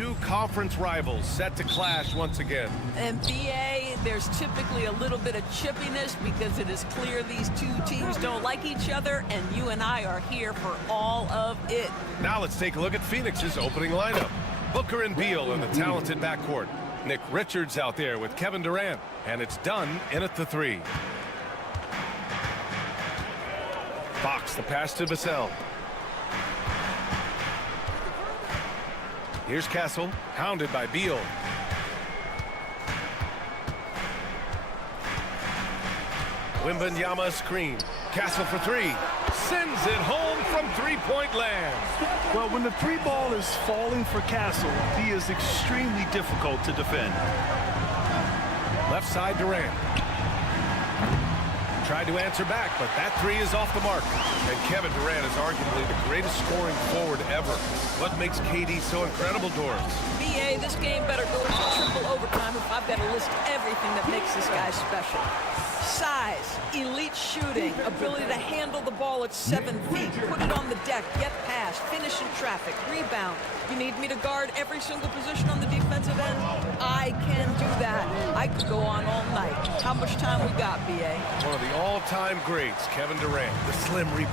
Two conference rivals set to clash once again. And BA, there's typically a little bit of chippiness because it is clear these two teams don't like each other, and you and I are here for all of it. Now let's take a look at Phoenix's opening lineup. Booker and Beal in the talented backcourt. Nick Richards out there with Kevin Durant, and it's done in at the three. Fox the pass to Vassell. Here's Castle, hounded by Beal. Wembanyama screen. Castle for three. Sends it home from three-point land. Well, when the three ball is falling for Castle, he is extremely difficult to defend. Left side Durant. Tried to answer back, but that three is off the mark. And Kevin Durant is arguably the greatest scoring forward ever. What makes KD so incredible, Doris? BA, this game better go to triple overtime if I've got to list everything that makes this guy special. Size, elite shooting, ability to handle the ball at 7 feet, put it on the deck, get past, finish in traffic, rebound. You need me to guard every single position on the defensive end? I can do that. I could go on all night. How much time we got, BA? One of the all-time greats, Kevin Durant, the Slim Reaper.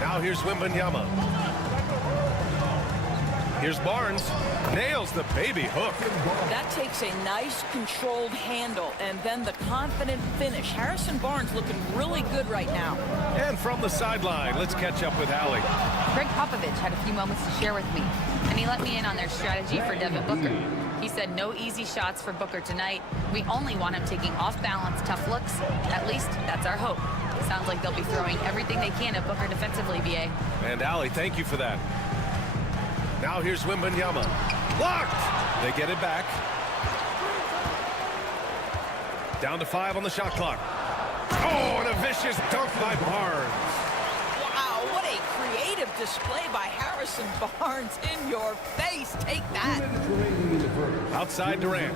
Now here's Wembanyama. Here's Barnes. Nails the baby hook. That takes a nice controlled handle and then the confident finish. Harrison Barnes looking really good right now. And from the sideline, let's catch up with Allie. Greg Popovich had a few moments to share with me, and he let me in on their strategy for Devin Booker. He said no easy shots for Booker tonight. We only want him taking off-balance tough looks. At least that's our hope. Sounds like they'll be throwing everything they can at Booker defensively, BA. And Allie, thank you for that. Now here's Wembanyama. Blocked! They get it back. Down to 5 on the shot clock. Oh, and a vicious dunk by Barnes. Wow, what a creative display by Harrison Barnes. In your face. Take that. Outside Durant.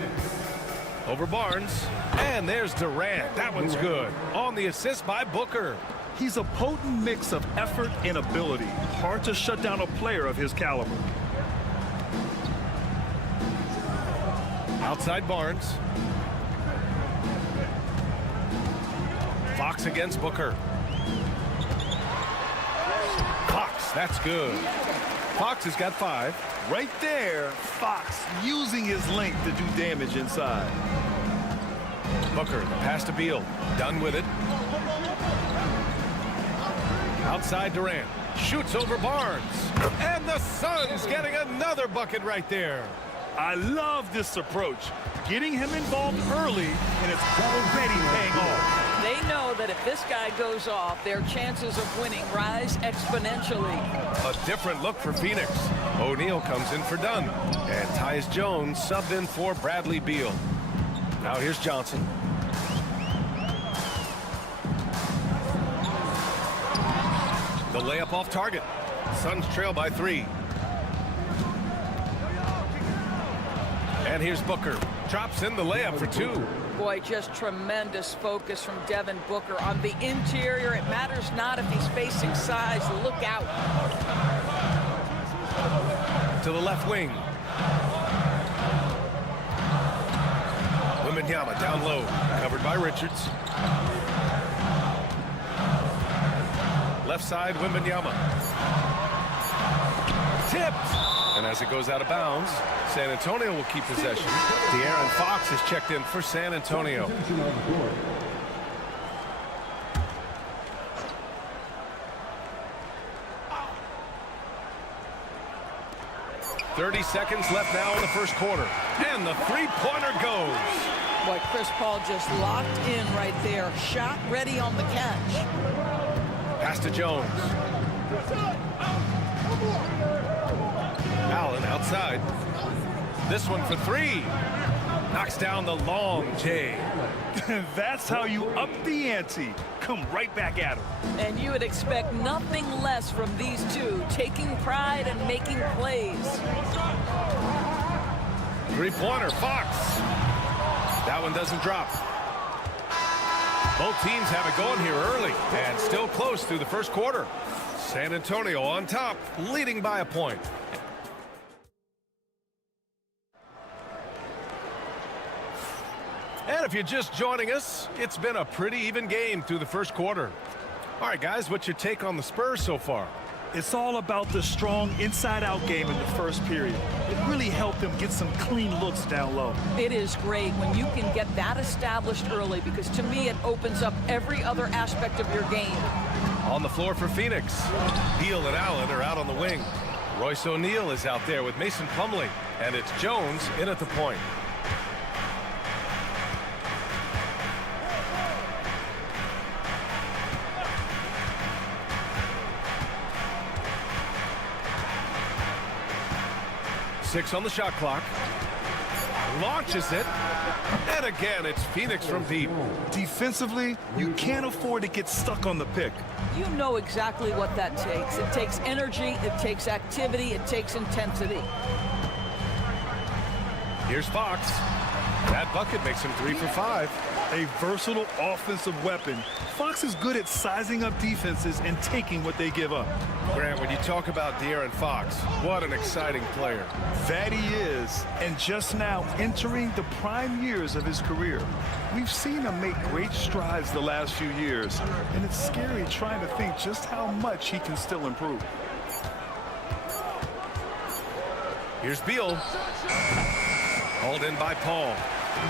Over Barnes. And there's Durant. That one's good. On the assist by Booker. He's a potent mix of effort and ability. Hard to shut down a player of his caliber. Outside Barnes. Fox against Booker. Fox, that's good. Fox has got 5. Right there, Fox using his length to do damage inside. Booker, the pass to Beal. Done with it. Outside Durant. Shoots over Barnes. And the Suns getting another bucket right there. I love this approach. Getting him involved early, and it's already paying off. They know that if this guy goes off, their chances of winning rise exponentially. A different look for Phoenix. O'Neal comes in for Dunn. And Tyus Jones subbed in for Bradley Beal. Now here's Johnson. The layup off target. Suns trail by 3. And here's Booker. Drops in the layup for 2. Boy, just tremendous focus from Devin Booker. On the interior, it matters not if he's facing size. Look out. To the left wing. Wembanyama down low. Covered by Richards. Left side, Wembanyama. Tipped. And as it goes out of bounds, San Antonio will keep possession. De'Aaron Fox is checked in for San Antonio. .30 seconds left now in the first quarter. And the three-pointer goes. Boy, Chris Paul just locked in right there. Shot ready on the catch. Pass to Jones. Allen outside. This one for 3. Knocks down the long J. That's how you up the ante. Come right back at him. And you would expect nothing less from these two, taking pride and making plays. Three-pointer, Fox. That one doesn't drop. Both teams have it going here early and still close through the first quarter. San Antonio on top, leading by a point. And if you're just joining us, it's been a pretty even game through the first quarter. All right, guys, what's your take on the Spurs so far? It's all about the strong inside-out game in the first period. It really helped them get some clean looks down low. It is great when you can get that established early because to me it opens up every other aspect of your game. On the floor for Phoenix, Beal and Allen are out on the wing. Royce O'Neal is out there with Mason Plumlee, and it's Jones in at the point. Six on the shot clock. Launches it. And again, it's Phoenix from deep. Defensively, you can't afford to get stuck on the pick. You know exactly what that takes. It takes energy, it takes activity, it takes intensity. Here's Fox. That bucket makes him 3 for 5. A versatile offensive weapon. Fox is good at sizing up defenses and taking what they give up. Grant, when you talk about De'Aaron Fox, what an exciting player. That he is, and just now entering the prime years of his career. We've seen him make great strides the last few years, and it's scary trying to think just how much he can still improve. Here's Beal. Hauled in by Paul.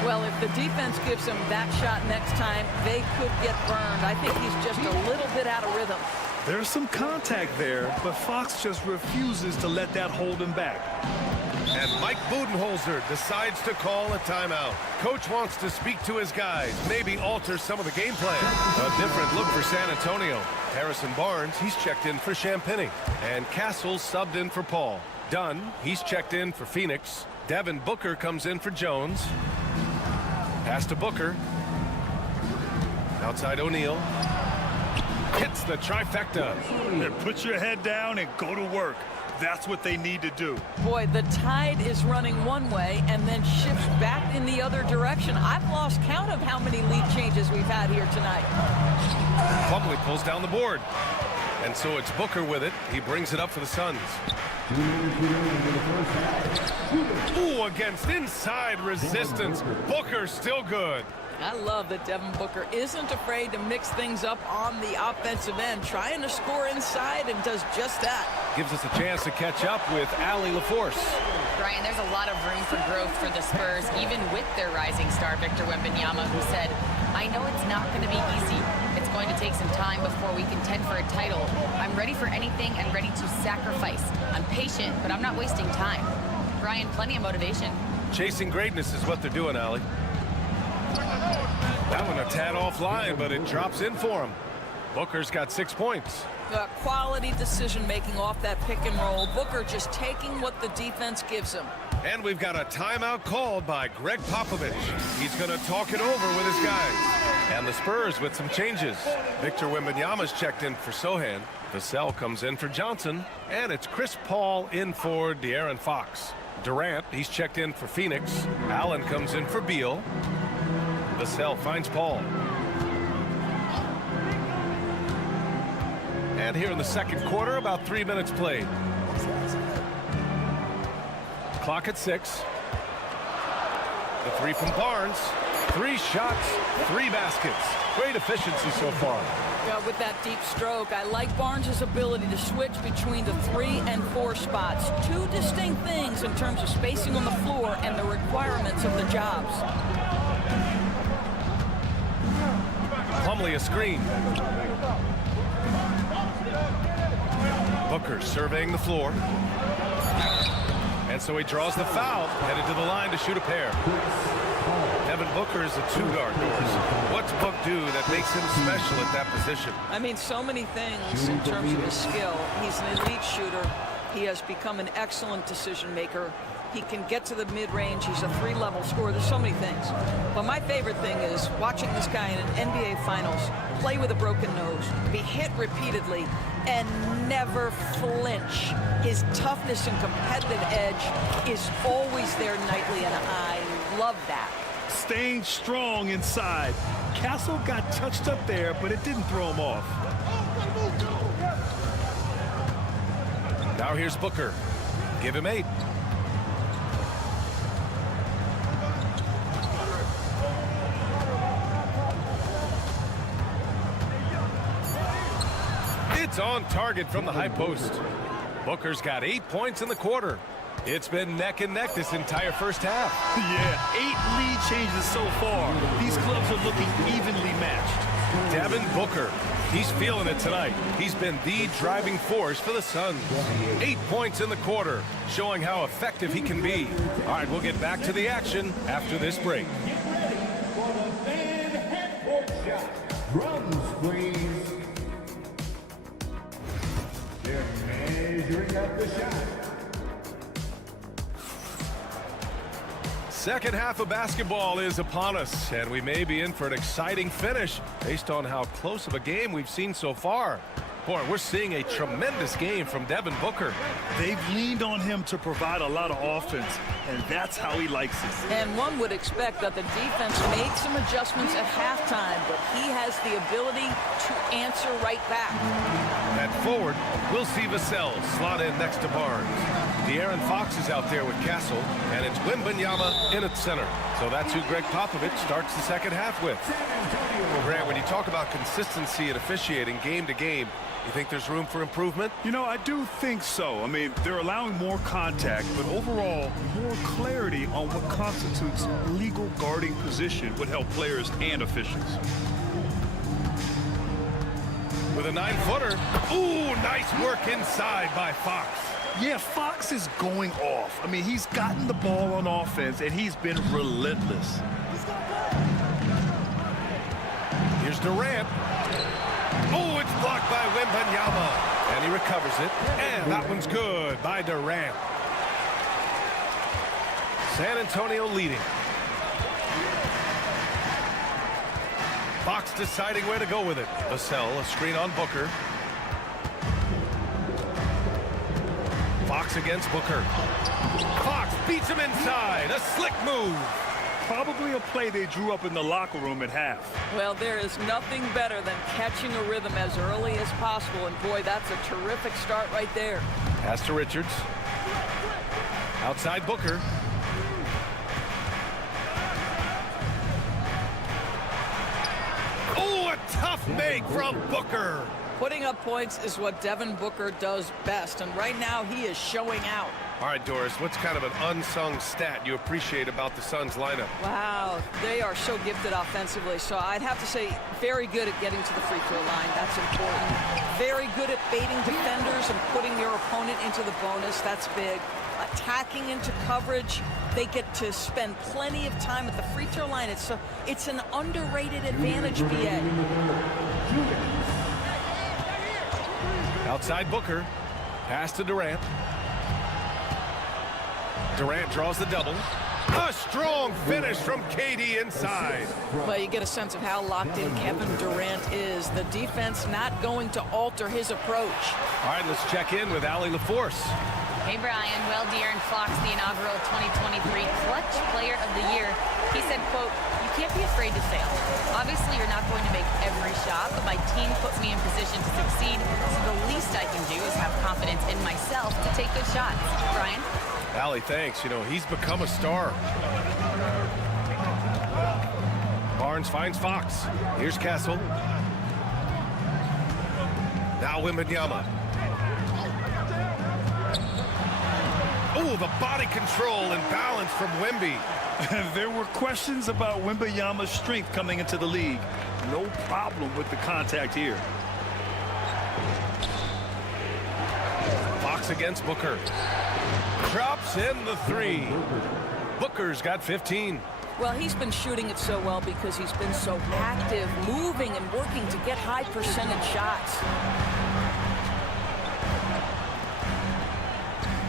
Well, if the defense gives him that shot next time, they could get burned. I think he's just a little bit out of rhythm. There's some contact there, but Fox just refuses to let that hold him back. And Mike Budenholzer decides to call a timeout. Coach wants to speak to his guys, maybe alter some of the game plan. A different look for San Antonio. Harrison Barnes, he's checked in for Champagny. And Castle subbed in for Paul. Dunn, he's checked in for Phoenix. Devin Booker comes in for Jones. Pass to Booker. Outside O'Neal. Hits the trifecta. And put your head down and go to work. That's what they need to do. Boy, the tide is running one way and then shifts back in the other direction. I've lost count of how many lead changes we've had here tonight. Plumlee pulls down the board. And so it's Booker with it. He brings it up for the Suns. Ooh, against inside resistance. Booker still good. I love that Devin Booker isn't afraid to mix things up on the offensive end, trying to score inside and does just that. Gives us a chance to catch up with Allie LaForce. Brian, there's a lot of room for growth for the Spurs, even with their rising star, Victor Wembanyama, who said, I know it's not going to be easy. It's going to take some time before we contend for a title. I'm ready for anything and ready to sacrifice. I'm patient, but I'm not wasting time. Brian, plenty of motivation. Chasing greatness is what they're doing, Allie. That one a tad offline, but it drops in for him. Booker's got 6 points. Quality decision-making off that pick and roll. Booker just taking what the defense gives him. And we've got a timeout called by Greg Popovich. He's going to talk it over with his guys. And the Spurs with some changes. Victor Wembanyama's checked in for Sohan. Vassell comes in for Johnson. And it's Chris Paul in for De'Aaron Fox. Durant, he's checked in for Phoenix. Allen comes in for Beal. Vassell finds Paul. And here in the second quarter, about 3 minutes played. Clock at 6. The three from Barnes. 3 shots, 3 baskets. Great efficiency so far. Yeah, with that deep stroke, I like Barnes' ability to switch between the 3 and 4 spots. 2 distinct things in terms of spacing on the floor and the requirements of the jobs. Plumlee a screen. Booker surveying the floor. And so he draws the foul, headed to the line to shoot a pair. Devin Booker is a 2-guard, Doris. What's Book do that makes him special at that position? I mean, so many things in terms of his skill. He's an elite shooter. He has become an excellent decision maker. He can get to the mid-range. He's a 3-level scorer. There's so many things. But my favorite thing is watching this guy in an NBA Finals play with a broken nose, be hit repeatedly, and never flinch. His toughness and competitive edge is always there nightly, and I love that. Staying strong inside. Castle got touched up there, but it didn't throw him off. Now here's Booker. Give him 8. Shots on target from the high post. Booker's got 8 points in the quarter. It's been neck and neck this entire first half. Yeah, 8 lead changes so far. These clubs are looking evenly matched. Devin Booker, he's feeling it tonight. He's been the driving force for the Suns. 8 points in the quarter, showing how effective he can be. All right, we'll get back to the action after this break. Runs, please. They're measuring up the shot. Second half of basketball is upon us, and we may be in for an exciting finish based on how close of a game we've seen so far. Boy, we're seeing a tremendous game from Devin Booker. They've leaned on him to provide a lot of offense, and that's how he likes it. And one would expect that the defense made some adjustments at halftime, but he has the ability to answer right back. At forward, we'll see Vassell slot in next to Barnes. De'Aaron Fox is out there with Castle, and it's Wembanyama in at center. So that's who Greg Popovich starts the second half with. Grant, when you talk about consistency and officiating game to game, you think there's room for improvement? You know, I do think so. I mean, they're allowing more contact, but overall, more clarity on what constitutes legal guarding position would help players and officials. With a 9-footer. Ooh, nice work inside by Fox. Yeah, Fox is going off. I mean, he's gotten the ball on offense, and he's been relentless. Here's Durant. Oh, it's blocked by Wembanyama. And he recovers it. And that one's good by Durant. San Antonio leading. Fox deciding where to go with it. Vassell, a screen on Booker. Fox against Booker. Fox beats him inside. A slick move. Probably a play they drew up in the locker room at half. Well, there is nothing better than catching a rhythm as early as possible, and boy, that's a terrific start right there. Pass to Richards. Outside Booker. Oh, a tough make from Booker. Putting up points is what Devin Booker does best, and right now he is showing out. All right, Doris, what's kind of an unsung stat you appreciate about the Suns lineup? Wow, they are so gifted offensively, so I'd have to say very good at getting to the free throw line. That's important. Very good at baiting defenders and putting your opponent into the bonus. That's big. Attacking into coverage. They get to spend plenty of time at the free throw line. It's an underrated advantage, BA. Outside Booker. Pass to Durant. Durant draws the double. A strong finish from KD inside. Well, you get a sense of how locked in Kevin Durant is. The defense not going to alter his approach. All right, let's check in with Allie LaForce. Hey, Brian. Well, De'Aaron Fox, the inaugural 2023 Clutch Player of the Year, he said, quote, "You can't be afraid to fail. Obviously, you're not going to make every shot, but my team puts me in position to succeed, so the least I can do is have confidence in myself to take good shots." Brian? Allie, thanks. You know, he's become a star. Barnes finds Fox. Here's Castle. Now Wembanyama. Oh, the body control and balance from Wemby. There were questions about Wembanyama's strength coming into the league. No problem with the contact here. Fox against Booker. Drops in the three. Booker's got 15. Well, he's been shooting it so well because he's been so active, moving and working to get high percentage shots.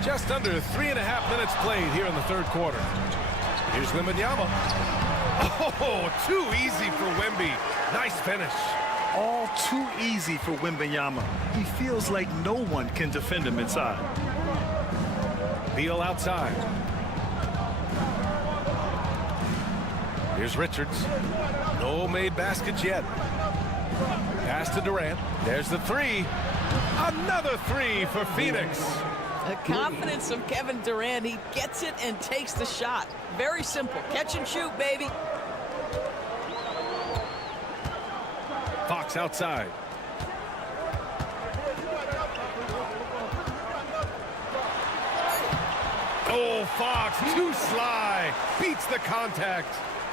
Just under 3.5 minutes played here in the third quarter. Here's Wembanyama. Oh, too easy for Wemby. Nice finish. All too easy for Wembanyama. He feels like no one can defend him inside. Beal outside. Here's Richards. No made baskets yet. Pass to Durant. There's the three. Another three for Phoenix. The confidence of Kevin Durant. He gets it and takes the shot. Very simple. Catch and shoot, baby. Fox outside. Oh, Fox, too sly. Beats the contact.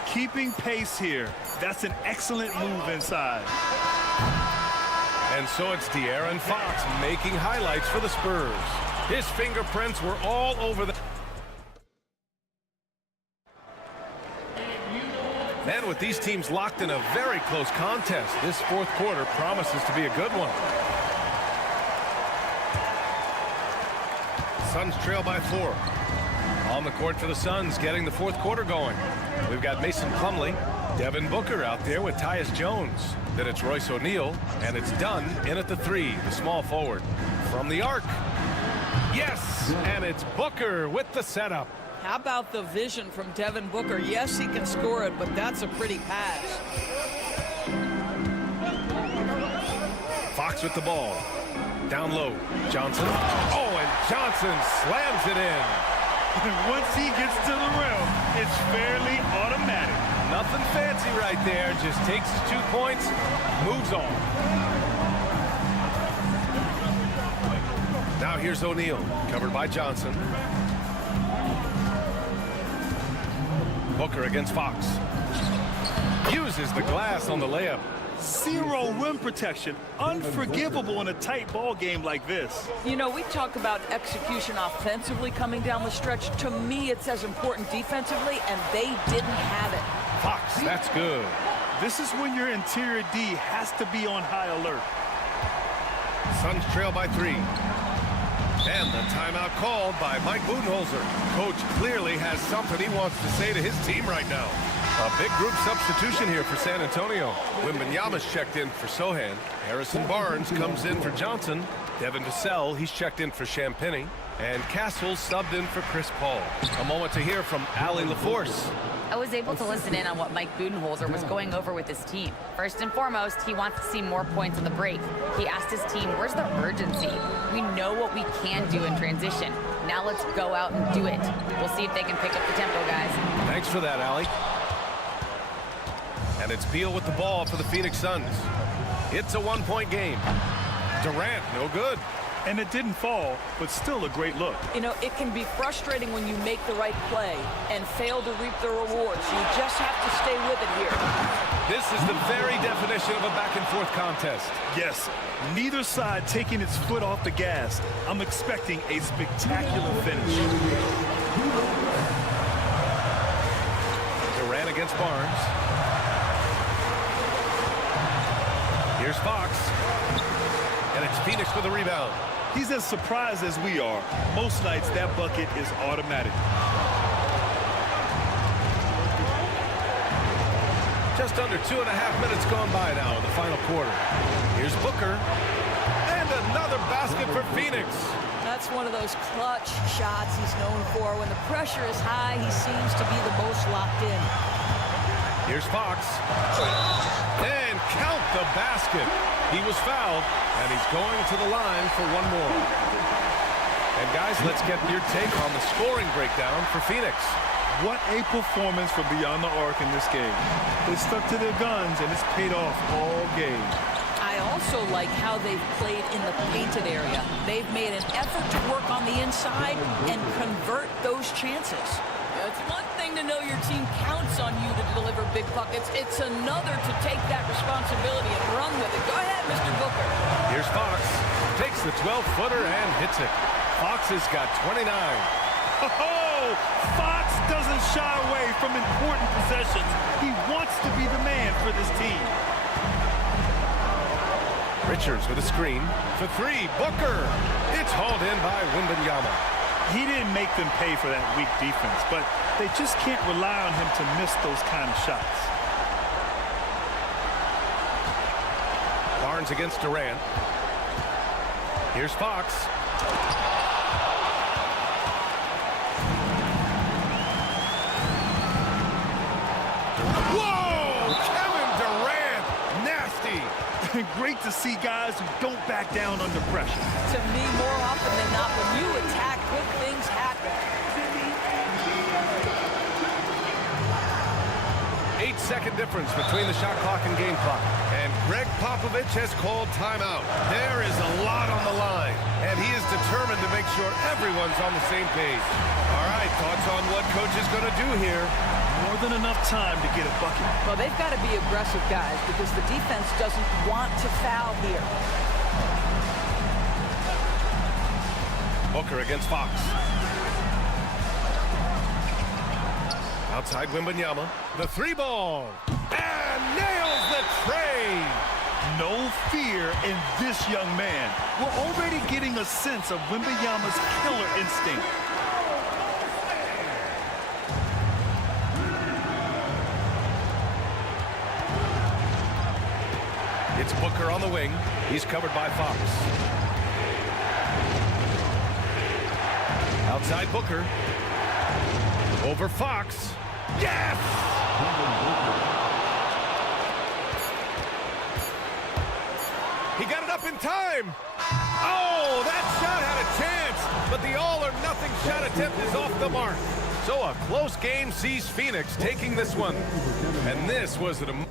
Keeping pace here. That's an excellent move inside. And so it's De'Aaron Fox making highlights for the Spurs. His fingerprints were all over the... And with these teams locked in a very close contest, this fourth quarter promises to be a good one. Suns trail by 4. On the court for the Suns, getting the fourth quarter going. We've got Mason Plumlee, Devin Booker out there with Tyus Jones. Then it's Royce O'Neal, and it's Dunn in at the 3, the small forward. From the arc. Yes, and it's Booker with the setup. How about the vision from Devin Booker? Yes, he can score it, but that's a pretty pass. Fox with the ball. Down low. Johnson. Oh, and Johnson slams it in. Once he gets to the rim, it's fairly automatic. Nothing fancy right there. Just takes his 2 points, moves on. Now here's O'Neal, covered by Johnson. Booker against Fox. Uses the glass on the layup. Zero rim protection. Unforgivable in a tight ball game like this. You know, we talk about execution offensively coming down the stretch. To me, it's as important defensively, and they didn't have it. Fox, that's good. This is when your interior D has to be on high alert. Suns trail by 3. And the timeout called by Mike Budenholzer. Coach clearly has something he wants to say to his team right now. A big group substitution here for San Antonio. Wembanyama's checked in for Sohan. Harrison Barnes comes in for Johnson. Devin Vassell, he's checked in for Champagny. And Castle subbed in for Chris Paul. A moment to hear from Allie LaForce. I was able to listen in on what Mike Budenholzer was going over with his team. First and foremost, he wants to see more points on the break. He asked his team, where's the urgency? We know what we can do in transition. Now let's go out and do it. We'll see if they can pick up the tempo, guys. Thanks for that, Allie. And it's Beal with the ball for the Phoenix Suns. It's a 1-point game. Durant, no good. And it didn't fall, but still a great look. You know, it can be frustrating when you make the right play and fail to reap the rewards. You just have to stay with it here. This is the very definition of a back-and-forth contest. Yes, neither side taking its foot off the gas. I'm expecting a spectacular finish. Durant against Barnes. Here's Fox. And it's Phoenix with a rebound. He's as surprised as we are. Most nights, that bucket is automatic. Just under 2.5 minutes gone by now in the final quarter. Here's Booker. And another basket for Phoenix. That's one of those clutch shots he's known for. When the pressure is high, he seems to be the most locked in. Here's Fox. And count the basket. He was fouled, and he's going to the line for one more. And guys, let's get your take on the scoring breakdown for Phoenix. What a performance from beyond the arc in this game. They stuck to their guns, and it's paid off all game. I also like how they've played in the painted area. They've made an effort to work on the inside and convert those chances. It's one thing to know your team counts on you to deliver big buckets. It's another to take that responsibility and run with it. Go ahead, Mr. Booker. Here's Fox. Takes the 12-footer and hits it. Fox has got 29. Oh, Fox doesn't shy away from important possessions. He wants to be the man for this team. Richards with a screen. For 3, Booker. It's hauled in by Wembanyama. He didn't make them pay for that weak defense, but they just can't rely on him to miss those kind of shots. Barnes against Durant. Here's Fox. Whoa! Kevin Durant! Nasty! Great to see guys who don't back down under pressure. To me, more often than not, when you attack, good things happen. 8-second difference between the shot clock and game clock. And Greg Popovich has called timeout. There is a lot on the line, and he is determined to make sure everyone's on the same page. All right, thoughts on what coach is going to do here? More than enough time to get a bucket. Well, they've got to be aggressive, guys, because the defense doesn't want to foul here. Booker against Fox. Outside Wembanyama. The 3-ball. And nails the tray. No fear in this young man. We're already getting a sense of Wembanyama's killer instinct. It's Booker on the wing. He's covered by Fox. Outside Booker. Over Fox. Yes! He got it up in time. Oh, that shot had a chance, but the all-or-nothing shot attempt is off the mark. So a close game sees Phoenix taking this one. And this was an...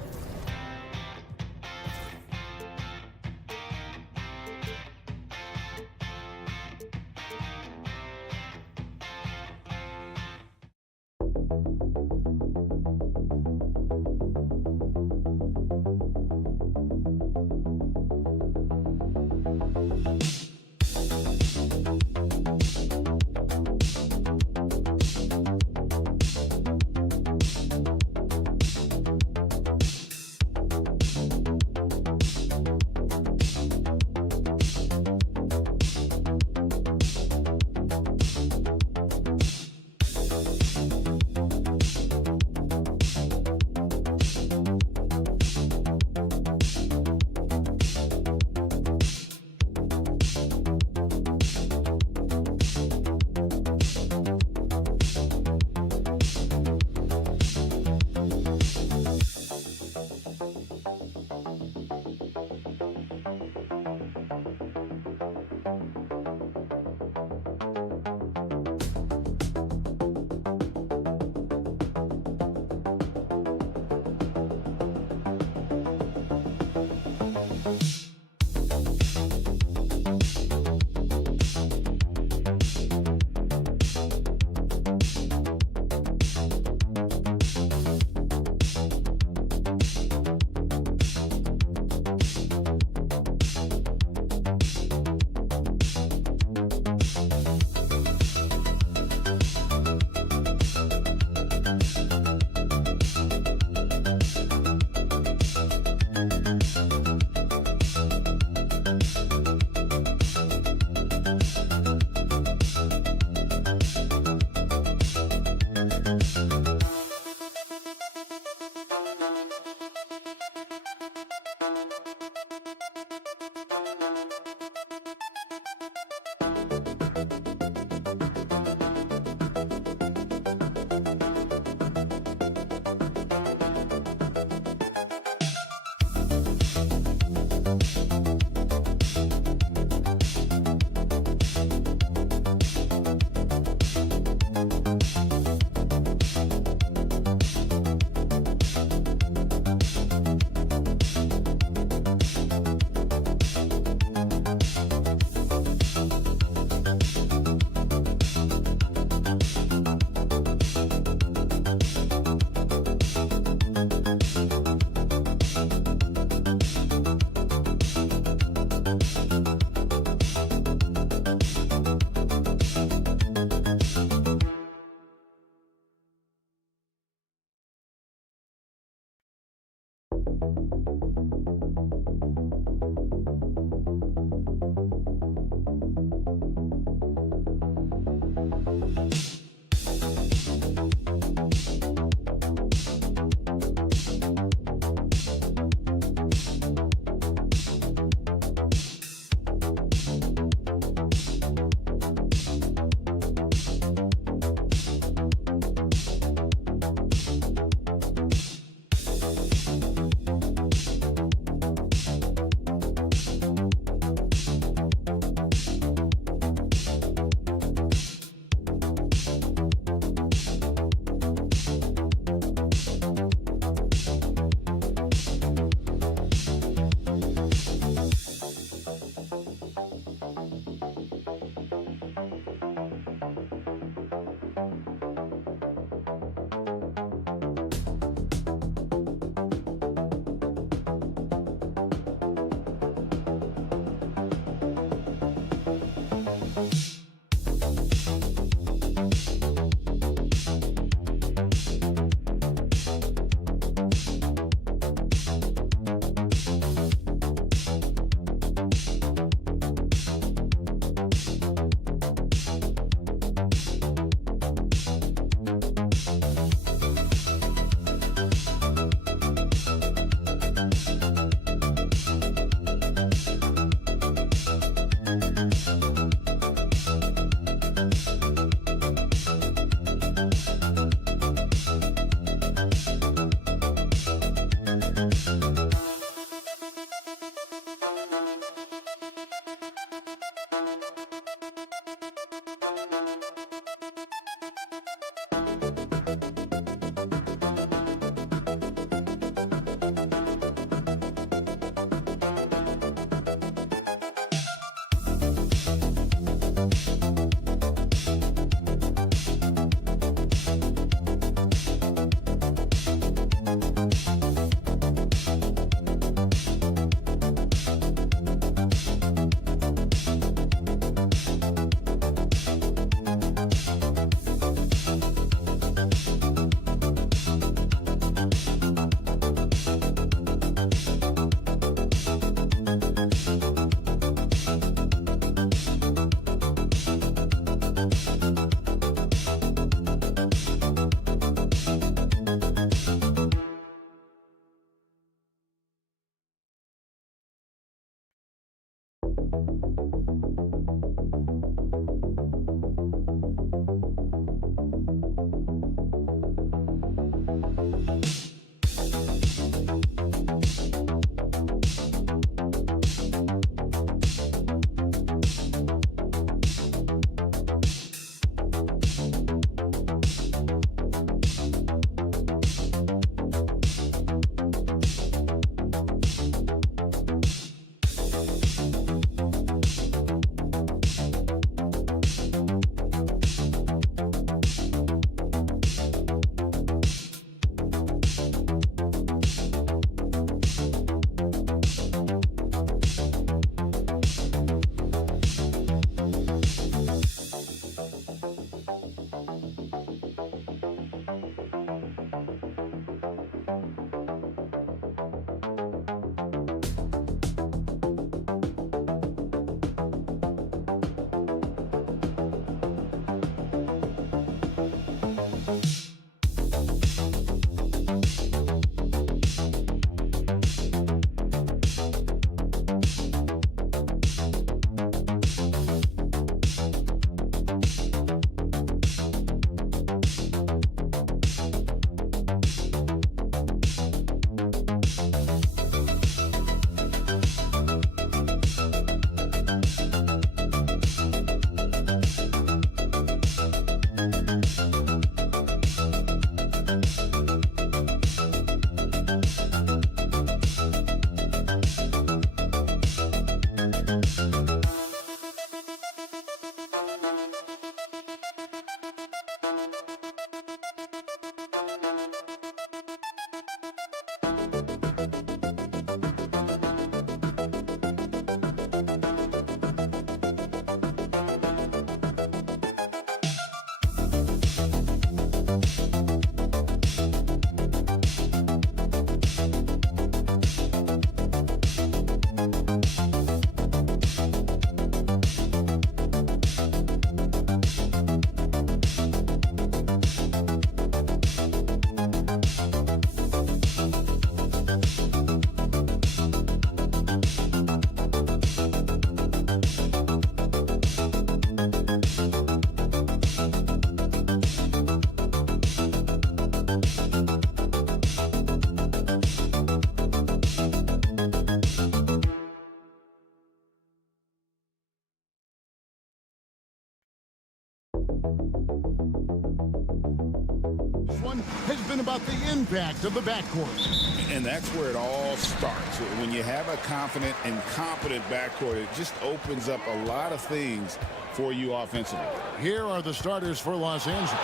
Has been about the impact of the backcourt. And that's where it all starts. When you have a confident and competent backcourt, it just opens up a lot of things for you offensively. Here are the starters for Los Angeles.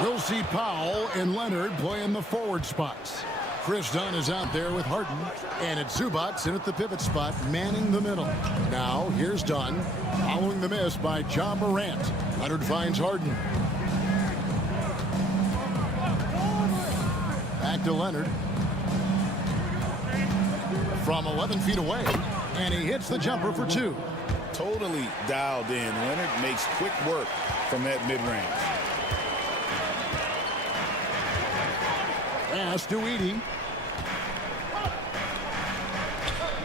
We'll see Powell and Leonard play in the forward spots. Chris Dunn is out there with Harden. And it's Zubac in at the pivot spot, manning the middle. Now, here's Dunn, following the miss by John Morant. Leonard finds Harden. Back to Leonard. From 11 feet away. And he hits the jumper for two. Totally dialed in. Leonard makes quick work from that mid-range. Pass to Edey.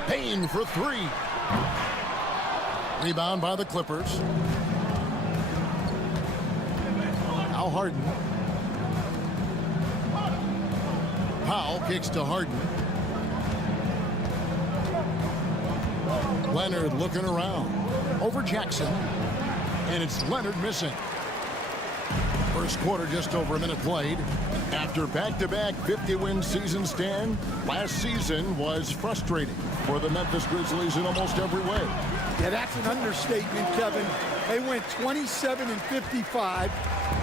Payne for three. Rebound by the Clippers. Now Harden. Powell kicks to Harden. Leonard looking around. Over Jackson. And it's Leonard missing. First quarter just over a minute played. After back-to-back 50-win season stand, last season was frustrating for the Memphis Grizzlies in almost every way. Yeah, that's an understatement, Kevin. They went 27-55.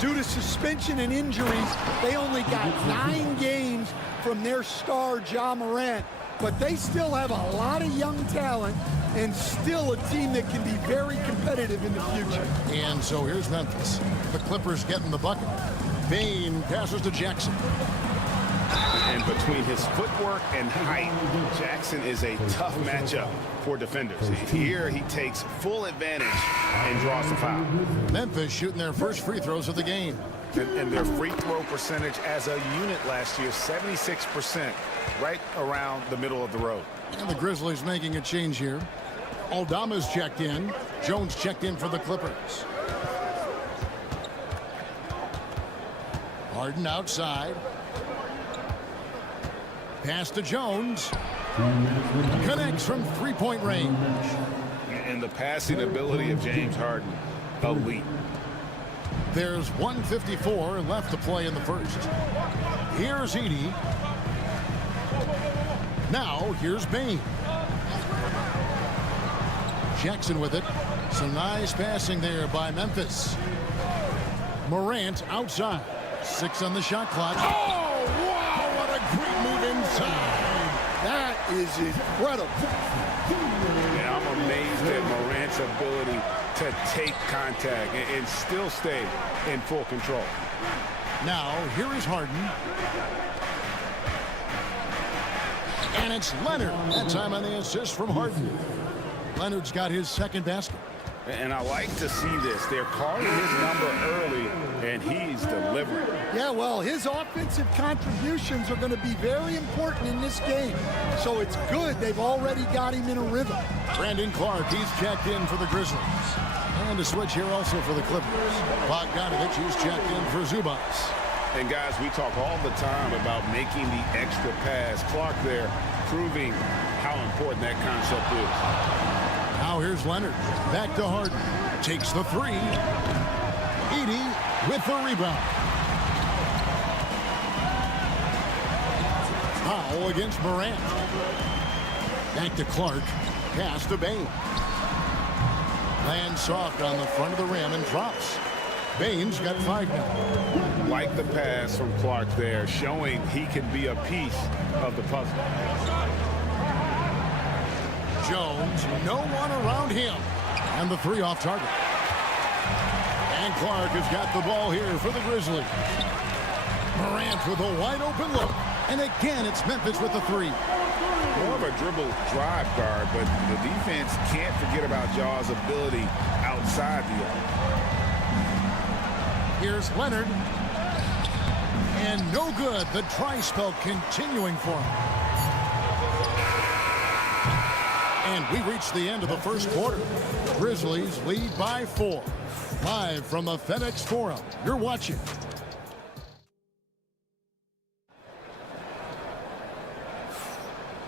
Due to suspension and injuries, they only got 9 games from their star, Ja Morant. But they still have a lot of young talent and still a team that can be very competitive in the future. And so here's Memphis. The Clippers getting the bucket. Payne passes to Jackson. And between his footwork and height, Jackson is a tough matchup for defenders. Here he takes full advantage and draws the foul. Memphis shooting their first free throws of the game. And their free throw percentage as a unit last year, 76%, right around the middle of the road. And the Grizzlies making a change here. Aldama's checked in. Jones checked in for the Clippers. Harden outside. Pass to Jones. Connects from three-point range. And the passing ability of James Harden, elite. There's 1:54 left to play in the first. Here's Edey. Now here's Payne. Jackson with it. Some nice passing there by Memphis. Morant outside. 6 on the shot clock. Oh, wow, what a great move inside. That is incredible. And I'm amazed at Morant's ability to take contact and still stay in full control. Now, here is Harden. And it's Leonard. That time on the assist from Harden. Leonard's got his second basket. And I like to see this. They're calling his number early, and he's delivering. Yeah, well, his offensive contributions are going to be very important in this game. So it's good they've already got him in a rhythm. Brandon Clark, he's checked in for the Grizzlies. And a switch here also for the Clippers. Bogdanovich, he's checked in for Zubac. And guys, we talk all the time about making the extra pass. Clark there proving how important that concept is. Now here's Leonard. Back to Harden. Takes the three. Edey with the rebound. Foul against Morant. Back to Clark. Pass to Payne. Lands soft on the front of the rim and drops. Payne's got 5 now. Like the pass from Clark there, showing he can be a piece of the puzzle. Jones, no one around him. And the three off target. And Clark has got the ball here for the Grizzlies. Morant with a wide open look. And again, it's Memphis with the three. More of a dribble drive guard, but the defense can't forget about Jaw's ability outside the arc. Here's Leonard. And no good. The dry spell continuing for him. And we reach the end of the first quarter. Grizzlies lead by 4. Live from the FedEx Forum. You're watching.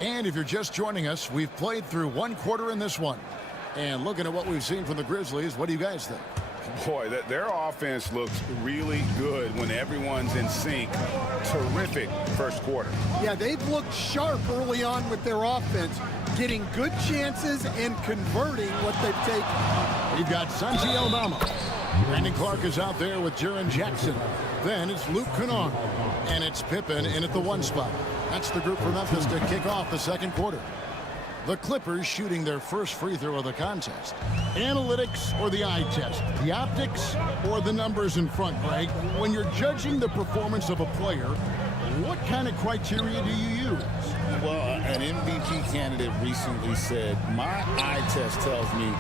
And if you're just joining us, we've played through 1 quarter in this one. And looking at what we've seen from the Grizzlies, what do you guys think? Boy, their offense looks really good when everyone's in sync. Terrific first quarter. Yeah, they've looked sharp early on with their offense, getting good chances and converting what they've taken. We've got Santi Aldama. Brandon Clark is out there with Jaren Jackson. Then it's Luke Kennard. And it's Pippen in at the 1 spot. That's the group for Memphis to kick off the second quarter. The Clippers shooting their first free throw of the contest. Analytics or the eye test? The optics or the numbers in front, Greg? When you're judging the performance of a player, what kind of criteria do you use? Well, an MVP candidate recently said, my eye test tells me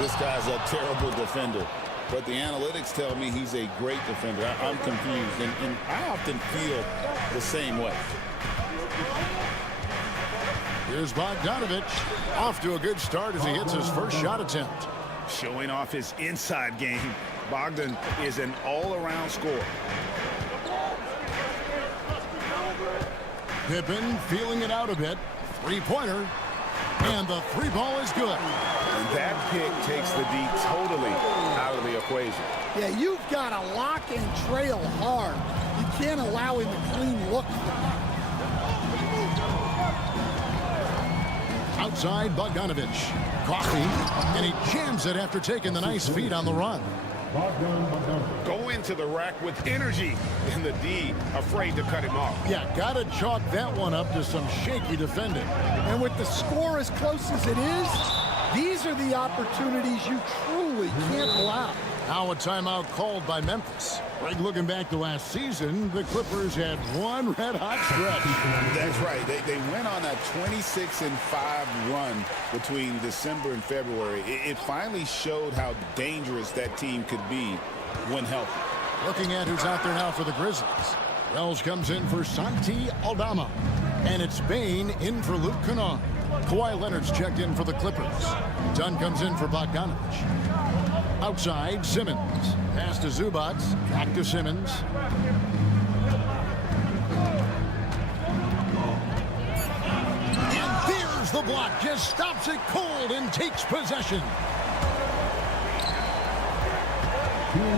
this guy's a terrible defender, but the analytics tell me he's a great defender. I'm confused, and I often feel the same way. Here's Bogdanovich, off to a good start as he hits his first shot attempt. Showing off his inside game, Bogdan is an all-around scorer. Pippen feeling it out a bit. Three-pointer. And the three ball is good. And that pick takes the D totally out of the equation. Yeah, you've got to lock and trail hard. You can't allow him to clean look. Outside, Bogdanovich. Coffee. And he jams it after taking the nice feed on the run. Go into the rack with energy, and the D afraid to cut him off. Yeah, gotta chalk that one up to some shaky defending. And with the score as close as it is, these are the opportunities you truly can't allow. Now a timeout called by Memphis. Greg, looking back to last season, the Clippers had one red-hot stretch. That's right. They went on a 26-5 run between December and February. It finally showed how dangerous that team could be when healthy. Looking at who's out there now for the Grizzlies. Wells comes in for Santi Aldama. And it's Bain in for Luke Kennard. Kawhi Leonard's checked in for the Clippers. Dunn comes in for Bogdanovich. Outside, Simmons. Pass to Zubac. Back to Simmons. And there's the block. Just stops it cold and takes possession.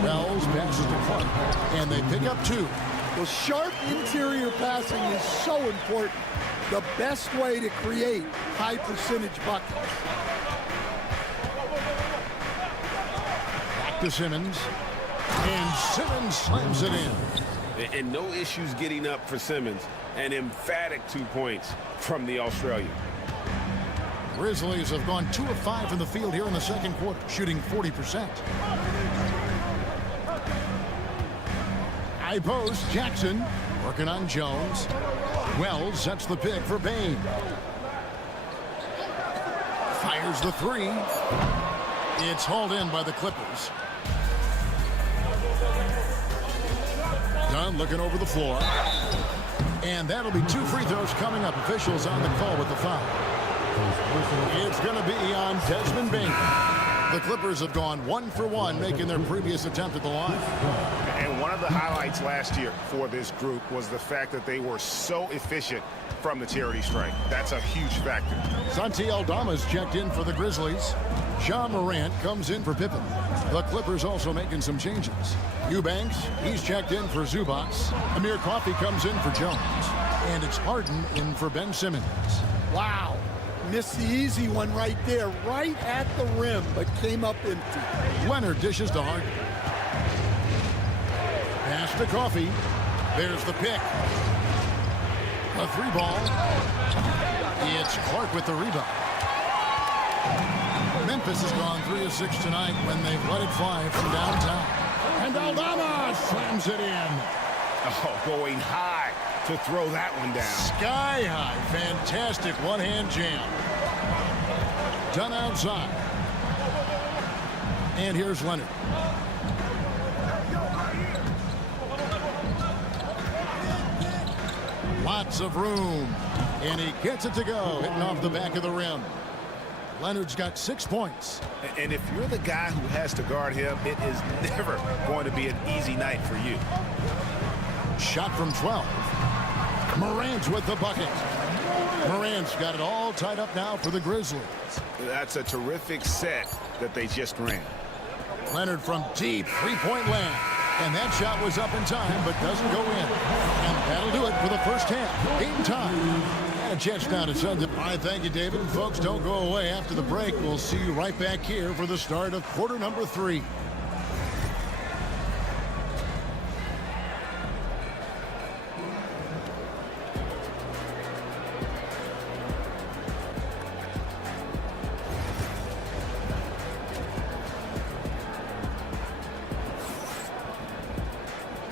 Wells passes to Clark. And they pick up two. Well, sharp interior passing is so important. The best way to create high percentage buckets. To Simmons, and Simmons slams it in. And no issues getting up for Simmons. An emphatic 2 points from the Australian. Grizzlies have gone 2 of 5 from the field here in the second quarter, shooting 40%. High post, Jackson working on Jones. Wells sets the pick for Bain. Fires the three. It's hauled in by the Clippers. Dunn looking over the floor. And that'll be 2 free throws coming up. Officials on the call with the foul. It's going to be on Desmond Bain. The Clippers have gone 1 for 1, making their previous attempt at the line. And one of the highlights last year for this group was the fact that they were so efficient from the charity strike. That's a huge factor. Santi Aldama's checked in for the Grizzlies. John Morant comes in for Pippen. The Clippers also making some changes. Eubanks, he's checked in for Zubac. Amir Coffey comes in for Jones. And it's Harden in for Ben Simmons. Wow. Missed the easy one right there, right at the rim, but came up empty. Leonard dishes to Harden. Pass to Coffey. There's the pick. A 3 ball. It's Clark with the rebound. Memphis has gone 3 of 6 tonight when they've let it fly from downtown. And Aldama slams it in. Oh, going high to throw that one down. Sky high. Fantastic one-hand jam. Done outside. And here's Leonard. Lots of room. And he gets it to go, hitting off the back of the rim. Leonard's got 6 points. And if you're the guy who has to guard him, it is never going to be an easy night for you. Shot from 12. Morant's with the bucket. Morant's got it all tied up now for the Grizzlies. That's a terrific set that they just ran. Leonard from deep three-point land. And that shot was up in time, but doesn't go in. And that'll do it for the first half. Game time. And a chance now to send it. All right, thank you, David. Folks, don't go away after the break. We'll see you right back here for the start of quarter number 3.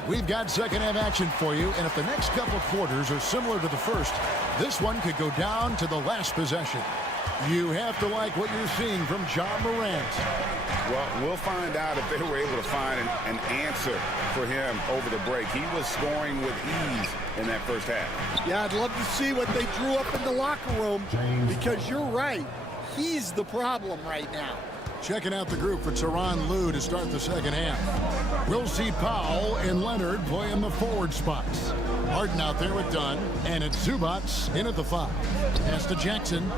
We've got second half action for you, and if the next couple quarters are similar to the first, this one could go down to the last possession. You have to like what you're seeing from Ja Morant. Well, we'll find out if they were able to find an answer for him over the break. He was scoring with ease in that first half. Yeah, I'd love to see what they drew up in the locker room, because you're right. He's the problem right now. Checking out the group for Tyronn Lue to start the second half. We'll see Powell and Leonard play in the forward spots. Harden out there with Dunn, and it's Zubac in at the 5. Pass to Jackson.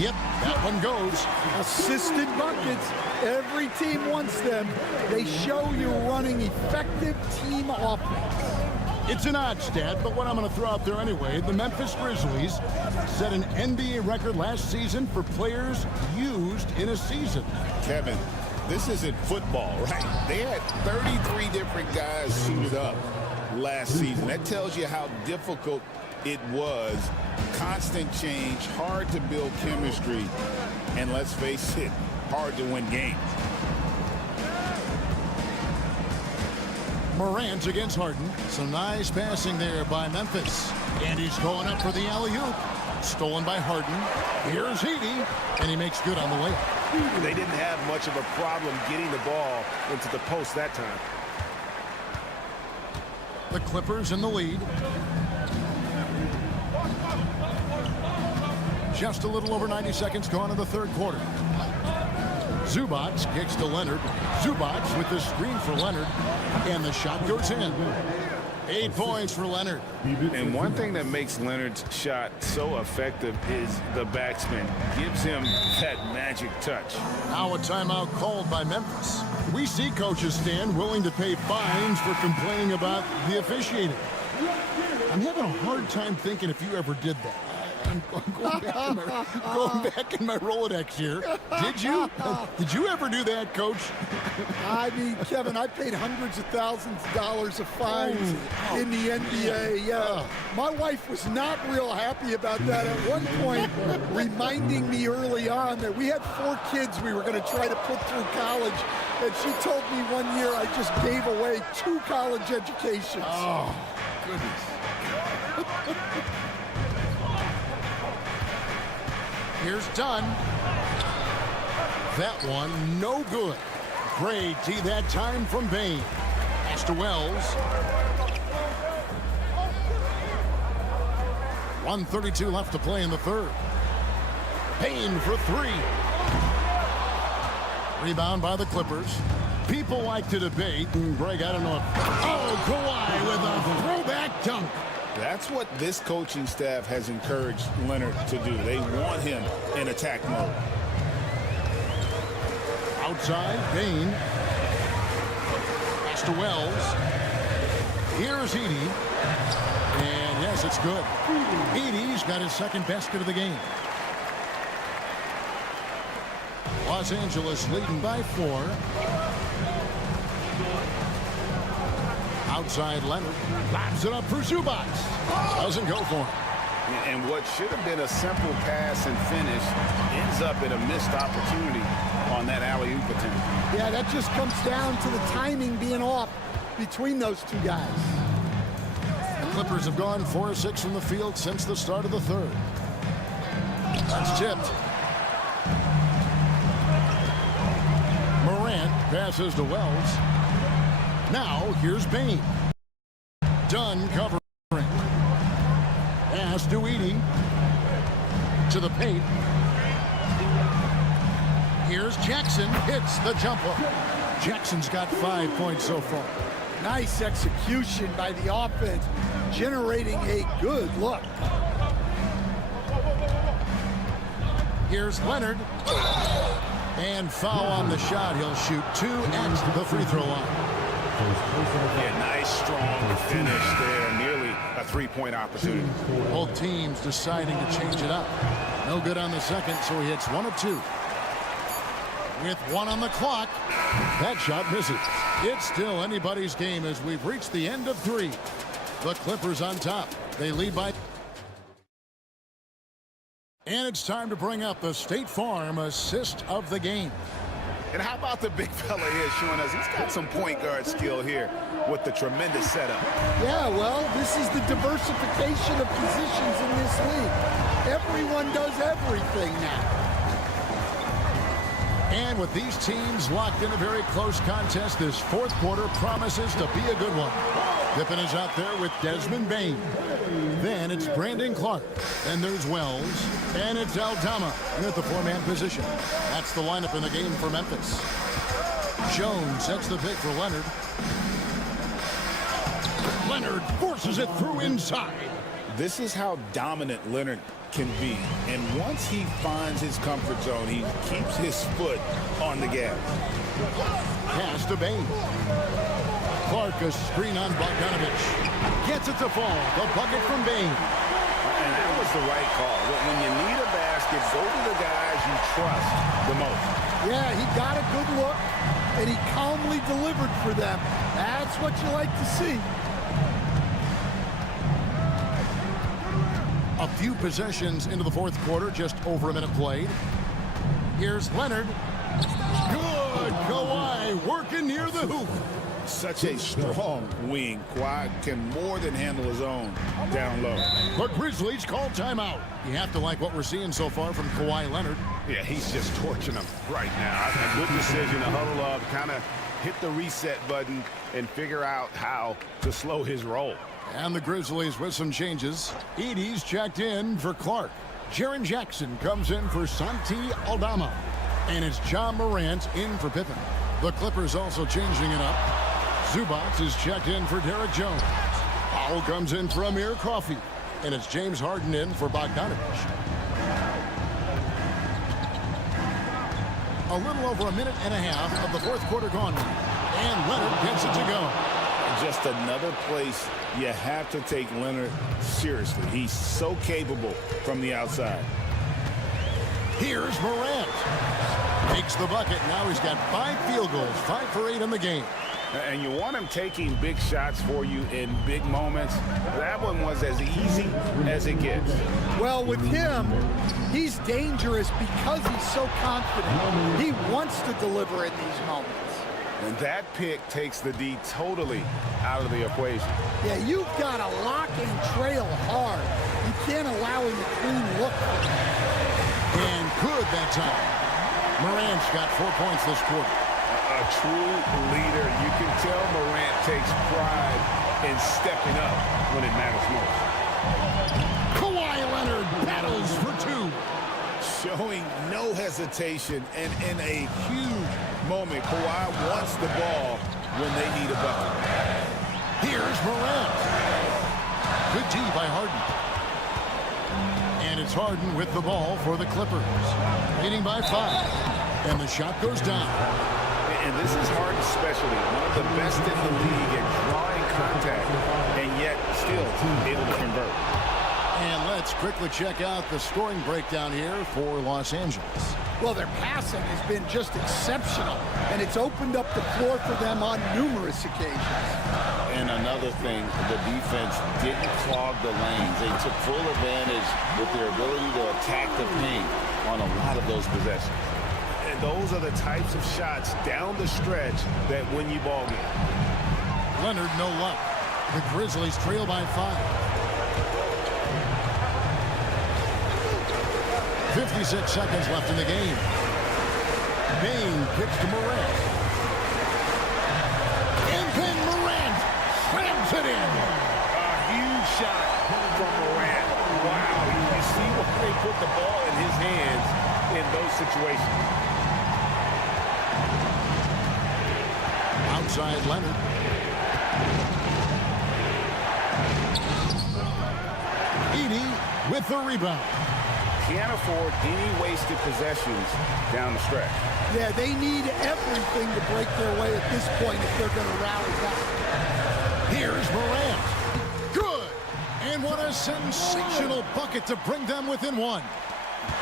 Yep, that one goes. Assisted buckets. Every team wants them. They show you're running effective team offense. It's an odd stat, but what I'm going to throw out there anyway, the Memphis Grizzlies set an NBA record last season for players used in a season. Kevin, this isn't football, right? They had 33 different guys suited up last season. That tells you how difficult it was. Constant change, hard to build chemistry, and let's face it, hard to win games. Morant against Harden. Some nice passing there by Memphis. And he's going up for the alley-oop. Stolen by Harden. Here's Heady, and he makes good on the way. They didn't have much of a problem getting the ball into the post that time. The Clippers in the lead. Just a little over 90 seconds gone in the third quarter. Zubac kicks to Leonard. Zubac with the screen for Leonard. And the shot goes in. 8 points for Leonard. And one thing that makes Leonard's shot so effective is the backspin. Gives him that magic touch. Now a timeout called by Memphis. We see coaches stand willing to pay fines for complaining about the officiating. I'm having a hard time thinking if you ever did that. I'm going back in my Rolodex here. Did you? Did you ever do that, Coach? I mean, Kevin, I paid hundreds of thousands of dollars of fines in the NBA. Yeah, my wife was not real happy about that at one point, reminding me early on that we had 4 kids we were going to try to put through college, and she told me one year I just gave away 2 college educations. Oh, goodness. Here's Dunn. That one, no good. Great D that time from Bain. Pass to Wells. 1:32 left to play in the third. Bain for 3. Rebound by the Clippers. People like to debate. Greg, I don't know if... Oh, Kawhi with a throwback dunk. That's what this coaching staff has encouraged Leonard to do. They want him in attack mode. Outside, Bain. Pass to Wells. Here's Edey. And yes, it's good. Edey's got his second basket of the game. Los Angeles leading by 4. Outside Leonard. Lobs it up for Zubac. Doesn't go for him. And what should have been a simple pass and finish ends up in a missed opportunity on that alley-oop attempt. Yeah, that just comes down to the timing being off between those 2 guys. The Clippers have gone 4 of 6 from the field since the start of the third. That's tipped. Morant passes to Wells. Now, here's Bain. Dunn covering. Pass to Edey. To the paint. Here's Jackson. Hits the jumper. Jackson's got 5 points so far. Nice execution by the offense, generating a good look. Here's Leonard. And foul on the shot. He'll shoot 2 at the free throw line. Yeah, nice, strong finish there. Nearly a 3-point opportunity. Both teams deciding to change it up. No good on the second, so he hits 1 of 2. With 1 on the clock, that shot misses. It's still anybody's game as we've reached the end of 3. The Clippers on top. They lead by... And it's time to bring up the State Farm assist of the game. And how about the big fella here showing us he's got some point guard skill here with the tremendous setup. Yeah, well, this is the diversification of positions in this league. Everyone does everything now. And with these teams locked in a very close contest, this fourth quarter promises to be a good one. Pippen is out there with Desmond Bane. Then it's Brandon Clark. And there's Wells. And it's Aldama at the four-man position. That's the lineup in the game for Memphis. Jones sets the pick for Leonard. Leonard forces it through inside. This is how dominant Leonard can be. And once he finds his comfort zone, he keeps his foot on the gas. Pass to Bane. Clark, a screen on Bogdanovich. Gets it to fall. The bucket from Bane. And that was the right call. When you need a basket, go to the guys you trust the most. Yeah, he got a good look, and he calmly delivered for them. That's what you like to see. A few possessions into the fourth quarter, just over a minute played. Here's Leonard. Good. Kawhi working near the hoop. Such a strong wing. Kawhi can more than handle his own down low. The Grizzlies call timeout. You have to like what we're seeing so far from Kawhi Leonard. Yeah, he's just torching them right now. A good decision to huddle up, kind of hit the reset button and figure out how to slow his roll. And the Grizzlies with some changes. Edey's checked in for Clark. Jaren Jackson comes in for Santi Aldama. And it's John Morant in for Pippen. The Clippers also changing it up. Zubac is checked in for Derek Jones. Powell comes in for Amir Coffey. And it's James Harden in for Bogdanovich. A little over a minute and a half of the fourth quarter gone. And Leonard gets it to go. Just another place you have to take Leonard seriously. He's so capable from the outside. Here's Morant. Makes the bucket. Now he's got 5 field goals, 5 for 8 in the game. And you want him taking big shots for you in big moments. That one was as easy as it gets. Well, with him, he's dangerous because he's so confident. He wants to deliver in these moments. And that pick takes the D totally out of the equation. Yeah, you've got to lock and trail hard. You can't allow him a clean look. And good that time. Morant's got 4 points this quarter. A true leader. You can tell Morant takes pride in stepping up when it matters most. Kawhi Leonard battles for 2. Showing no hesitation, and in a huge moment, Kawhi wants the ball when they need a bucket. Here's Morant. Good D by Harden. And it's Harden with the ball for the Clippers. Leading by 5. And the shot goes down. And this is Harden's specialty. One of the best in the league at drawing contact, and yet still able to convert. And let's quickly check out the scoring breakdown here for Los Angeles. Well, their passing has been just exceptional, and it's opened up the floor for them on numerous occasions. And another thing, the defense didn't clog the lanes. They took full advantage with their ability to attack the paint on a lot of those possessions. And those are the types of shots down the stretch that win you ball games. Leonard, no luck. The Grizzlies trail by 5. 56 seconds left in the game. Bane kicks to Morant. And then Morant slams it in. A huge shot from Morant. Wow, you see why they put the ball in his hands in those situations. Outside Leonard. Edey with the rebound. Can't afford any wasted possessions down the stretch. Yeah, they need everything to break their way at this point if they're going to rally back. Here's Morant. Good. And what a sensational bucket to bring them within 1.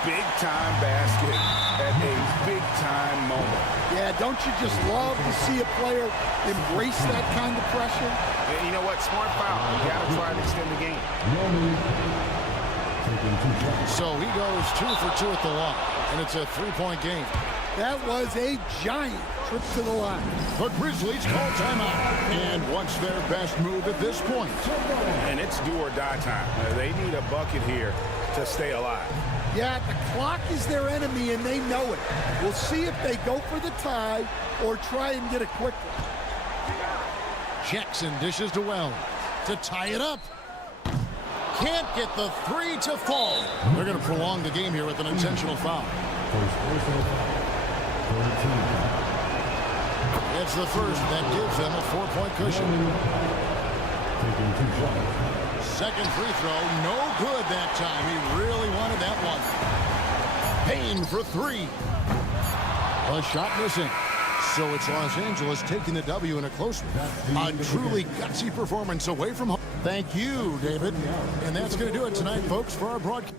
Big-time basket at a big-time moment. Yeah, don't you just love to see a player embrace that kind of pressure? And you know what? Smart foul. You got to try and extend the game. So he goes 2 for 2 at the line, and it's a 3-point game. That was a giant trip to the line. The Grizzlies call timeout. And what's their best move at this point? And it's do or die time. They need a bucket here to stay alive. Yeah, the clock is their enemy, and they know it. We'll see if they go for the tie or try and get it quickly. Jackson dishes to Wells to tie it up. Can't get the three to fall. They're going to prolong the game here with an intentional foul. It's the first that gives them a 4-point cushion. Second free throw, no good that time. He really wanted that one. Payne for three. A shot missing. So it's Los Angeles taking the W in a close one. A truly gutsy performance away from home. Thank you, David. And that's going to do it tonight, folks, for our broadcast.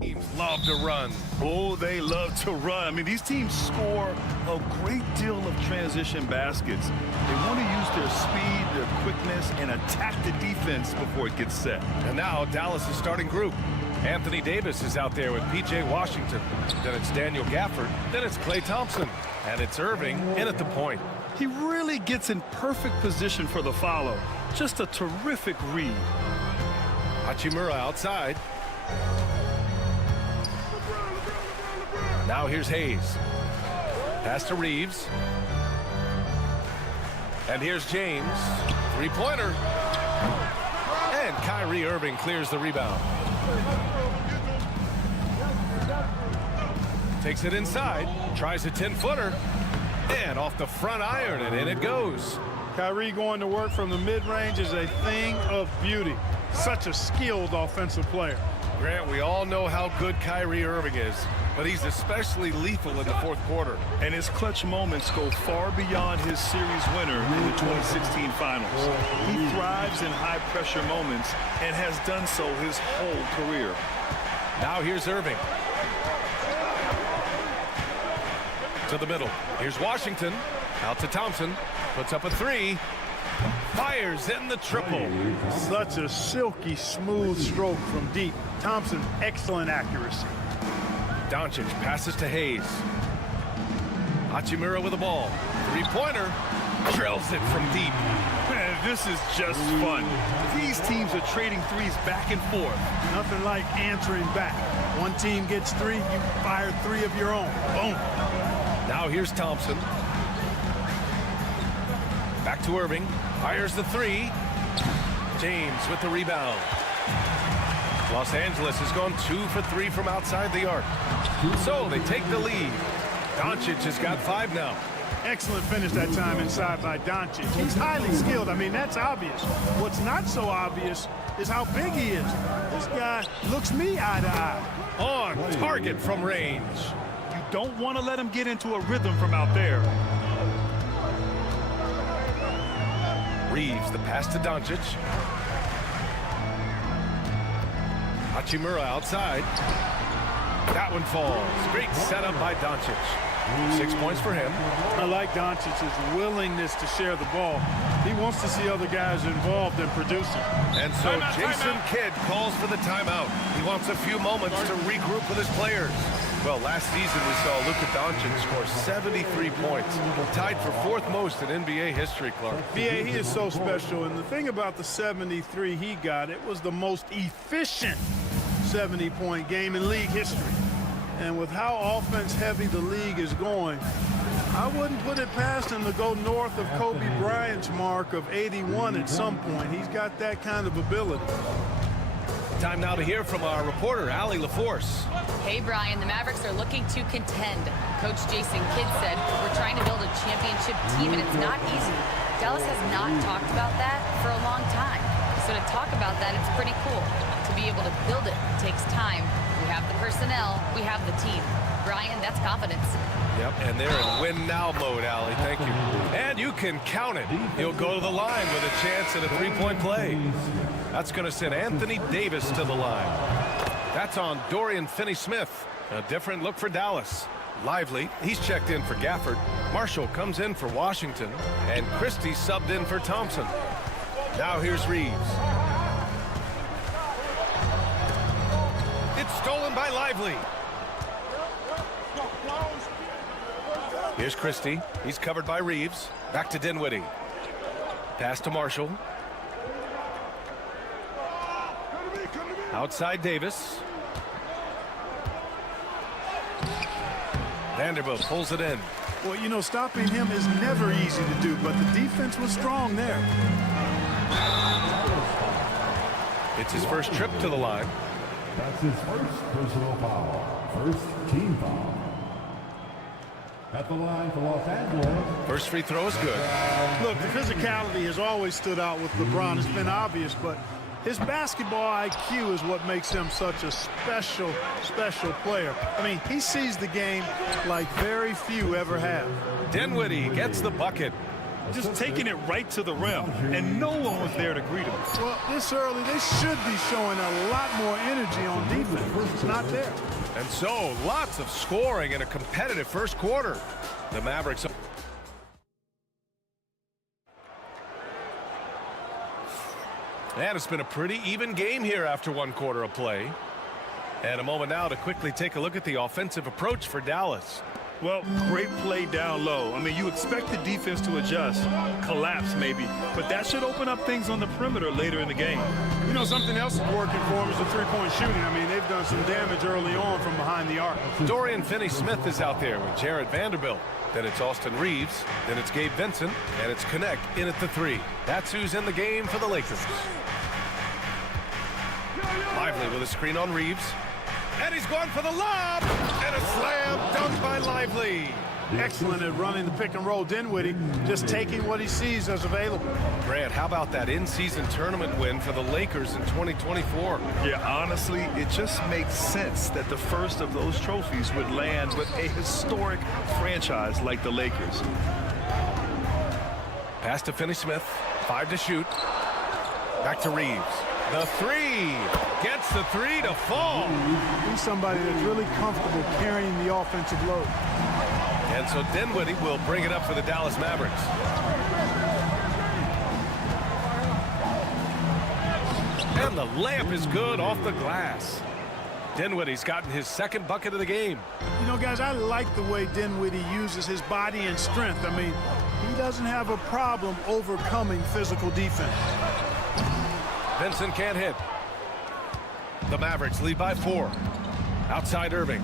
Teams love to run. Oh, they love to run. I mean, these teams score a great deal of transition baskets. They want to use their speed, their quickness, and attack the defense before it gets set. And now Dallas' starting group. Anthony Davis is out there with P.J. Washington. Then it's Daniel Gafford. Then it's Klay Thompson. And it's Irving in at the point. He really gets in perfect position for the follow. Just a terrific read. Hachimura outside. Now here's Hayes. Pass to Reeves. And here's James. Three-pointer. And Kyrie Irving clears the rebound. Takes it inside. Tries a 10-footer. And off the front iron, and in it goes. Kyrie going to work from the mid-range is a thing of beauty. Such a skilled offensive player. Grant, we all know how good Kyrie Irving is, but he's especially lethal in the fourth quarter. And his clutch moments go far beyond his series winner in the 2016 finals. He thrives in high-pressure moments and has done so his whole career. Now here's Irving. To the middle. Here's Washington. Out to Thompson. Puts up a three. Fires in the triple. Such a silky, smooth stroke from deep. Thompson, excellent accuracy. Doncic passes to Hayes. Hachimura with the ball. Three-pointer. Drills it from deep. Man, this is just fun. These teams are trading threes back and forth. Nothing like answering back. One team gets three, you fire three of your own. Boom. Now here's Thompson. Back to Irving. Fires the three. James with the rebound. Los Angeles has gone 2 for 3 from outside the arc. So they take the lead. Doncic has got 5 now. Excellent finish that time inside by Doncic. He's highly skilled. I mean, that's obvious. What's not so obvious is how big he is. This guy looks me eye to eye. On target from range. You don't want to let him get into a rhythm from out there. Reeves, the pass to Doncic. Hachimura outside. That one falls. Great setup by Doncic. 6 points for him. I like Doncic's willingness to share the ball. He wants to see other guys involved in producing. And so Jason Kidd calls for the timeout. He wants a few moments to regroup with his players. Well, last season we saw Luka Doncic score 73 points, tied for 4th most in NBA history, Clark. B.A., he is so special, and the thing about the 73 he got, it was the most efficient 70-point game in league history. And with how offense-heavy the league is going, I wouldn't put it past him to go north of Kobe Bryant's mark of 81 at some point. He's got that kind of ability. Time now to hear from our reporter, Allie LaForce. Hey, Brian, the Mavericks are looking to contend. Coach Jason Kidd said, we're trying to build a championship team, and it's not easy. Dallas has not talked about that for a long time. So to talk about that, it's pretty cool. To be able to build it takes time. We have the personnel, we have the team. Brian, that's confidence. Yep, and they're in win-now mode, Allie. Thank you. And you can count it. He'll go to the line with a chance at a three-point play. That's going to send Anthony Davis to the line. That's on Dorian Finney-Smith. A different look for Dallas. Lively, he's checked in for Gafford. Marshall comes in for Washington. And Christie subbed in for Thompson. Now here's Reeves. It's stolen by Lively. Here's Christie. He's covered by Reeves. Back to Dinwiddie. Pass to Marshall. Outside Davis. Vanderbilt pulls it in. Well, you know, stopping him is never easy to do, but the defense was strong there. It's his first trip to the line. That's his first personal foul. First team foul. At the line for Los Angeles. First free throw is good. Look, the physicality has always stood out with LeBron. It's been obvious, but his basketball IQ is what makes him such a special, special player. I mean, he sees the game like very few ever have. Dinwiddie gets the bucket. just taking it right to the rim, and no one was there to greet him. Well, this early, they should be showing a lot more energy on defense. It's not there. And so, lots of scoring in a competitive first quarter. The Mavericks. And it's been a pretty even game here after one quarter of play. And a moment now to quickly take a look at the offensive approach for Dallas. Well, great play down low. I mean, you expect the defense to adjust, collapse maybe, but that should open up things on the perimeter later in the game. You know, something else is working for them is the three-point shooting. I mean, they've done some damage early on from behind the arc. Dorian Finney-Smith is out there with Jared Vanderbilt. Then it's Austin Reeves. Then it's Gabe Vincent. And it's Connect in at the three. That's who's in the game for the Lakers. Lively with a screen on Reeves. And he's going for the lob. And a slam dunk by Lively. Excellent at running the pick and roll. Dinwiddie just taking what he sees as available. Grant, how about that in-season tournament win for the Lakers in 2024? Yeah, honestly, it just makes sense that the first of those trophies would land with a historic franchise like the Lakers. Pass to Finney-Smith. 5 to shoot. Back to Reeves. The three. Gets the three to fall. He's somebody that's really comfortable carrying the offensive load. And so Dinwiddie will bring it up for the Dallas Mavericks. And the layup is good off the glass. Dinwiddie's gotten his second bucket of the game. You know, guys, I like the way Dinwiddie uses his body and strength. I mean, he doesn't have a problem overcoming physical defense. Vincent can't hit. The Mavericks lead by 4. Outside Irving.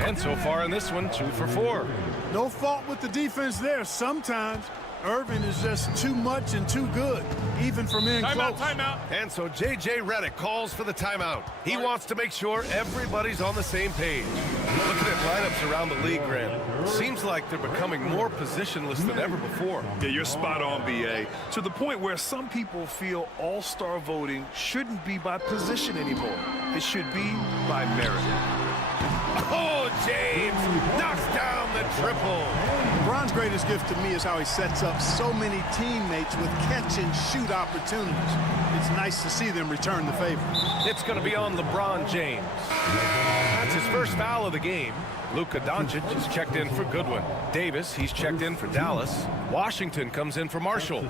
And so far in this one, 2 for 4. No fault with the defense there. Sometimes Irving is just too much and too good, even from in close. Timeout. And so J.J. Redick calls for the timeout. He wants to make sure everybody's on the same page. Looking at lineups around the league, Grant, seems like they're becoming more positionless than ever before. Yeah, you're spot on, B.A. To the point where some people feel all-star voting shouldn't be by position anymore. It should be by merit. Oh, James knocks down the triple. LeBron's greatest gift to me is how he sets up so many teammates with catch-and-shoot opportunities. It's nice to see them return the favor. It's going to be on LeBron James. That's his first foul of the game. Luka Doncic is checked in for Goodwin. Davis, he's checked in for Dallas. Washington comes in for Marshall.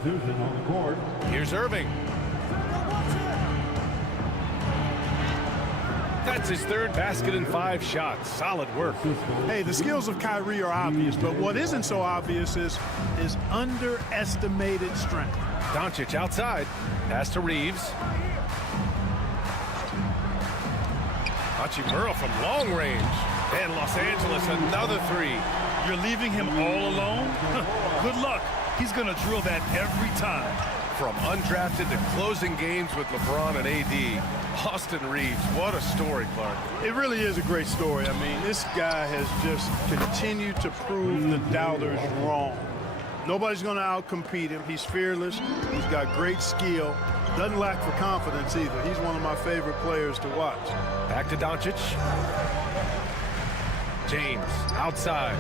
Here's Irving. That's his third basket in 5 shots. Solid work. Hey, the skills of Kyrie are obvious, but what isn't so obvious is his underestimated strength. Doncic outside. Pass to Reeves. Hachimura from long range. And Los Angeles, another 3. You're leaving him all alone? Good luck. He's going to drill that every time. From undrafted to closing games with LeBron and AD, Austin Reeves, what a story, Clark. It really is a great story. I mean, this guy has just continued to prove the doubters wrong. Nobody's going to outcompete him. He's fearless. He's got great skill. Doesn't lack for confidence either. He's one of my favorite players to watch. Back to Doncic. James outside.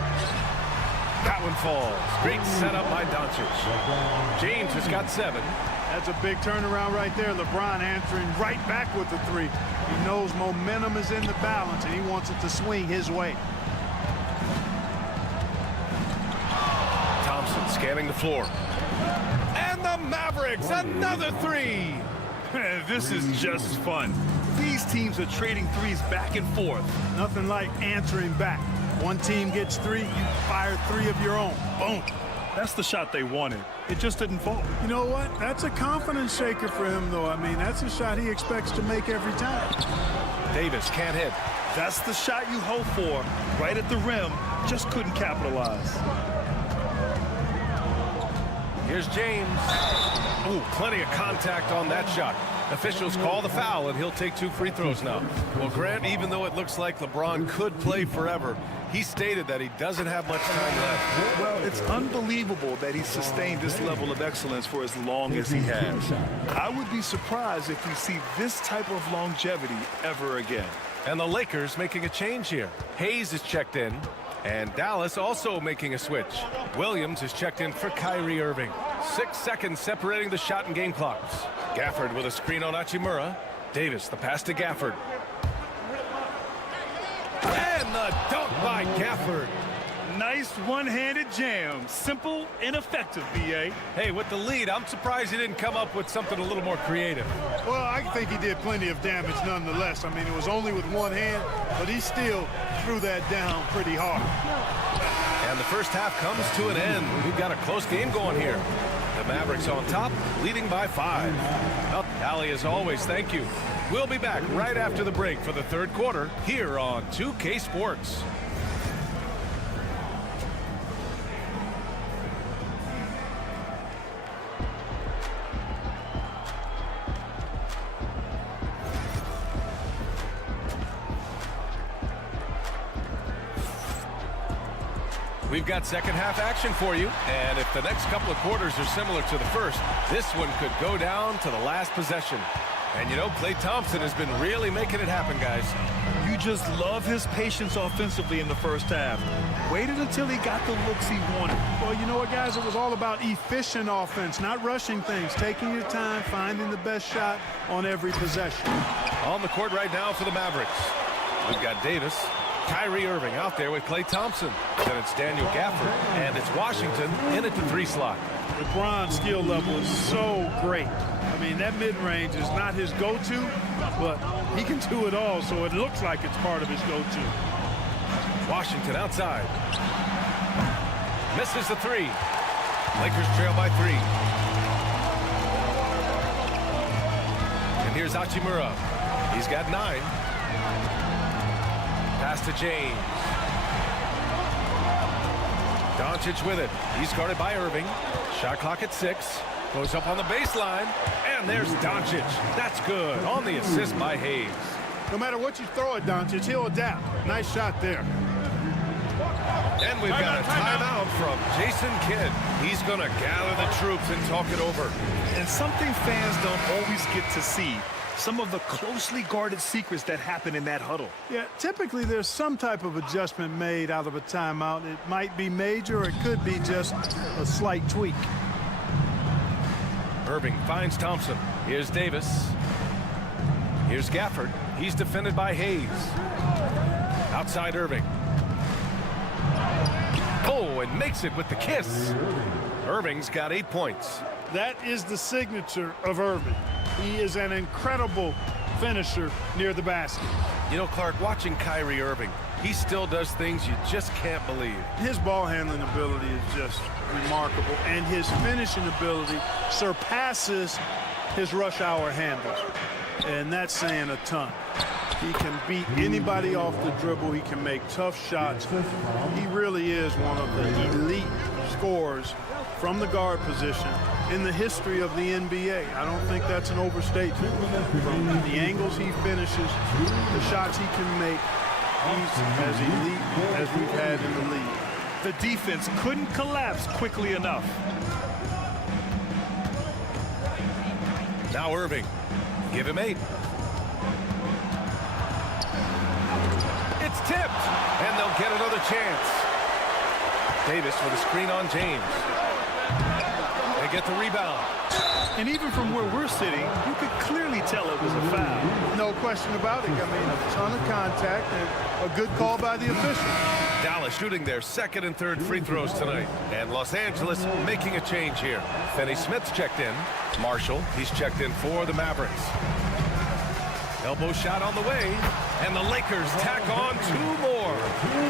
That one falls. Great setup by Doncic. James has got 7. That's a big turnaround right there. LeBron answering right back with the 3. He knows momentum is in the balance, and he wants it to swing his way. Thompson scanning the floor. And the Mavericks, another 3. This is just fun. These teams are trading threes back and forth. Nothing like answering back. One team gets 3, you fire 3 of your own. Boom. That's the shot they wanted. It just didn't fall. You know what? That's a confidence shaker for him, though. I mean, that's a shot he expects to make every time. Davis can't hit. That's the shot you hope for. Right at the rim. Just couldn't capitalize. Here's James. Ooh, plenty of contact on that shot. Officials call the foul, and he'll take 2 free throws now. Well, Grant, even though it looks like LeBron could play forever, he stated that he doesn't have much time left. Well, it's unbelievable that he's sustained this level of excellence for as long as he has. I would be surprised if we see this type of longevity ever again. And the Lakers making a change here. Hayes is checked in. And Dallas also making a switch. Williams is checked in for Kyrie Irving. 6 seconds separating the shot and game clocks. Gafford with a screen on Hachimura. Davis, the pass to Gafford. And the dunk by Gafford. Nice one-handed jam. Simple and effective, B.A. Hey, with the lead, I'm surprised he didn't come up with something a little more creative. Well, I think he did plenty of damage nonetheless. I mean, it was only with one hand, but he still threw that down pretty hard. And the first half comes to an end. We've got a close game going here. The Mavericks on top, leading by 5. Well, Allie, as always, thank you. We'll be back right after the break for the third quarter here on 2K Sports. We've got second half action for you, and if the next couple of quarters are similar to the first, this one could go down to the last possession. And you know, Klay Thompson has been really making it happen, guys. You just love his patience offensively in the first half. Waited until he got the looks he wanted. Well, you know what, guys? It was all about efficient offense, not rushing things, taking your time, finding the best shot on every possession. On the court right now for the Mavericks, we've got Davis, Kyrie Irving out there with Klay Thompson. Then it's Daniel Gafford, and it's Washington in at the 3 slot. LeBron's skill level is so great. I mean, that mid-range is not his go-to, but he can do it all, so it looks like it's part of his go-to. Washington outside. Misses the 3. Lakers trail by 3. And here's Hachimura. He's got 9. Pass to James. Doncic with it. He's guarded by Irving. Shot clock at 6. Goes up on the baseline. And there's Doncic. That's good. On the assist by Hayes. No matter what you throw at Doncic, he'll adapt. Nice shot there. And we've got a timeout from Jason Kidd. He's going to gather the troops and talk it over. And something fans don't always get to see. Some of the closely guarded secrets that happen in that huddle. Yeah, typically there's some type of adjustment made out of a timeout. It might be major, or it could be just a slight tweak. Irving finds Thompson. Here's Davis. Here's Gafford. He's defended by Hayes. Outside Irving. Oh, and makes it with the kiss. Irving's got 8 points. That is the signature of Irving. He is an incredible finisher near the basket. You know, Clark, watching Kyrie Irving, he still does things you just can't believe. His ball handling ability is just remarkable, and his finishing ability surpasses his rush hour handles, and that's saying a ton. He can beat anybody off the dribble. He can make tough shots. He really is one of the elite scorers from the guard position in the history of the NBA. I don't think that's an overstatement. From the angles he finishes, the shots he can make, he's as elite as we've had in the league. The defense couldn't collapse quickly enough. Now Irving. Give him 8. It's tipped, and they'll get another chance. Davis with a screen on James. They get the rebound. And even from where we're sitting, you could clearly tell it was a foul. No question about it. I mean, a ton of contact and a good call by the official. Dallas shooting their second and third free throws tonight. And Los Angeles making a change here. Finney Smith's checked in. Marshall, he's checked in for the Mavericks. Elbow shot on the way. And the Lakers tack on 2 more.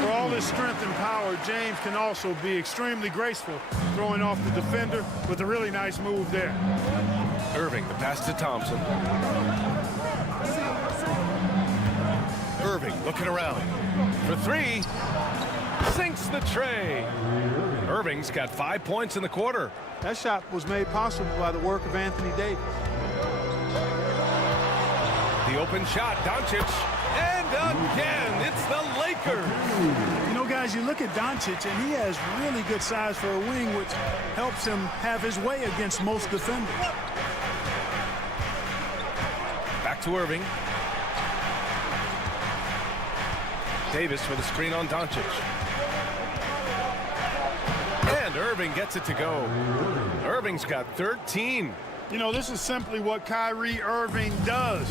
For all his strength and power, James can also be extremely graceful, throwing off the defender with a really nice move there. Irving, the pass to Thompson. Irving looking around. For 3. Sinks the tray. Irving's got 5 points in the quarter. That shot was made possible by the work of Anthony Davis. The open shot, Doncic. And again, it's the Lakers. You know, guys, you look at Doncic, and he has really good size for a wing, which helps him have his way against most defenders. Back to Irving. Davis with a screen on Doncic. And Irving gets it to go. Irving's got 13. You know, this is simply what Kyrie Irving does.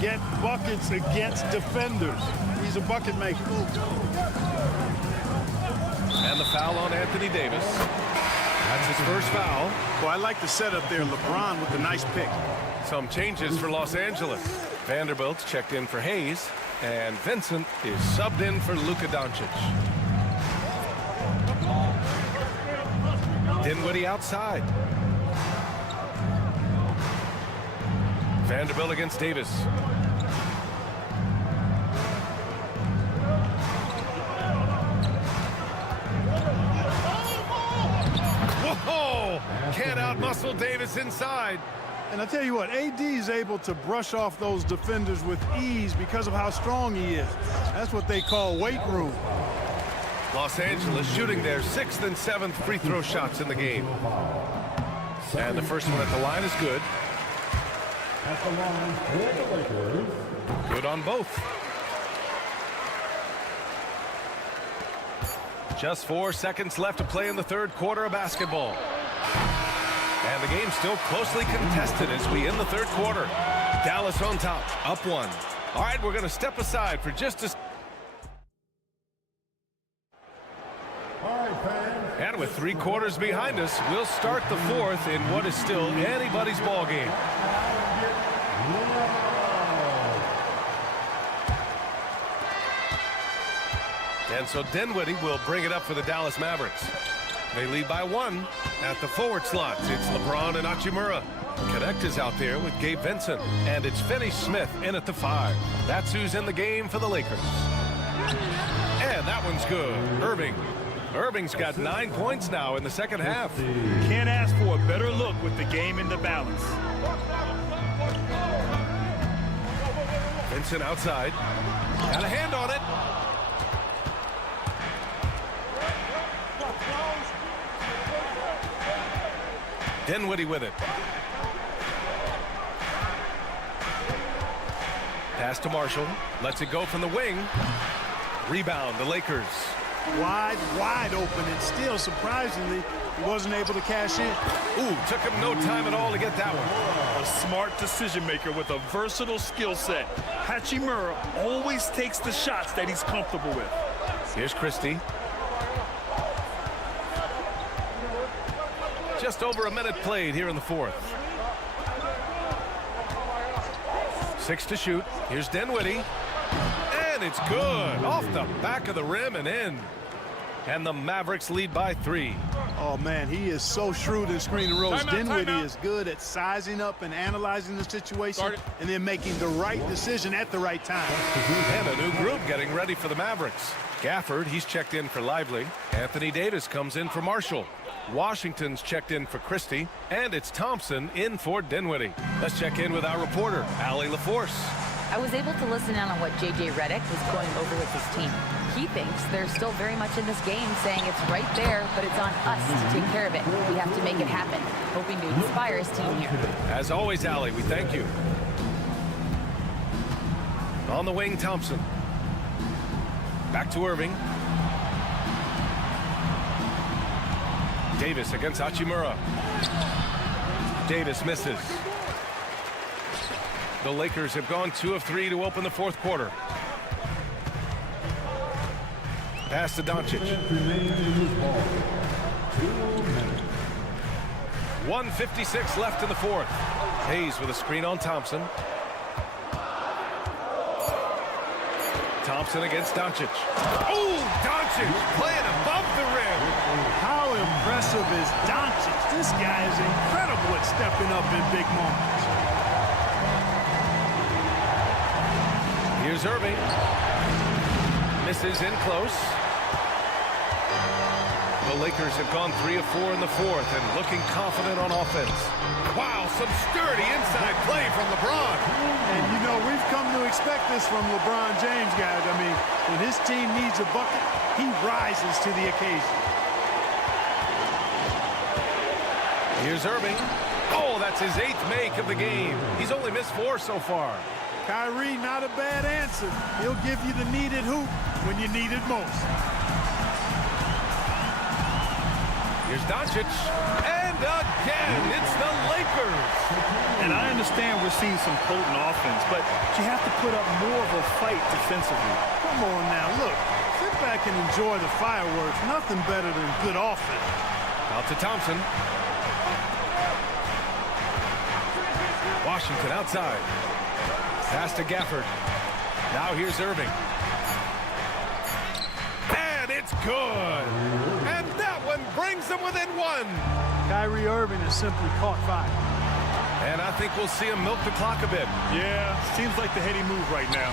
Get buckets against defenders. He's a bucket maker. And the foul on Anthony Davis. That's his first foul. Well, I like the setup there. LeBron with a nice pick. Some changes for Los Angeles. Vanderbilt's checked in for Hayes, and Vincent is subbed in for Luka Doncic. Dinwiddie outside. Vanderbilt against Davis. Whoa! Can't outmuscle Davis inside. And I tell you what, AD is able to brush off those defenders with ease because of how strong he is. That's what they call weight room. Los Angeles shooting their 6th and 7th free throw shots in the game. And the first one at the line is good. At the line for the Lakers. Good on both. Just 4 seconds left to play in the third quarter of basketball. And the game's still closely contested as we end the third quarter. Dallas on top, up 1. All right, we're going to step aside for just a... And with 3 quarters behind us, we'll start the fourth in what is still anybody's ball game. And so Dinwiddie will bring it up for the Dallas Mavericks. They lead by 1 at the forward slots. It's LeBron and Hachimura. Connect is out there with Gabe Vincent. And it's Finney-Smith in at the 5. That's who's in the game for the Lakers. And that one's good. Irving's got 9 points now in the second half. Can't ask for a better look with the game in the balance. Vincent outside. Got a hand on it. Dinwiddie with it. Pass to Marshall. Lets it go from the wing. Rebound, the Lakers. Wide open, and still, surprisingly, he wasn't able to cash in. Ooh, took him no time at all to get that one. A smart decision maker with a versatile skill set. Hachimura always takes the shots that he's comfortable with. Here's Christie. Just over a minute played here in the fourth. 6 to shoot. Here's Dinwiddie. And it's good. Off the back of the rim and in. And the Mavericks lead by 3. Oh, man, he is so shrewd in screen and rolls. Dinwiddie is good at sizing up and analyzing the situation and then making the right decision at the right time. And a new group getting ready for the Mavericks. Gafford, he's checked in for Lively. Anthony Davis comes in for Marshall. Washington's checked in for Christie. And it's Thompson in for Dinwiddie. Let's check in with our reporter, Allie LaForce. I was able to listen in on what J.J. Redick was going over with his team. He thinks they're still very much in this game, saying it's right there, but it's on us to take care of it. We have to make it happen, hoping to inspire his team here. As always, Allie, we thank you. On the wing, Thompson. Back to Irving. Davis against Hachimura. Davis misses. The Lakers have gone 2 of 3 to open the fourth quarter. Pass to Doncic. 1:56 left in the fourth. Hayes with a screen on Thompson. Thompson against Doncic. Oh, Doncic playing above the rim. How impressive is Doncic? This guy is incredible at stepping up in big moments. Here's Irving. Misses in close. The Lakers have gone 3 of 4 in the fourth and looking confident on offense. Wow, some sturdy inside play from LeBron. And, you know, we've come to expect this from LeBron James, guys. I mean, when his team needs a bucket, he rises to the occasion. Here's Irving. Oh, that's his 8th make of the game. He's only missed 4 so far. Kyrie, not a bad answer. He'll give you the needed hoop when you need it most. Here's Doncic. And again, it's the Lakers. And I understand we're seeing some potent offense, but you have to put up more of a fight defensively. Come on now, look. Sit back and enjoy the fireworks. Nothing better than good offense. Out to Thompson. Washington outside. Pass to Gafford. Now here's Irving. And it's good. And that one brings them within one. Kyrie Irving has simply caught fire. And I think we'll see him milk the clock a bit. Yeah, seems like the heady move right now.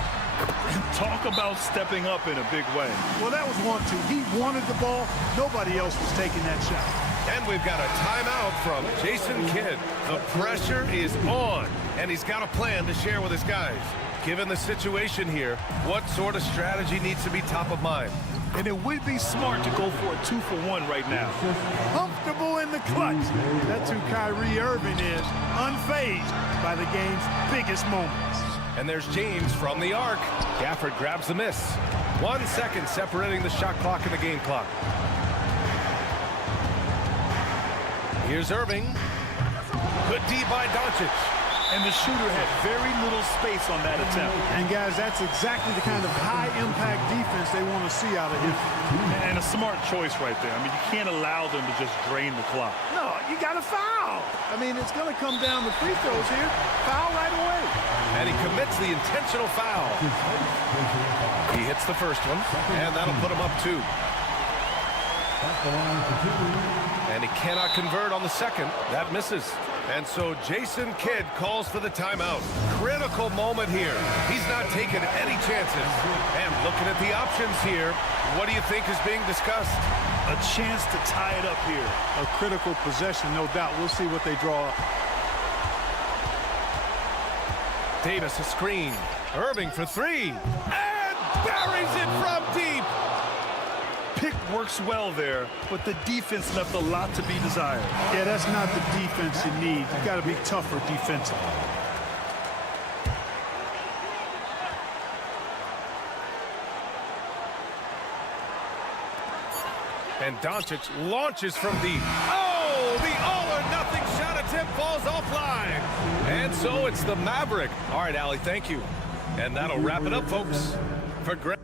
Talk about stepping up in a big way. Well, that was 1-2. He wanted the ball. Nobody else was taking that shot. And we've got a timeout from Jason Kidd. The pressure is on, and he's got a plan to share with his guys. Given the situation here, what sort of strategy needs to be top of mind? And it would be smart to go for a 2-for-1 right now. Comfortable in the clutch. That's who Kyrie Irving is, unfazed by the game's biggest moments. And there's James from the arc. Gafford grabs the miss. 1 second separating the shot clock and the game clock. Here's Irving. Good D by Doncic. And the shooter had very little space on that attempt. And guys, that's exactly the kind of high-impact defense they want to see out of him. And a smart choice right there. I mean, you can't allow them to just drain the clock. No, you got to foul. I mean, it's going to come down to free throws here. Foul right away. And he commits the intentional foul. He hits the first one, and that'll put him up 2. And he cannot convert on the second. That misses. And so Jason Kidd calls for the timeout. Critical moment here. He's not taking any chances. And looking at the options here, what do you think is being discussed? A chance to tie it up here. A critical possession, no doubt. We'll see what they draw up. Davis a screen. Irving for 3. And buries it from deep. Pick works well there, but the defense left a lot to be desired. Yeah, that's not the defense you need. You got to be tougher defensively. And Doncic launches from deep. Oh, the all-or-nothing shot attempt falls offline. And so it's the Maverick. All right, Allie, thank you. And that'll wrap it up, folks. For Greg.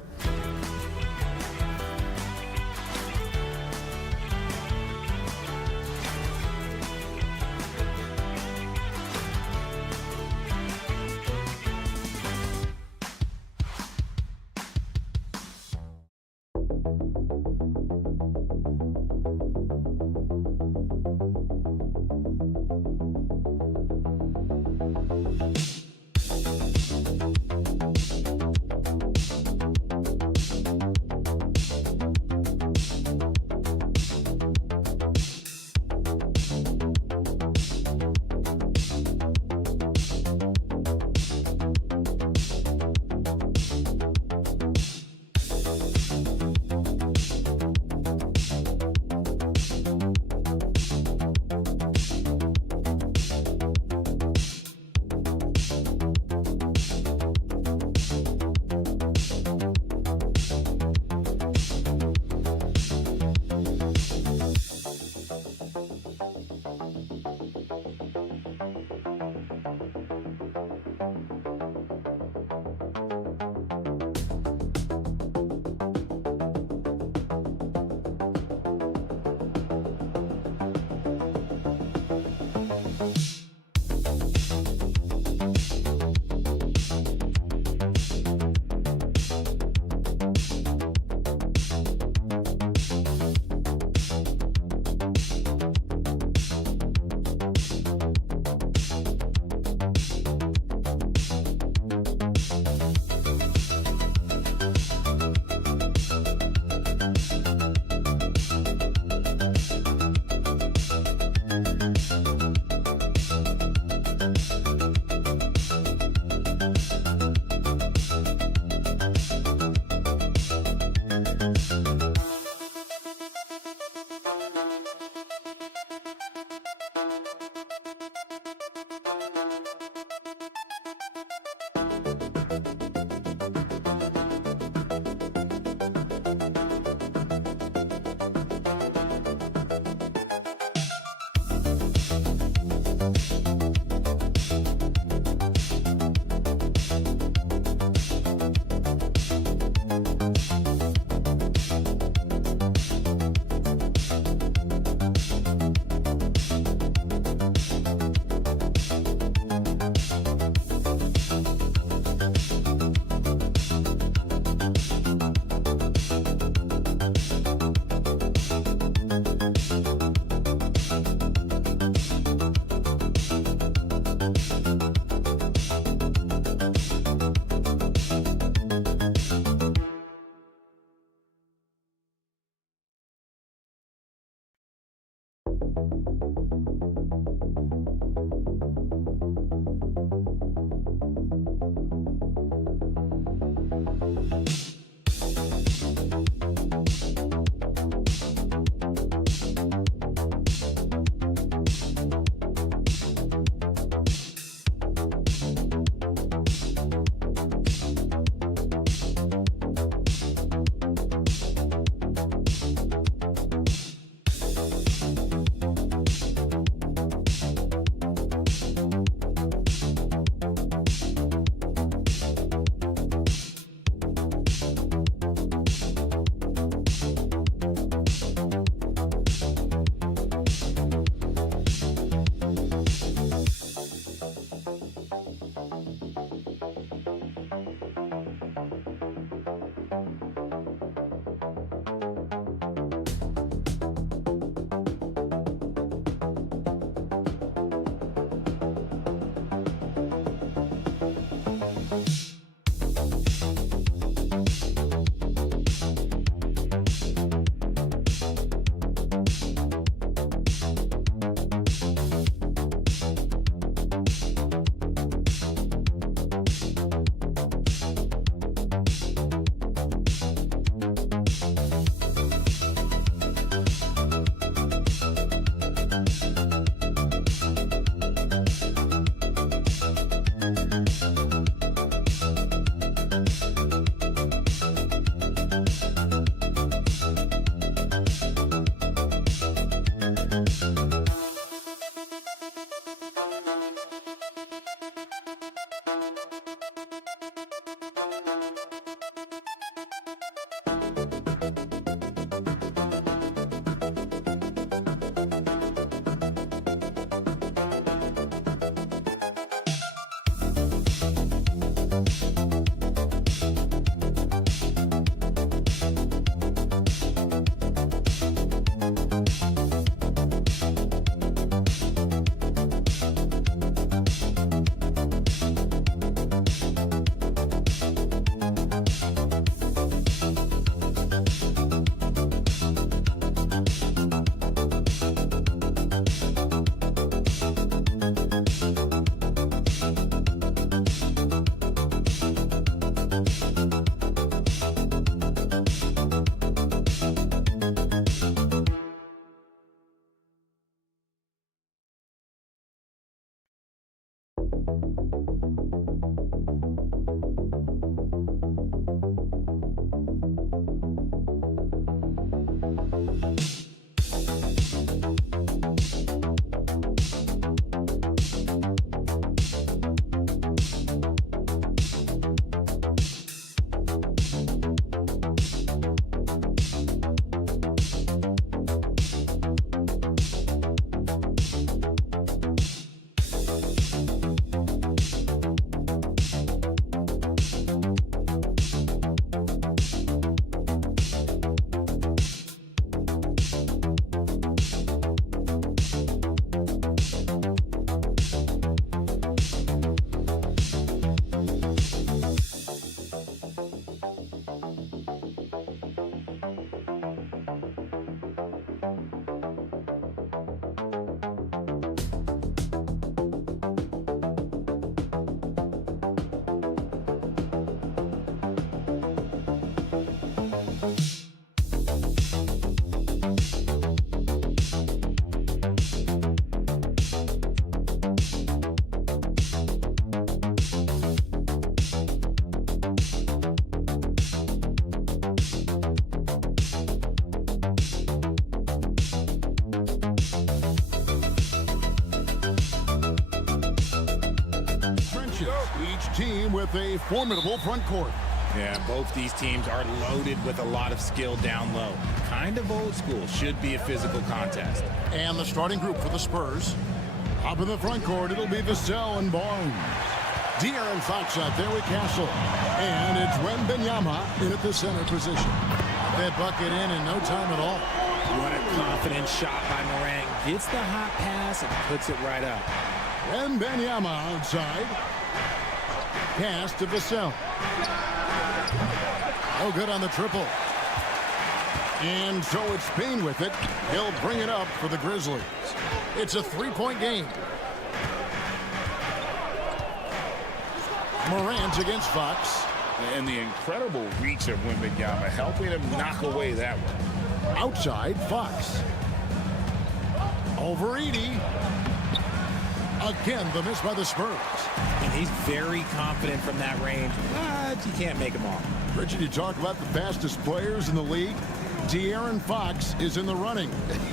team with a formidable front court. Yeah, both these teams are loaded with a lot of skill down low. Kind of old school. Should be a physical contest. And the starting group for the Spurs. Up in the front court, it'll be Vassell and Barnes. De'Aaron Fox out there with Castle. And it's Wembanyama in at the center position. That bucket in no time at all. What a confident shot by Morant. Gets the hot pass and puts it right up. Wembanyama outside. Pass to Vassell. No good on the triple. And so it's Payne with it. He'll bring it up for the Grizzlies. It's a 3-point game. Morant against Fox. And the incredible reach of Wembanyama, helping him knock away that one. Outside, Fox. Over Edie. Again, the miss by the Spurs. And he's very confident from that range, but you can't make him all. Richard, you talk about the fastest players in the league. De'Aaron Fox is in the running,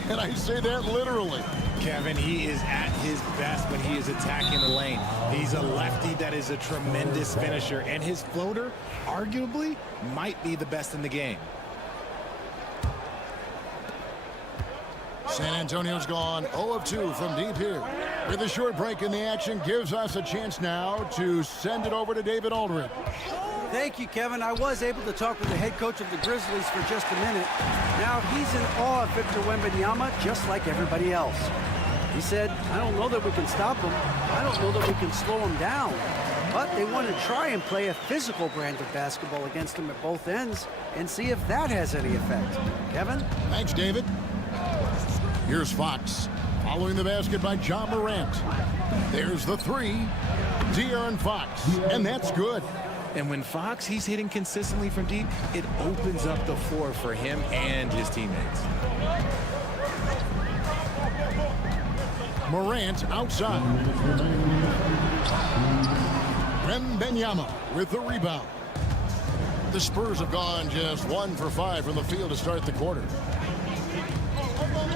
and I say that literally. Kevin, he is at his best when he is attacking the lane. He's a lefty that is a tremendous finisher, and his floater, arguably, might be the best in the game. San Antonio's gone 0 of 2 from deep here. With a short break in the action, gives us a chance now to send it over to David Aldridge. Thank you, Kevin. I was able to talk with the head coach of the Grizzlies for just a minute. Now he's in awe of Victor Wembanyama, just like everybody else. He said, I don't know that we can stop him. I don't know that we can slow him down. But they want to try and play a physical brand of basketball against him at both ends and see if that has any effect. Kevin? Thanks, David. Here's Fox. Following the basket by John Morant. There's the three. De'Aaron Fox. And that's good. And when Fox, he's hitting consistently from deep, it opens up the floor for him and his teammates. Morant outside. Wembanyama with the rebound. The Spurs have gone just 1 for 5 from the field to start the quarter.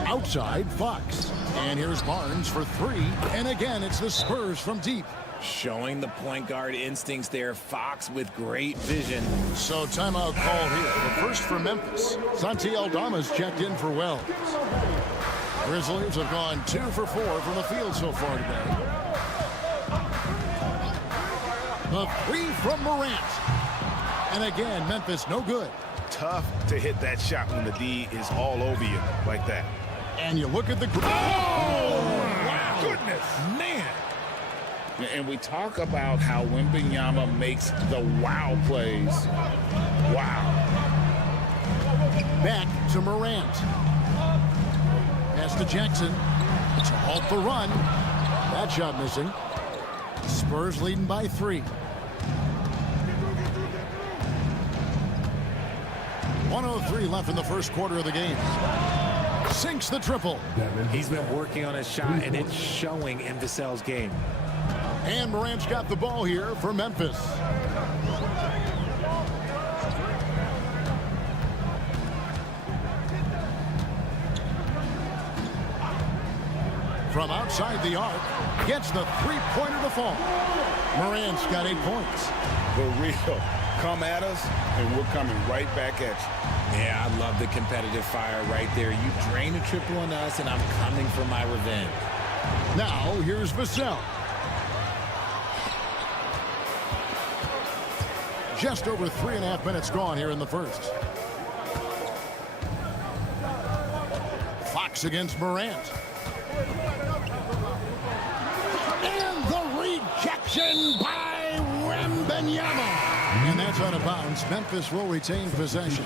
Outside, Fox. And here's Barnes for 3. And again, it's the Spurs from deep. Showing the point guard instincts there. Fox with great vision. So timeout call here. The first for Memphis. Santi Aldama's checked in for Wells. Grizzlies have gone 2 for 4 from the field so far today. The 3 from Morant. And again, Memphis no good. Tough to hit that shot when the D is all over you like that. And you look at the... Oh! Wow. Goodness, man. And we talk about how Wembanyama makes the wow plays. Wow. Back to Morant. Pass to Jackson. To halt the run. That shot missing. Spurs leading by 3. 1:03 left in the first quarter of the game. Sinks the triple. He's been working on his shot, and it's showing in Vassell's game. And Morant's got the ball here for Memphis. From outside the arc, gets the three-pointer to fall. Morant's got 8 points. The real. Come at us, and we're coming right back at you. Yeah, I love the competitive fire right there. You drain a triple on us, and I'm coming for my revenge. Now, here's Vassell. Just over 3.5 minutes gone here in the first. Fox against Morant. And the rejection by Wembanyama. And that's out of bounds. Memphis will retain possession.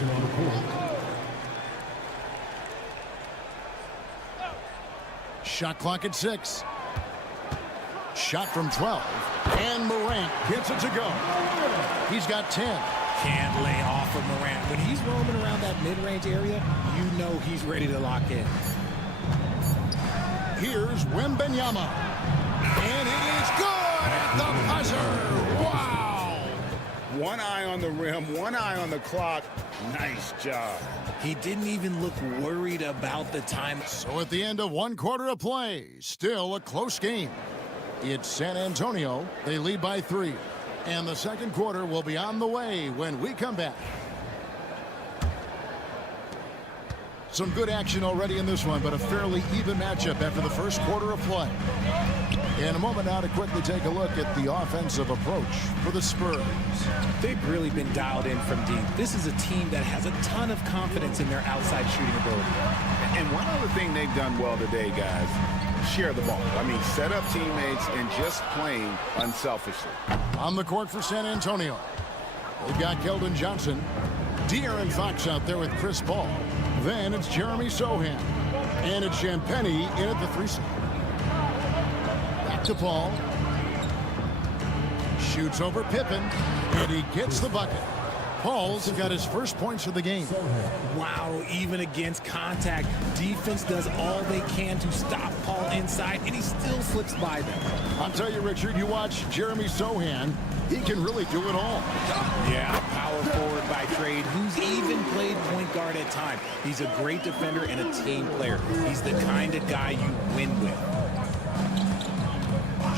Shot clock at 6. Shot from 12. And Morant gets it to go. He's got 10. Can't lay off of Morant. When he's roaming around that mid-range area, you know he's ready to lock in. Here's Wembanyama. And it is good at the buzzer. Wow. One eye on the rim, one eye on the clock. Nice job. He didn't even look worried about the time. So at the end of 1 quarter of play, still a close game. It's San Antonio. They lead by 3. And the second quarter will be on the way when we come back. Some good action already in this one, but a fairly even matchup after the first quarter of play. In a moment now to quickly take a look at the offensive approach for the Spurs. They've really been dialed in from deep. This is a team that has a ton of confidence in their outside shooting ability. And one other thing they've done well today, guys, share the ball. I mean, set up teammates and just playing unselfishly. On the court for San Antonio, they've got Keldon Johnson. De'Aaron Fox out there with Chris Paul. Then it's Jeremy Sohan. And it's Champagny in at the 3 slot. Back to Paul. Shoots over Pippen, and he gets the bucket. Paul's got his first points of the game. Wow, even against contact, defense does all they can to stop Paul inside, and he still slips by them. I'll tell you, Richard, you watch Jeremy Sohan, he can really do it all. Yeah, power forward by trade, who's even played point guard at times. He's a great defender and a team player. He's the kind of guy you win with.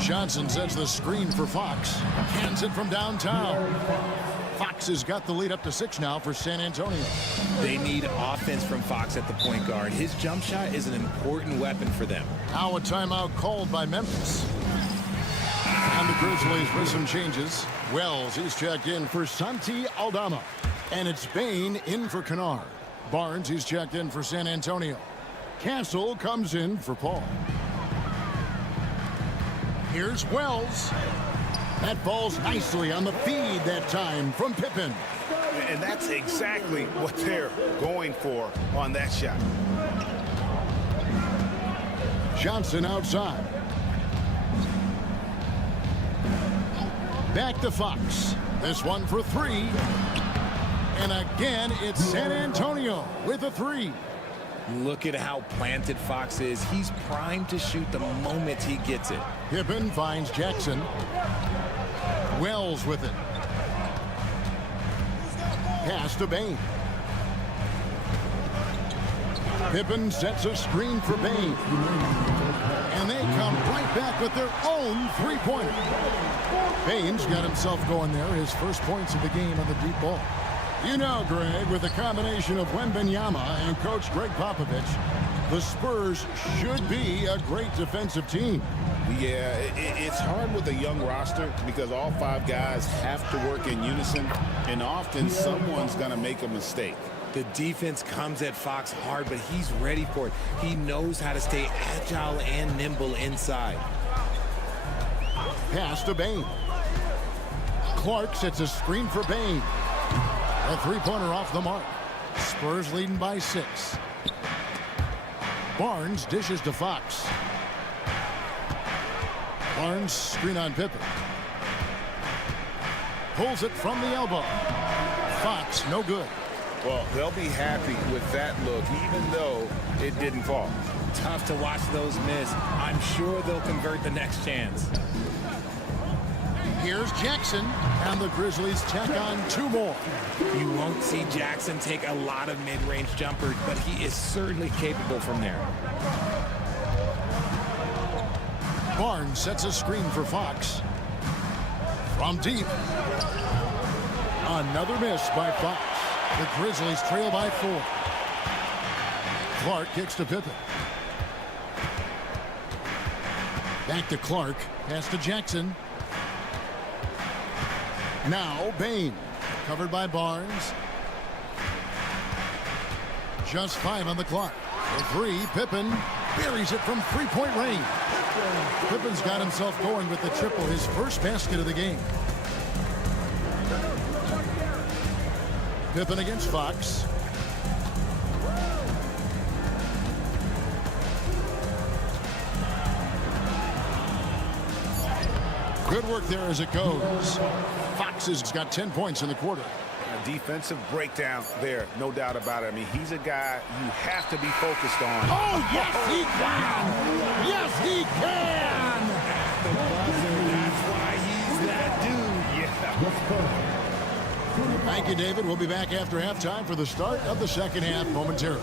Johnson sets the screen for Fox. Hands it from downtown. Fox has got the lead up to 6 now for San Antonio. They need offense from Fox at the point guard. His jump shot is an important weapon for them. Now a timeout called by Memphis. And the Grizzlies with some changes. Wells, he's checked in for Santi Aldama. And it's Bain in for Kennard. Barnes, he's checked in for San Antonio. Castle comes in for Paul. Here's Wells. That falls nicely on the feed that time from Pippen. And that's exactly what they're going for on that shot. Johnson outside. Back to Fox. This one for 3. And again, it's San Antonio with a 3. Look at how planted Fox is. He's primed to shoot the moment he gets it. Pippen finds Jackson. Wells with it. Pass to Bain. Pippen sets a screen for Bain. And they come right back with their own 3-pointer. Bain's got himself going there. His first points of the game on the deep ball. You know, Greg, with the combination of Wembanyama and Coach Greg Popovich, the Spurs should be a great defensive team. Yeah, it's hard with a young roster because all 5 guys have to work in unison, and often someone's going to make a mistake. The defense comes at Fox hard, but he's ready for it. He knows how to stay agile and nimble inside. Pass to Bain. Clark sets a screen for Bain. A 3-pointer off the mark. Spurs leading by 6. Barnes dishes to Fox. Barnes screen on Pippen. Pulls it from the elbow. Fox no good. Well, they'll be happy with that look, even though it didn't fall. Tough to watch those miss. I'm sure they'll convert the next chance. Here's Jackson, and the Grizzlies tack on 2 more. You won't see Jackson take a lot of mid-range jumpers, but he is certainly capable from there. Barnes sets a screen for Fox. From deep. Another miss by Fox. The Grizzlies trail by 4. Clark kicks to Pippen. Back to Clark. Pass to Jackson. Now Bain. Covered by Barnes. Just 5 on the clock. For 3, Pippen buries it from 3-point range. Pippen's got himself going with the triple, his first basket of the game. Pippen against Fox. Good work there as it goes. Fox has got 10 points in the quarter. A defensive breakdown there, no doubt about it. I mean, he's a guy you have to be focused on. Oh, yes, he can! Yes, he can! At the buzzer, that's why he's that dude. Yeah. Thank you, David. We'll be back after halftime for the start of the second half momentarily.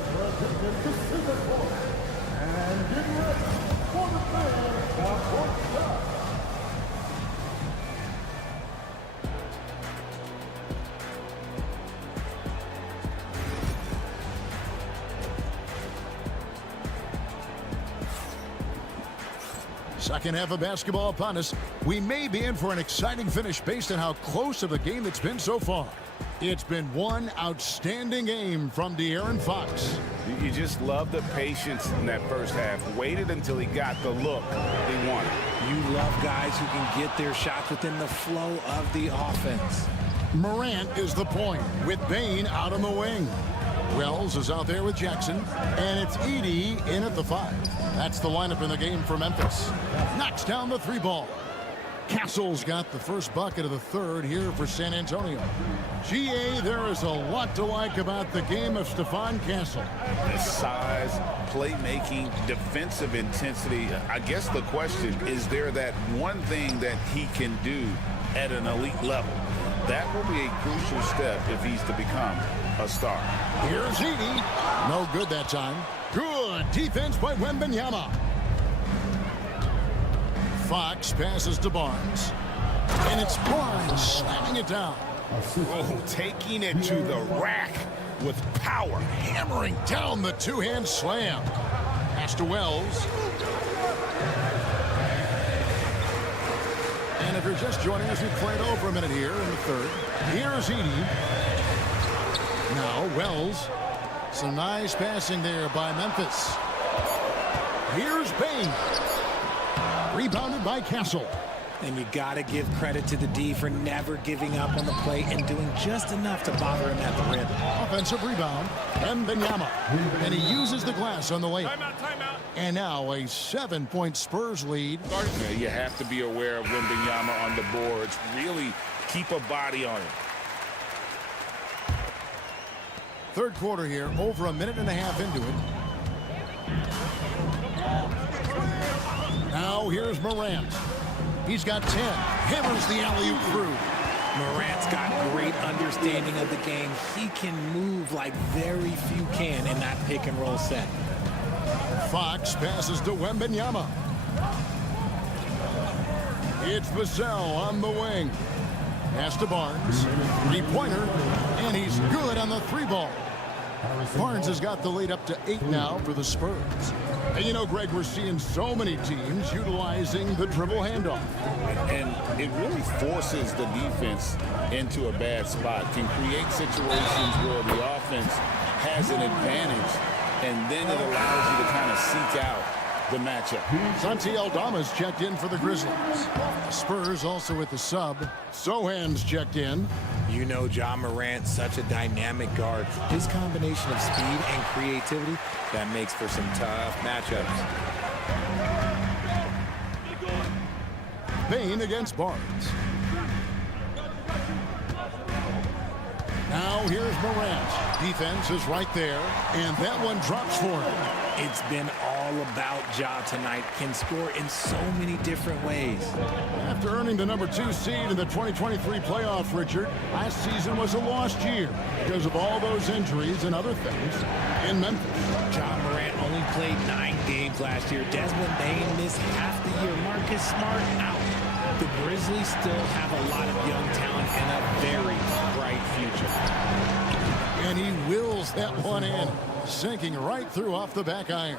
Second half of basketball upon us. We may be in for an exciting finish based on how close of a game it's been so far. It's been one outstanding game from De'Aaron Fox. You just love the patience in that first half. Waited until he got the look he wanted. You love guys who can get their shots within the flow of the offense. Morant is the point with Bain out on the wing. Wells is out there with Jackson, and it's Edey in at the 5. That's the lineup in the game for Memphis. Knocks down the 3 ball. Castle's got the first bucket of the 3rd here for San Antonio. GA, there is a lot to like about the game of Stephon Castle. The size, playmaking, defensive intensity. I guess the question is there that one thing that he can do at an elite level? That will be a crucial step if he's to become a star. Here's Edey. No good that time. Good defense by Wembanyama. Fox passes to Barnes. And it's Barnes slamming it down. Oh, taking it to the rack with power. Hammering down the 2-hand slam. Pass to Wells. And if you're just joining us, we've played over a minute here in the 3rd. Here's Edey. Now Wells. Some nice passing there by Memphis. Here's Bain. Rebounded by Castle. And you got to give credit to the D for never giving up on the play and doing just enough to bother him at the rim. Offensive rebound. Wembanyama. And he uses the glass on the layup. Timeout. And now a 7-point Spurs lead. Yeah, you have to be aware of Wembanyama on the boards. Really keep a body on him. 3rd quarter here, over a minute and a half into it. Now here's Morant. He's got 10. Hammers the alley-oop through. Morant's got great understanding of the game. He can move like very few can in that pick-and-roll set. Fox passes to Wembanyama. It's Vassell on the wing. Pass to Barnes. 3-pointer. And he's good on the 3 ball. Barnes has got the lead up to 8 now for the Spurs. And you know, Greg, we're seeing so many teams utilizing the dribble handoff. And it really forces the defense into a bad spot. Can create situations where the offense has an advantage, and then it allows you to kind of seek out the matchup. Santi Aldama's checked in for the Grizzlies. The Spurs also with the sub. Sohan's checked in. You know Ja Morant, such a dynamic guard. His combination of speed and creativity, that makes for some tough matchups. Bain against Barnes. Now here's Morant. Defense is right there, and that one drops for him. It's been all about Ja tonight. Can score in so many different ways. After earning the #2 seed in the 2023 playoff, Richard, last season was a lost year because of all those injuries and other things in Memphis. Ja Morant only played 9 games last year. Desmond Bain missed half the year. Marcus Smart out. The Grizzlies still have a lot of young talent and a very bright future. And he wills that one in, sinking right through off the back iron.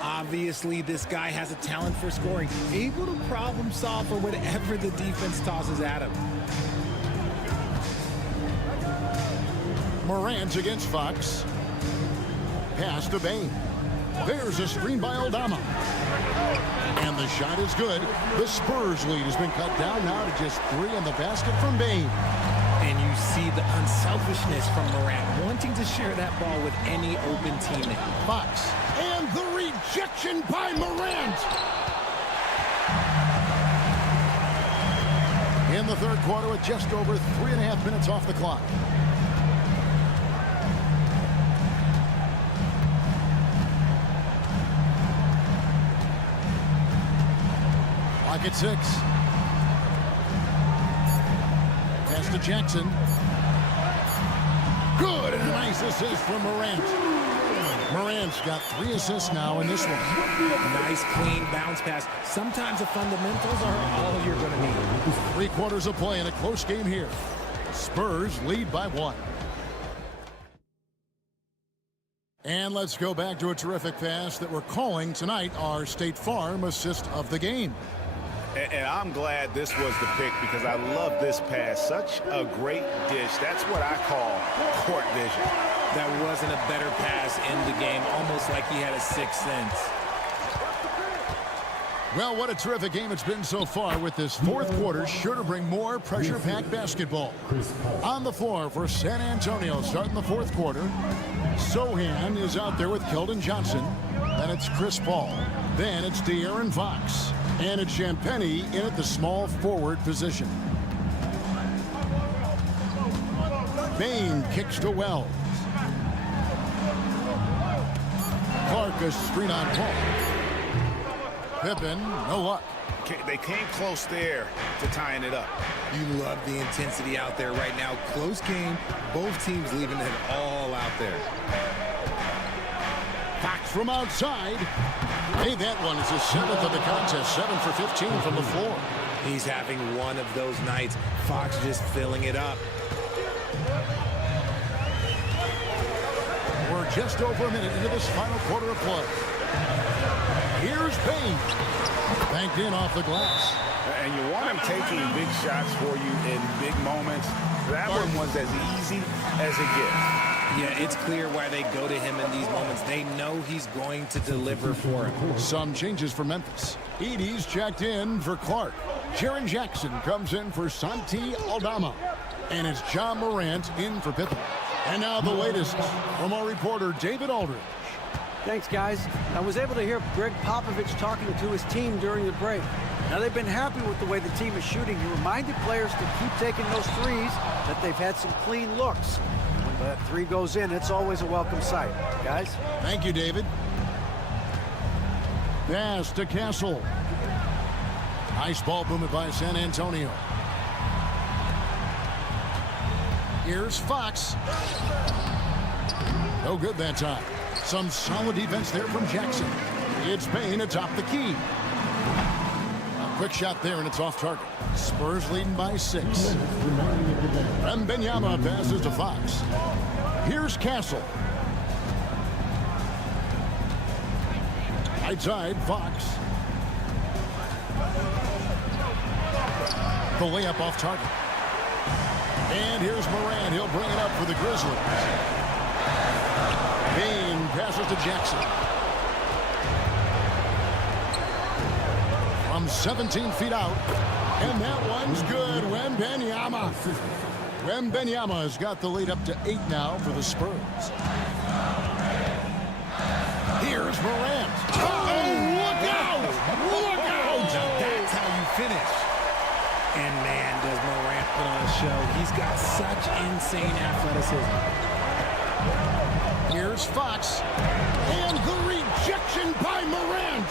Obviously, this guy has a talent for scoring, able to problem solve for whatever the defense tosses at him. Morant against Fox. Pass to Bain. There's a screen by Aldama. And the shot is good. The Spurs lead has been cut down now to just 3 in the basket from Bain. And you see the unselfishness from Morant, wanting to share that ball with any open teammate. Fox. And the rejection by Morant. In the 3rd quarter with just over 3.5 minutes off the clock. Clock at 6. Pass to Jackson. Good, and a nice assist from Morant. Morant's got 3 assists now in this one. Nice, clean bounce pass. Sometimes the fundamentals are all you're going to need. 3 quarters of play in a close game here. Spurs lead by 1. And let's go back to a terrific pass that we're calling tonight our State Farm assist of the game. And I'm glad this was the pick because I love this pass. Such a great dish. That's what I call court vision. That wasn't a better pass in the game, almost like he had a 6th sense. Well, what a terrific game it's been so far, with this fourth quarter sure to bring more pressure-packed basketball. On the floor for San Antonio starting the fourth quarter, Sohan is out there with Keldon Johnson. Then it's Chris Paul. Then it's De'Aaron Fox. And it's Champagnie in at the small forward position. Bain kicks to Wells. Clark a screen on Paul. Pippen, no luck. They came close there to tying it up. You love the intensity out there right now. Close game. Both teams leaving it all out there. Fox from outside. Hey, that one is his 7th of the contest. 7 for 15 from the floor. He's having one of those nights. Fox just filling it up. We're just over a minute into this final quarter of play. Here's Bain. Banked in off the glass. And you want him taking big shots for you in big moments. That one was as easy as it gets. Yeah, it's clear why they go to him in these moments. They know he's going to deliver for him. Some changes for Memphis. Edey's checked in for Clark. Jaren Jackson comes in for Santi Aldama. And it's John Morant in for Pippen. And now the latest from our reporter, David Aldridge. Thanks, guys. I was able to hear Greg Popovich talking to his team during the break. Now, they've been happy with the way the team is shooting. He reminded players to keep taking those threes, that they've had some clean looks. When that three goes in, it's always a welcome sight. Guys? Thank you, David. Pass to Castle. Nice ball movement by San Antonio. Here's Fox. No good that time. Some solid defense there from Jackson. It's Bain atop the key. A quick shot there, and it's off target. Spurs leading by 6. Wembanyama passes to Fox. Here's Castle. Right side, Fox. The layup off target. And here's Morant. He'll bring it up for the Grizzlies. Bain passes to Jackson. From 17 feet out. And that one's good. Wembanyama. Wembanyama has got the lead up to 8 now for the Spurs. Here's Morant. Oh, look out! Look out! Now that's how you finish. And man, does Morant put on a show. He's got such insane athleticism. Here's Fox. And the rejection by Morant.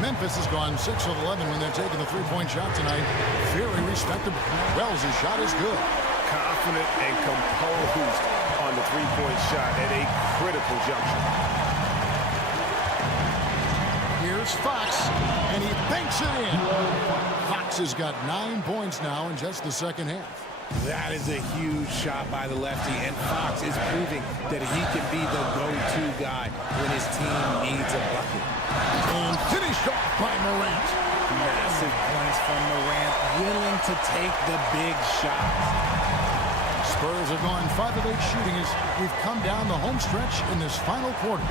Memphis has gone 6 of 11 when they're taking the three-point shot tonight. Very respectable. Wells' shot is good. Confident and composed on the three-point shot at a critical juncture. Here's Fox, and he banks it in. Fox has got 9 points now in just the second half. That is a huge shot by the lefty, and Fox is proving that he can be the go-to guy when his team needs a bucket. And finished off by Morant. Massive points from Morant, willing to take the big shots. Spurs have gone 5 of 8 shooting as we've come down the home stretch in this final quarter.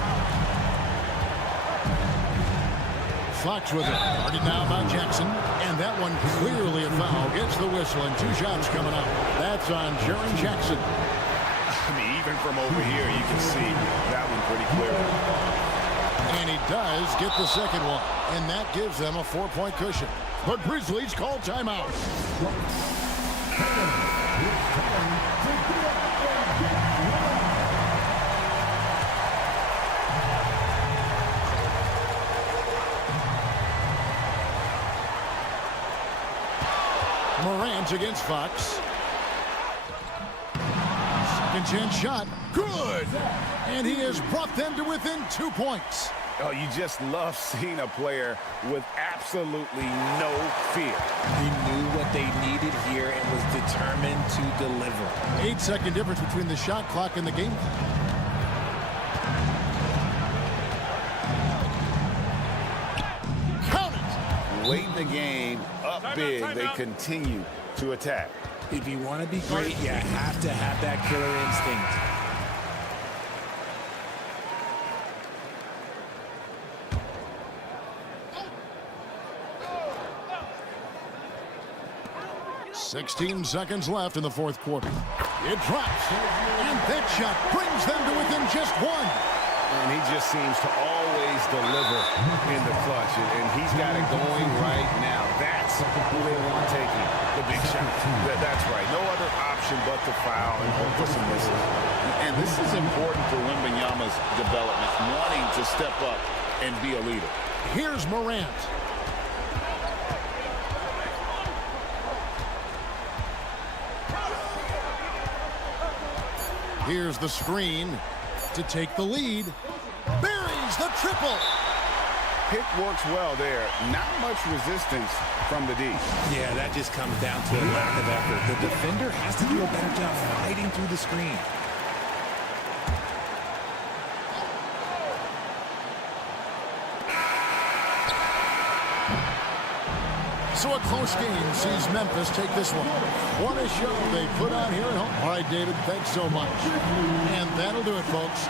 Fox with it. Guarded now by Jackson. And that one clearly a foul. Gets the whistle and 2 shots coming up. That's on Jaren Jackson. I mean, even from over here, you can see that one pretty clearly. And he does get the second one. And that gives them a 4-point cushion. But Grizzlies call timeout. Morant against Fox. Second chance shot. Good! And he has brought them to within 2 points. Oh, you just love seeing a player with absolutely no fear. He knew what they needed here and was determined to deliver. 8-second difference between the shot clock and the game clock. Count it! Late in the game, up big, they continue to attack. If you want to be great, you have to have that killer instinct. 16 seconds left in the fourth quarter. It drops, and that shot brings them to within just one. And he just seems to always deliver in the clutch, and he's got it going right now. That's who they want taking the big shot. That's right. No other option but to foul and hope for some misses. And this is important for Wembanyama's development, wanting to step up and be a leader. Here's Morant. Here's the screen to take the lead. Buries the triple. Pick works well there. Not much resistance from the D. Yeah, that just comes down to a lack of effort. The defender has to do a better job fighting through the screen. So a close game sees Memphis take this one. What a show they put on here at home. All right, David, thanks so much. And that'll do it, folks.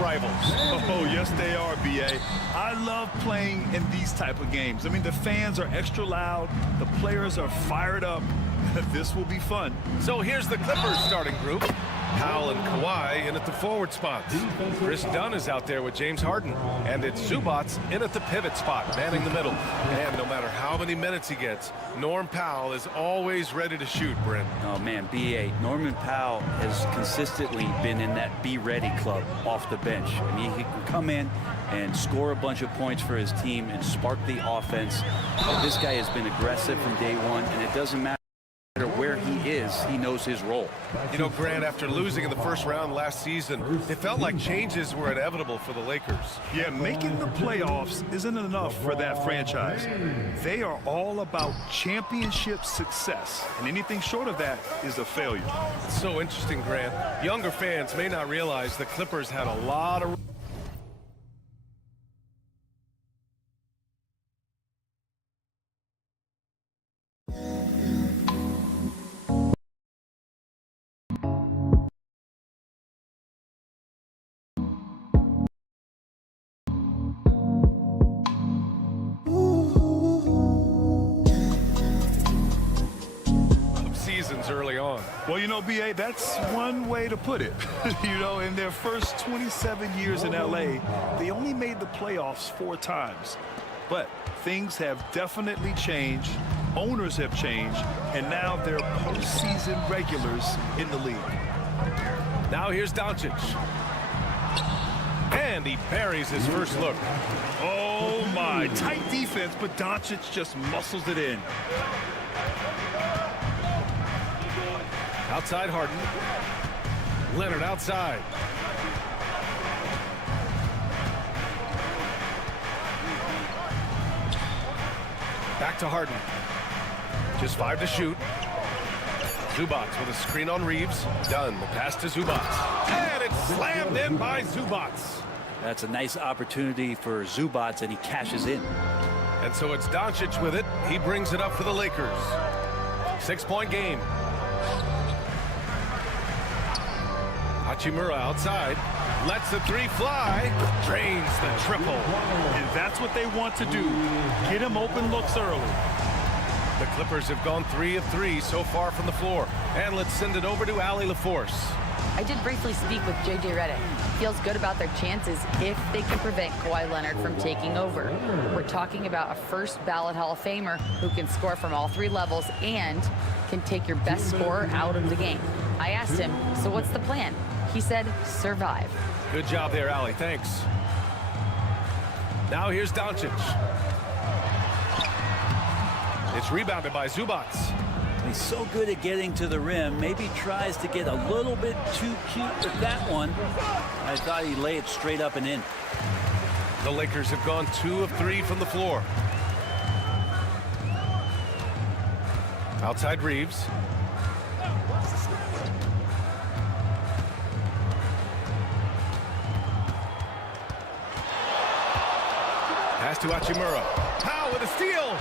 Rivals. Oh, yes, they are, B.A. I love playing in these type of games. I mean, the fans are extra loud. The players are fired up. This will be fun. So here's the Clippers starting group. Powell and Kawhi in at the forward spots. Chris Dunn is out there with James Harden. And it's Zubats in at the pivot spot, manning the middle. And no matter how many minutes he gets, Norm Powell is always ready to shoot, Brent. Oh, man, B.A. Norman Powell has consistently been in that be-ready club off the bench. I mean, he can come in and score a bunch of points for his team and spark the offense. This guy has been aggressive from day one, and it doesn't matter where he is, he knows his role. You know, Grant, after losing in the first round last season, it felt like changes were inevitable for the Lakers. Yeah, making the playoffs isn't enough for that franchise. They are all about championship success, and anything short of that is a failure. It's so interesting, Grant. Younger fans may not realize the Clippers had a lot of early on. Well, you know, B.A., that's one way to put it. You know, in their first 27 years in L.A., they only made the playoffs 4 times. But things have definitely changed. Owners have changed. And now they're postseason regulars in the league. Now here's Doncic. And he buries his first look. Oh, my. Tight defense, but Doncic just muscles it in. Outside Harden. Leonard outside. Back to Harden. Just 5 to shoot. Zubats with a screen on Reeves. Done. The pass to Zubats. And it's slammed in by Zubats. That's a nice opportunity for Zubats, and he cashes in. And so it's Doncic with it. He brings it up for the Lakers. 6-point game. Hachimura outside. Lets the three fly. Drains the triple. And that's what they want to do. Get him open looks early. The Clippers have gone 3 of 3 so far from the floor. And let's send it over to Allie LaForce. I did briefly speak with J.J. Redick. Feels good about their chances if they can prevent Kawhi Leonard from taking over. We're talking about a first ballot Hall of Famer who can score from all 3 levels and can take your best scorer out of the game. I asked him, so what's the plan? He said, survive. Good job there, Allie. Thanks. Now here's Doncic. It's rebounded by Zubac. He's so good at getting to the rim. Maybe tries to get a little bit too cute with that one. I thought he'd lay it straight up and in. The Lakers have gone 2 of 3 from the floor. Outside Reeves. Pass to Hachimura. Powell with a steal.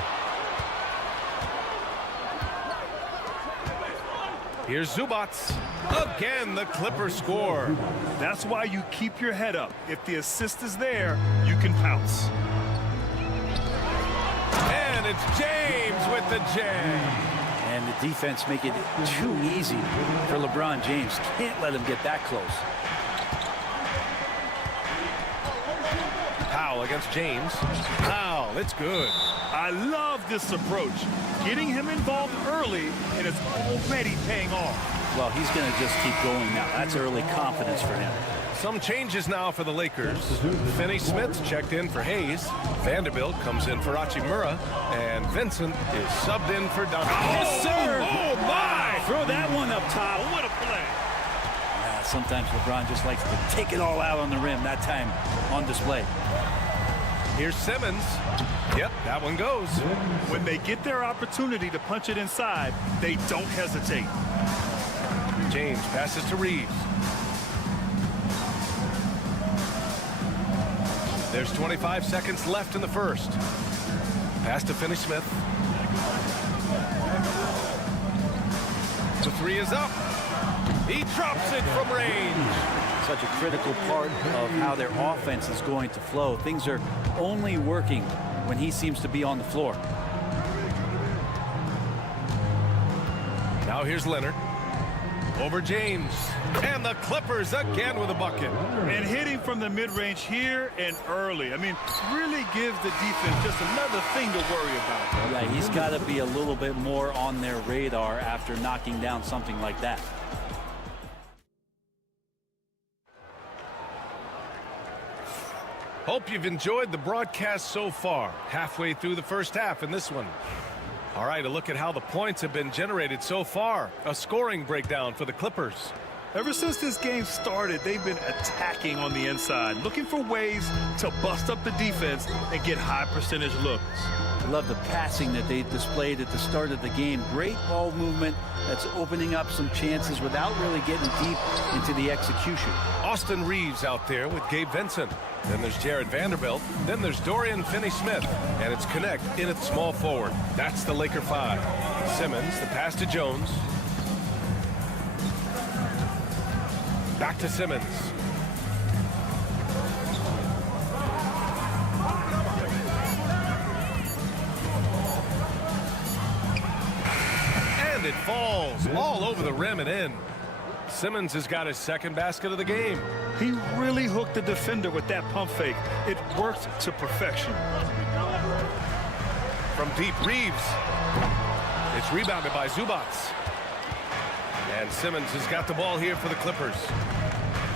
Here's Zubac. Again, the Clippers score. That's why you keep your head up. If the assist is there, you can pounce. And it's James with the jam. And the defense make it too easy for LeBron James. Can't let him get that close. Powell against James. Powell, it's good. I love this approach. Getting him involved early, and it's already paying off. Well, he's going to just keep going now. That's early confidence for him. Some changes now for the Lakers. Finney Smith's checked in for Hayes. Vanderbilt comes in for Hachimura. And Vincent is subbed in for Doncic. Yes, sir. Oh, my! Throw that one up top. What a play. Yeah, sometimes LeBron just likes to take it all out on the rim. That time on display. Here's Simmons. Yep, that one goes. When they get their opportunity to punch it inside, they don't hesitate. James passes to Reeves. There's 25 seconds left in the first. Pass to Finney Smith. The three is up. He drops it from range. Such a critical part of how their offense is going to flow. Things are only working when he seems to be on the floor. Now here's Leonard. Over James. And the Clippers again with a bucket. And hitting from the mid-range here and early. I mean, really gives the defense just another thing to worry about. Yeah, he's got to be a little bit more on their radar after knocking down something like that. Hope you've enjoyed the broadcast so far. Halfway through the first half in this one. All right, a look at how the points have been generated so far. A scoring breakdown for the Clippers. Ever since this game started, they've been attacking on the inside, looking for ways to bust up the defense and get high percentage looks. I love the passing that they displayed at the start of the game. Great ball movement that's opening up some chances without really getting deep into the execution. Austin Reeves out there with Gabe Vincent. Then there's Jared Vanderbilt. Then there's Dorian Finney-Smith. And it's Connect in at small forward. That's the Laker 5. Simmons, the pass to Jones. Back to Simmons. And it falls all over the rim and in. Simmons has got his second basket of the game. He really hooked the defender with that pump fake. It worked to perfection. From deep, Reeves. It's rebounded by Zubac. And Simmons has got the ball here for the Clippers.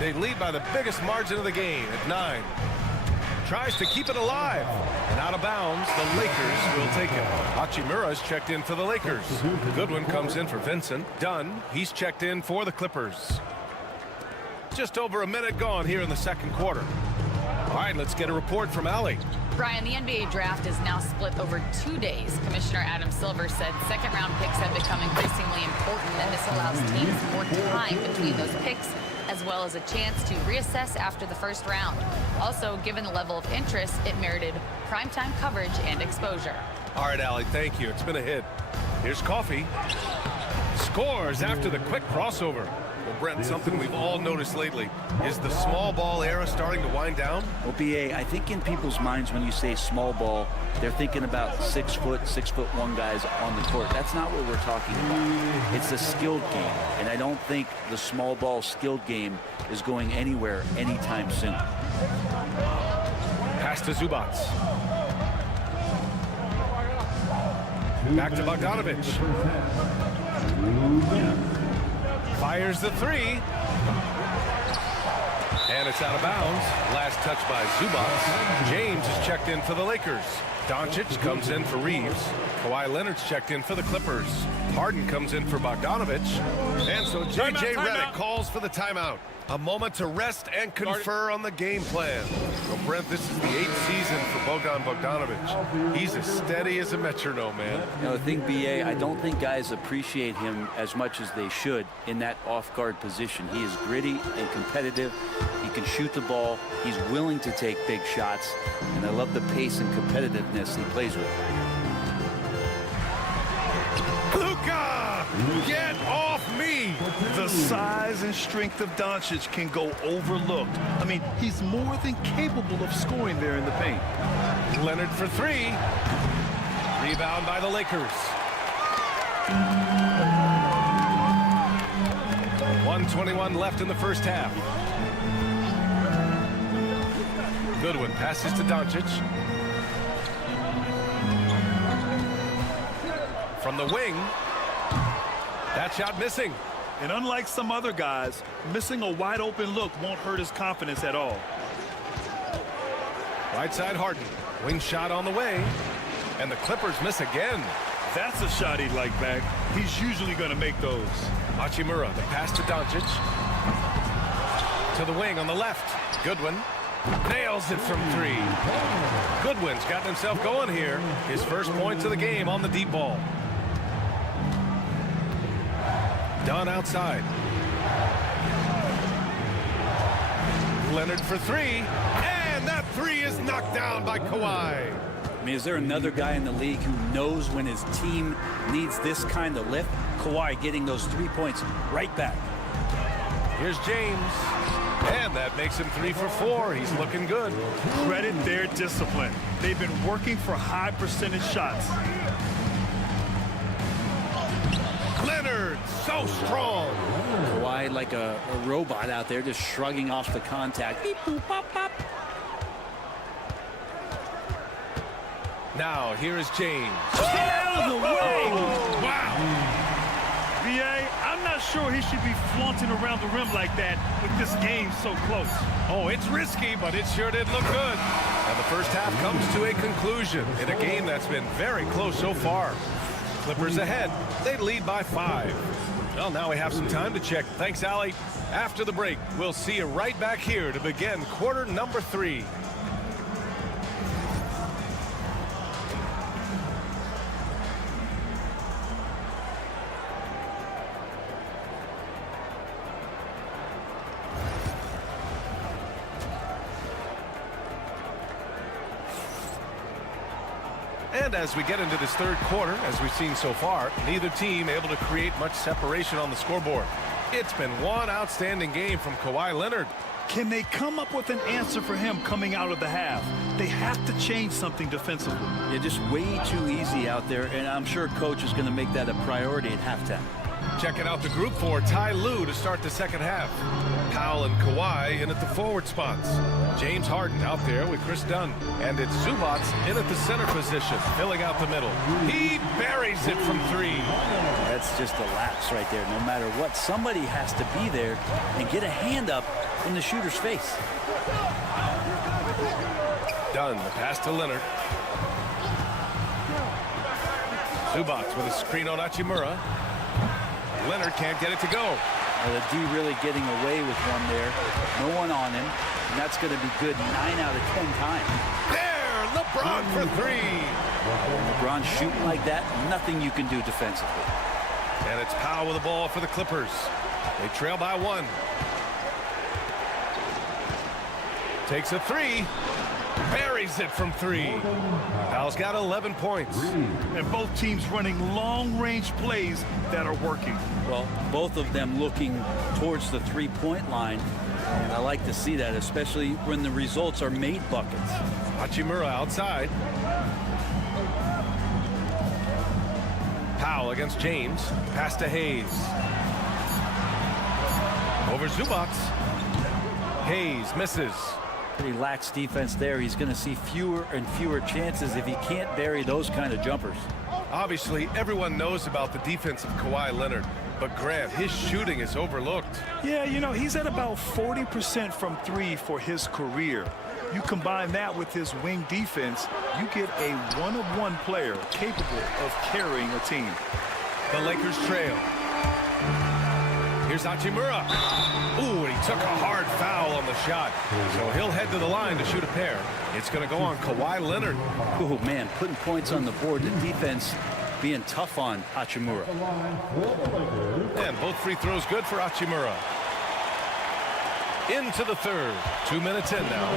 They lead by the biggest margin of the game at 9. Tries to keep it alive. And out of bounds, the Lakers will take it. Hachimura's checked in for the Lakers. Goodwin comes in for Vincent. Dunn, he's checked in for the Clippers. Just over a minute gone here in the second quarter. All right, let's get a report from Allie. Brian, the NBA draft is now split over 2 days. Commissioner Adam Silver said second-round picks have become increasingly important, and this allows teams more time between those picks, as well as a chance to reassess after the first round. Also, given the level of interest, it merited primetime coverage and exposure. All right, Allie, thank you. It's been a hit. Here's Coffee. scores after the quick crossover. Well, Brent, something we've all noticed lately is the small ball era starting to wind down. Well, BA, I think in people's minds when you say small ball, they're thinking about 6 foot, 6'1" guys on the court. That's not what we're talking about. It's a skilled game, and I don't think the small ball skilled game is going anywhere anytime soon. Pass to Zubac. Back to Bogdanovic. Fires the three. And it's out of bounds. Last touch by Zubac. James is checked in for the Lakers. Doncic comes in for Reeves. Kawhi Leonard's checked in for the Clippers. Harden comes in for Bogdanovic. And so J.J. Redick calls for the timeout. A moment to rest and confer on the game plan. Well, Brent, this is the 8th season for Bogdan Bogdanovic. He's as steady as a metronome, man. You know, the thing, BA, I don't think guys appreciate him as much as they should in that off-guard position. He is gritty and competitive. He can shoot the ball. He's willing to take big shots. And I love the pace and competitiveness he plays with. Luka! Get off me! The size and strength of Doncic can go overlooked. I mean, he's more than capable of scoring there in the paint. Leonard for three. Rebound by the Lakers. 1:21 left in the first half. Goodwin passes to Doncic. From the wing. That shot missing. And unlike some other guys, missing a wide open look won't hurt his confidence at all. Right side Harden. Wing shot on the way. And the Clippers miss again. That's a shot he'd like back. He's usually going to make those. Hachimura, the pass to Doncic. To the wing on the left. Goodwin nails it from three. Goodwin's gotten himself going here. His first points of the game on the deep ball. Dunn outside. Leonard for three. And that three is knocked down by Kawhi. I mean, is there another guy in the league who knows when his team needs this kind of lift? Kawhi getting those 3 points right back. Here's James. And that makes him 3 for 4. He's looking good. Credit their discipline. They've been working for high percentage shots. Leonard, so strong. Kawhi like a robot out there just shrugging off the contact. Beep, boop, pop, pop. Now, here is James. Get out of the way! Wow. BA, I'm not sure he should be flaunting around the rim like that with this game so close. Oh, it's risky, but it sure did look good. And the first half comes to a conclusion in a game that's been very close so far. Clippers ahead. They lead by 5. Well, now we have some time to check. Thanks, Allie. After the break, we'll see you right back here to begin quarter number 3. And as we get into this third quarter, as we've seen so far, neither team able to create much separation on the scoreboard. It's been one outstanding game from Kawhi Leonard. Can they come up with an answer for him coming out of the half? They have to change something defensively. Yeah, just way too easy out there, and I'm sure coach is going to make that a priority at halftime. Checking out the group for Ty Lue to start the second half. Powell and Kawhi in at the forward spots. James Harden out there with Chris Dunn. And it's Zubac in at the center position, filling out the middle. He buries it from 3. That's just a lapse right there. No matter what, somebody has to be there and get a hand up in the shooter's face. Dunn, the pass to Leonard. Zubac with a screen on Hachimura. Leonard can't get it to go. The D really getting away with one there. No one on him. And that's going to be good 9 out of 10 times. There, LeBron for 3. LeBron shooting like that, nothing you can do defensively. And it's Powell with the ball for the Clippers. They trail by 1. Takes a 3. Buries it from 3. Powell's got 11 points. And both teams running long-range plays that are working. Well, both of them looking towards the three-point line. And I like to see that, especially when the results are made buckets. Hachimura outside. Powell against James. Pass to Hayes. Over Zubac. Hayes misses. Pretty lax defense there. He's going to see fewer and fewer chances if he can't bury those kind of jumpers. Obviously, everyone knows about the defense of Kawhi Leonard, but Grant, his shooting is overlooked. Yeah, you know, he's at about 40% from 3 for his career. You combine that with his wing defense, you get a one-of-one player capable of carrying a team. The Lakers trail. Here's Hachimura. Ooh, and he took a hard foul on the shot. So he'll head to the line to shoot a pair. It's going to go on Kawhi Leonard. Oh, man, putting points on the board. The defense being tough on Hachimura. And both free throws good for Hachimura. Into the third. 2 minutes in now.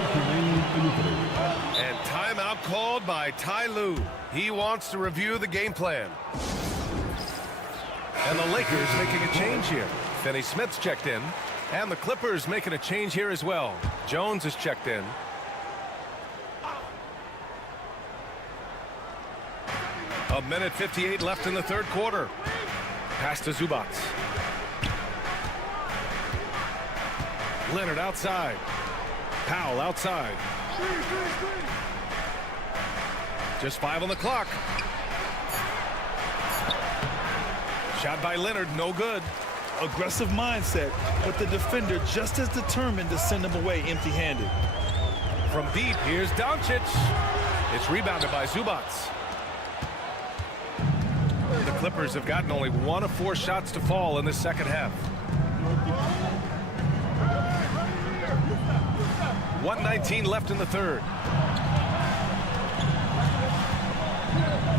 And timeout called by Ty Lue. He wants to review the game plan. And the Lakers making a change here. Finney Smith's checked in. And the Clippers making a change here as well. Jones is checked in. A minute 58 left in the third quarter. Pass to Zubac. Leonard outside. Powell outside. Just 5 on the clock. Shot by Leonard, no good. Aggressive mindset, but the defender just as determined to send him away empty-handed. From deep, here's Doncic. It's rebounded by Zubac. The Clippers have gotten only 1 of 4 shots to fall in the second half. 1:19 left in the third.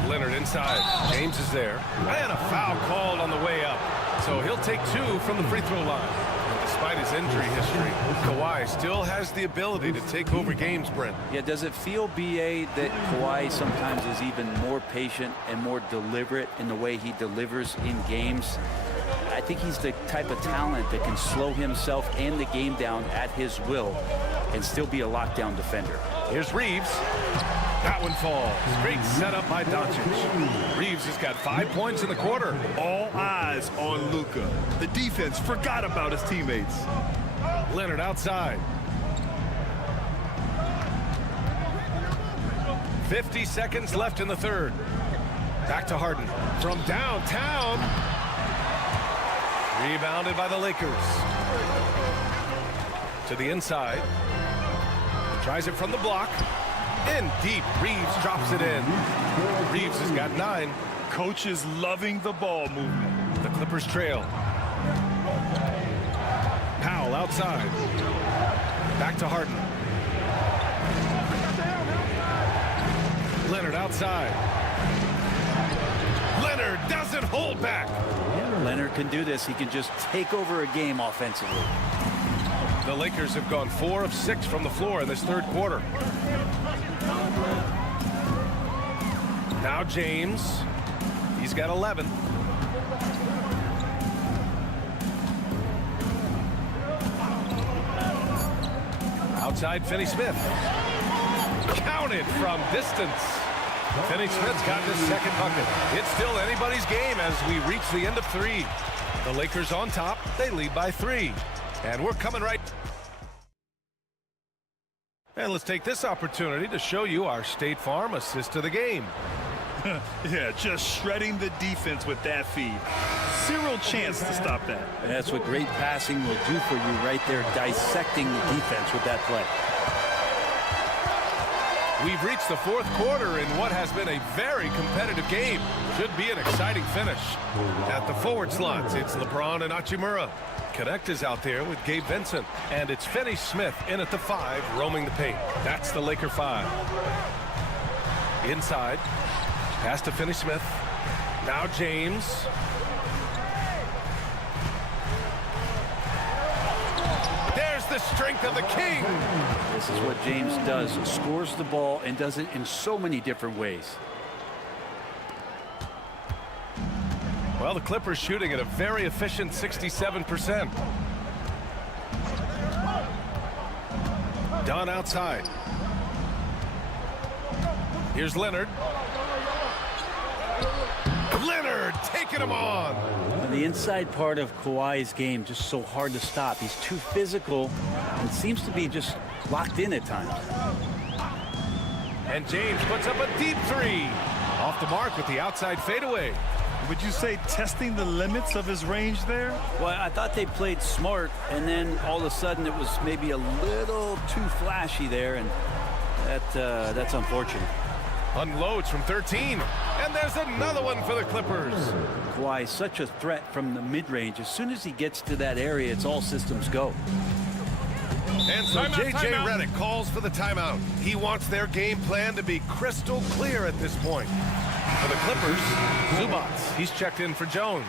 Leonard inside. James is there. And a foul called on the way up. So he'll take 2 from the free throw line. And despite his injury history, Kawhi still has the ability to take over games, Brent. Yeah, does it feel, B.A., that Kawhi sometimes is even more patient and more deliberate in the way he delivers in games? I think he's the type of talent that can slow himself and the game down at his will and still be a lockdown defender. Here's Reeves. That one falls. Great setup by Doncic. Reeves has got 5 points in the quarter. All eyes on Luka. The defense forgot about his teammates. Leonard outside. 50 seconds left in the third. Back to Harden. From downtown. Rebounded by the Lakers. To the inside. Tries it from the block. In deep. Reeves drops it in. Reeves has got 9. Coach is loving the ball movement. The Clippers trail. Powell outside. Back to Harden. Leonard outside. Leonard doesn't hold back. Yeah, Leonard can do this. He can just take over a game offensively. The Lakers have gone 4 of 6 from the floor in this third quarter. Now James. He's got 11. Outside Finney Smith. Counted from distance. Finney Smith's got his second bucket. It's still anybody's game as we reach the end of 3. The Lakers on top. They lead by 3. And we're coming right. And let's take this opportunity to show you our State Farm assist to the game. Yeah, just shredding the defense with that feed. Zero chance to stop that. And that's what great passing will do for you right there, dissecting the defense with that play. We've reached the fourth quarter in what has been a very competitive game. Should be an exciting finish. At the forward slots, it's LeBron and Hachimura. Connect is out there with Gabe Vincent. And it's Finney Smith in at the 5, roaming the paint. That's the Laker 5. Inside. Pass to Finney Smith. Now James. There's the strength of the king. This is what James does. Scores the ball and does it in so many different ways. Well, the Clippers shooting at a very efficient 67%. Dunn outside. Here's Leonard. Leonard taking him on. The inside part of Kawhi's game just so hard to stop. He's too physical and seems to be just locked in at times. And James puts up a deep three. Off the mark with the outside fadeaway. Would you say testing the limits of his range there? Well, I thought they played smart, and then all of a sudden it was maybe a little too flashy there, and that's unfortunate. Unloads from 13, and there's another one for the Clippers. Kawhi is such a threat from the mid-range. As soon as he gets to that area, it's all systems go. And so J.J. Redick calls for the timeout. He wants their game plan to be crystal clear at this point. For the Clippers, Zubats. He's checked in for Jones.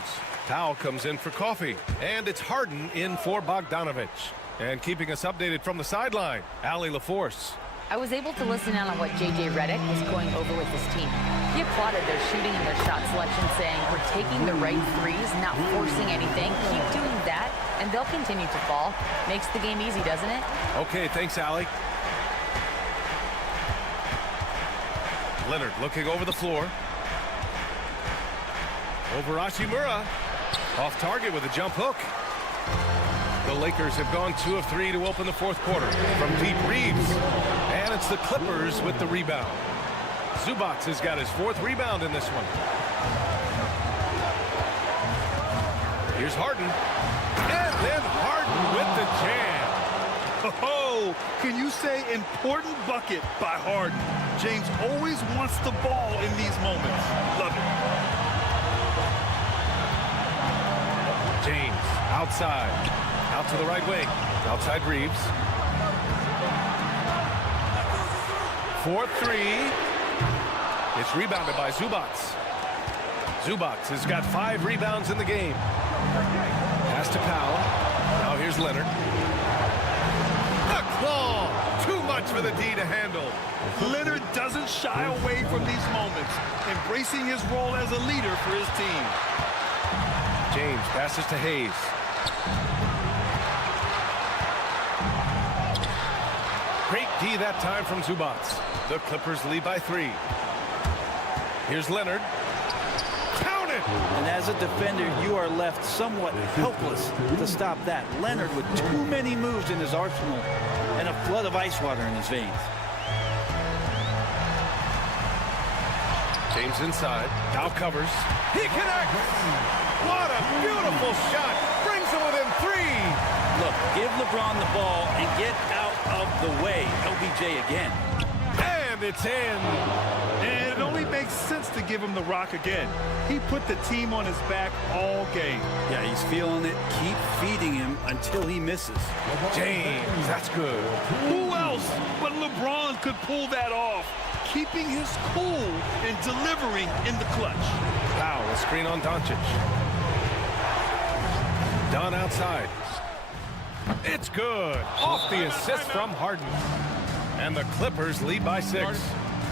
Powell comes in for Coffee. And it's Harden in for Bogdanovich. And keeping us updated from the sideline, Allie LaForce. I was able to listen in on what J.J. Redick was going over with his team. He applauded their shooting and their shot selection, saying, we're taking the right threes, not forcing anything. Keep doing that, and they'll continue to fall. Makes the game easy, doesn't it? Okay, thanks, Allie. Leonard looking over the floor. Over Hachimura. Off target with a jump hook. The Lakers have gone 2 of 3 to open the fourth quarter from deep Reeves. And it's the Clippers with the rebound. Zubats has got his 4th rebound in this one. Here's Harden. And then Harden with the jam. Oh, can you say important bucket by Harden? James always wants the ball in these moments. Love it. James outside. Out to the right wing. Outside Reeves. 4-3. It's rebounded by Zubats. Zubats has got 5 rebounds in the game. Pass to Powell. Now here's Leonard. The claw. Too much for the D to handle. Leonard doesn't shy away from these moments, embracing his role as a leader for his team. James passes to Hayes. Great D that time from Zubats. The Clippers lead by 3. Here's Leonard. Count it! And as a defender, you are left somewhat helpless to stop that. Leonard with too many moves in his arsenal and a flood of ice water in his veins. James inside. Now covers. He connects! What a beautiful shot! Brings him within 3! Look, give LeBron the ball and get out of the way. LBJ again. And it's in. And it only makes sense to give him the rock again. He put the team on his back all game. Yeah, he's feeling it. Keep feeding him until he misses. James, that's good. Who else but LeBron could pull that off? Keeping his cool and delivering in the clutch. Powell, a screen on Doncic. Dunn outside. It's good. Off the assist from Harden. And the Clippers lead by 6.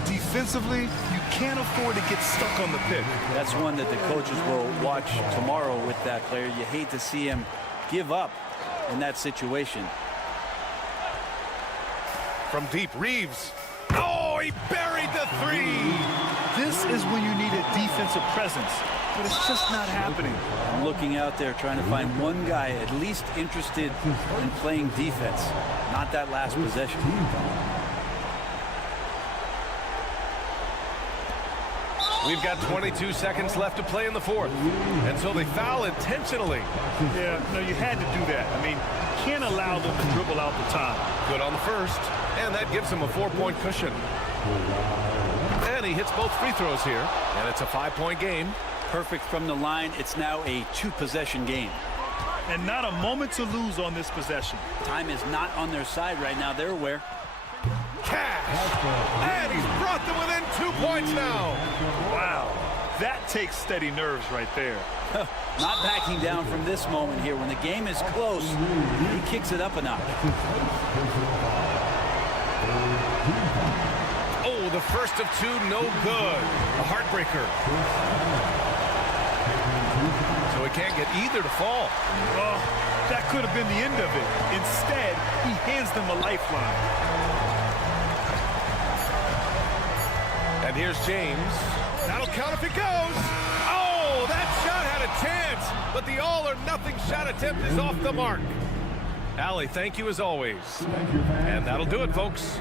Defensively, you can't afford to get stuck on the pick. That's one that the coaches will watch tomorrow with that player. You hate to see him give up in that situation. From deep, Reeves. Oh, he buried the 3. This is when you need a defensive presence, but it's just not happening. I'm looking out there trying to find one guy at least interested in playing defense, not that last possession. We've got 22 seconds left to play in the fourth. And so they foul intentionally. Yeah, no, you had to do that. I mean, you can't allow them to dribble out the time. Good on the first. And that gives him a 4-point cushion. And he hits both free throws here. And it's a 5-point game. Perfect from the line. It's now a 2-possession game. And not a moment to lose on this possession. Time is not on their side right now. They're aware. Cash. And he's brought them within 2 points now. Wow. That takes steady nerves right there. Not backing down from this moment here. When the game is close, he kicks it up a notch. Oh, the first of two, no good. A heartbreaker. So he can't get either to fall. Oh, that could have been the end of it. Instead, he hands them a lifeline. And here's James. That'll count if it goes. Oh, that shot had a chance, but the all-or-nothing shot attempt is off the mark. Allie, thank you as always. And that'll do it, folks.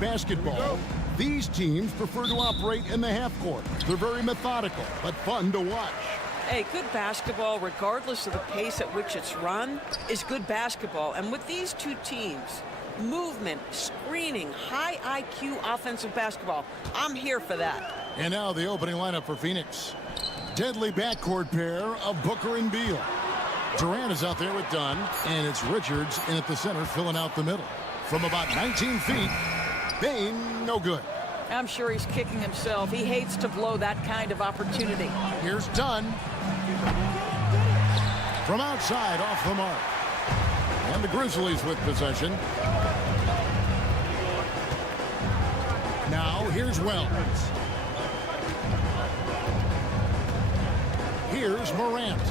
Basketball, these teams prefer to operate in the half court. They're very methodical, but fun to watch. Hey, good basketball, regardless of the pace at which it's run, is good basketball. And with these two teams, movement, screening, high IQ offensive basketball, I'm here for that. And now the opening lineup for Phoenix. Deadly backcourt pair of Booker and Beal. Durant is out there with Dunn, and it's Richards in at the center filling out the middle. From about 19 feet, Bane, no good. I'm sure he's kicking himself. He hates to blow that kind of opportunity. Here's Dunn. From outside, off the mark. And the Grizzlies with possession. Now, here's Wells. Here's Morant.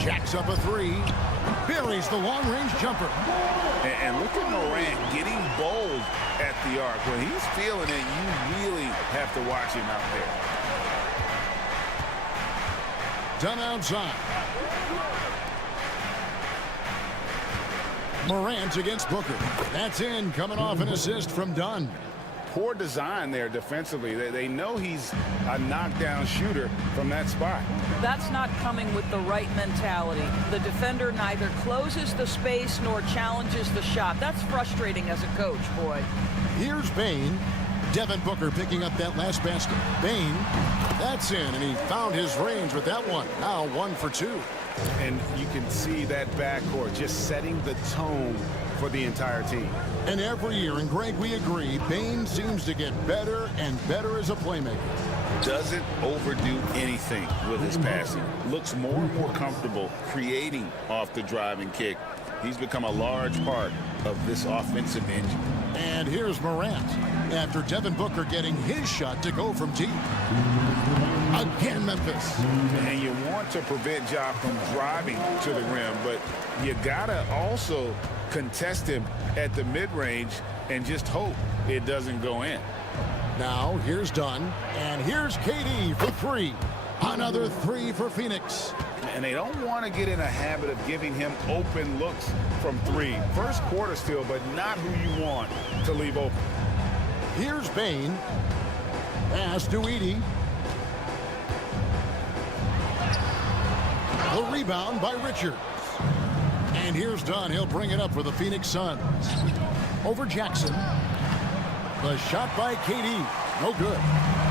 Jacks up a three. Buries the long-range jumper. And look at Morant getting bold at the arc. When he's feeling it, you really have to watch him out there. Done outside. Morant against Booker. That's in, coming off an assist from Dunn. Poor design there defensively. They know he's a knockdown shooter from that spot. That's not coming with the right mentality. The defender neither closes the space nor challenges the shot. That's frustrating as a coach, boy. Here's Bane. Devin Booker picking up that last basket. Bane, that's in, and he found his range with that one. Now 1 for 2. And you can see that backcourt just setting the tone for the entire team. And every year, and Greg, we agree, Bane seems to get better and better as a playmaker. Doesn't overdo anything with his passing. Looks more and more comfortable creating off the driving kick. He's become a large part of this offensive engine. And here's Morant after Devin Booker getting his shot to go from deep. Again, Memphis. And you want to prevent Ja from driving to the rim, but you gotta also contest him at the mid-range and just hope it doesn't go in. Now here's Dunn, and here's KD for 3. Another 3 for Phoenix. And they don't want to get in a habit of giving him open looks from 3. First quarter still, but not who you want to leave open. Here's Bane. Pass to Edey. The rebound by Richards. And here's Dunn. He'll bring it up for the Phoenix Suns. Over Jackson. The shot by KD. No good.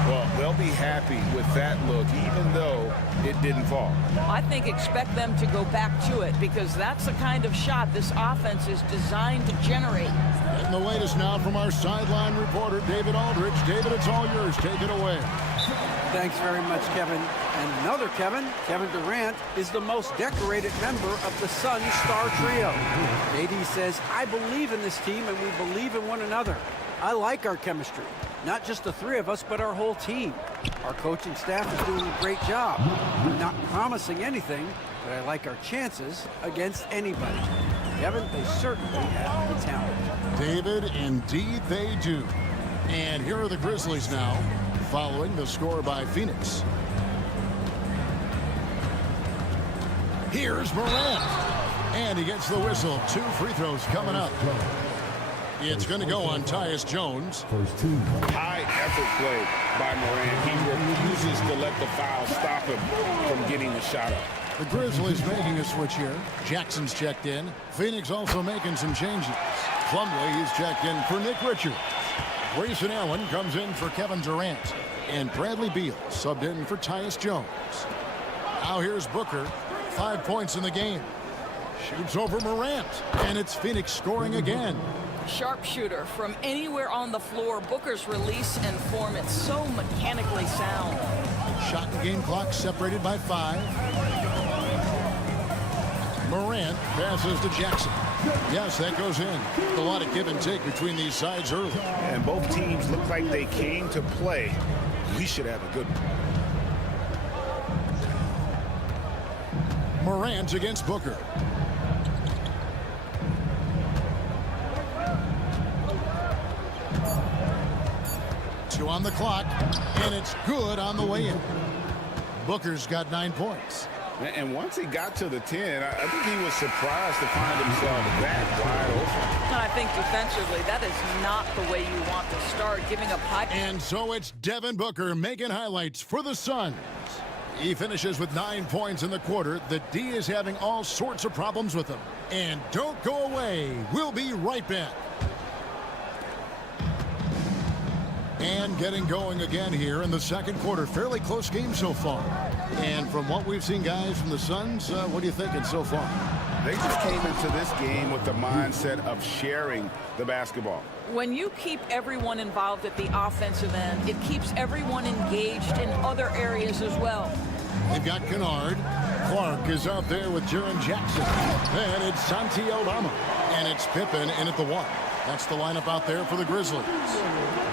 Well, they'll be happy with that look, even though it didn't fall. I think expect them to go back to it because that's the kind of shot this offense is designed to generate. And the latest now from our sideline reporter, David Aldridge. David, it's all yours. Take it away. Thanks very much, Kevin. And another Kevin, Kevin Durant, is the most decorated member of the Suns star trio. AD says, I believe in this team and we believe in one another. I like our chemistry. Not just the three of us, but our whole team. Our coaching staff is doing a great job. I'm not promising anything, but I like our chances against anybody. Kevin, they certainly have the talent. David, indeed they do. And here are the Grizzlies now, following the score by Phoenix. Here's Morant. And he gets the whistle. 2 free throws coming up. It's going to go on Tyus Jones. High effort play by Morant. He refuses to let the foul stop him from getting the shot up. The Grizzlies making a switch here. Jackson's checked in. Phoenix also making some changes. Plumlee is checked in for Nick Richards. Grayson Allen comes in for Kevin Durant. And Bradley Beal subbed in for Tyus Jones. Now here's Booker. 5 points in the game. Shoots over Morant. And it's Phoenix scoring again. Sharpshooter from anywhere on the floor. Booker's release and form, it's so mechanically sound. Shot and game clock separated by 5. Morant passes to Jackson. Yes, that goes in. A lot of give and take between these sides early. And both teams look like they came to play. We should have a good one. Morant against Booker. Two on the clock, and it's good on the way in. Booker's got 9 points. And once he got to the 10, I think he was surprised to find himself that wide open. And I think defensively, that is not the way you want to start, giving up high. And so it's Devin Booker making highlights for the Suns. He finishes with 9 points in the quarter. The D is having all sorts of problems with him. And don't go away. We'll be right back. And getting going again here in the second quarter. Fairly close game so far. And from what we've seen, guys, from the Suns, what are you thinking so far? They just came into this game with the mindset of sharing the basketball. When you keep everyone involved at the offensive end, it keeps everyone engaged in other areas as well. They've got Kennard. Clark is out there with Jaren Jackson. And it's Santi Aldama. And it's Pippen in at the 1. That's the lineup out there for the Grizzlies.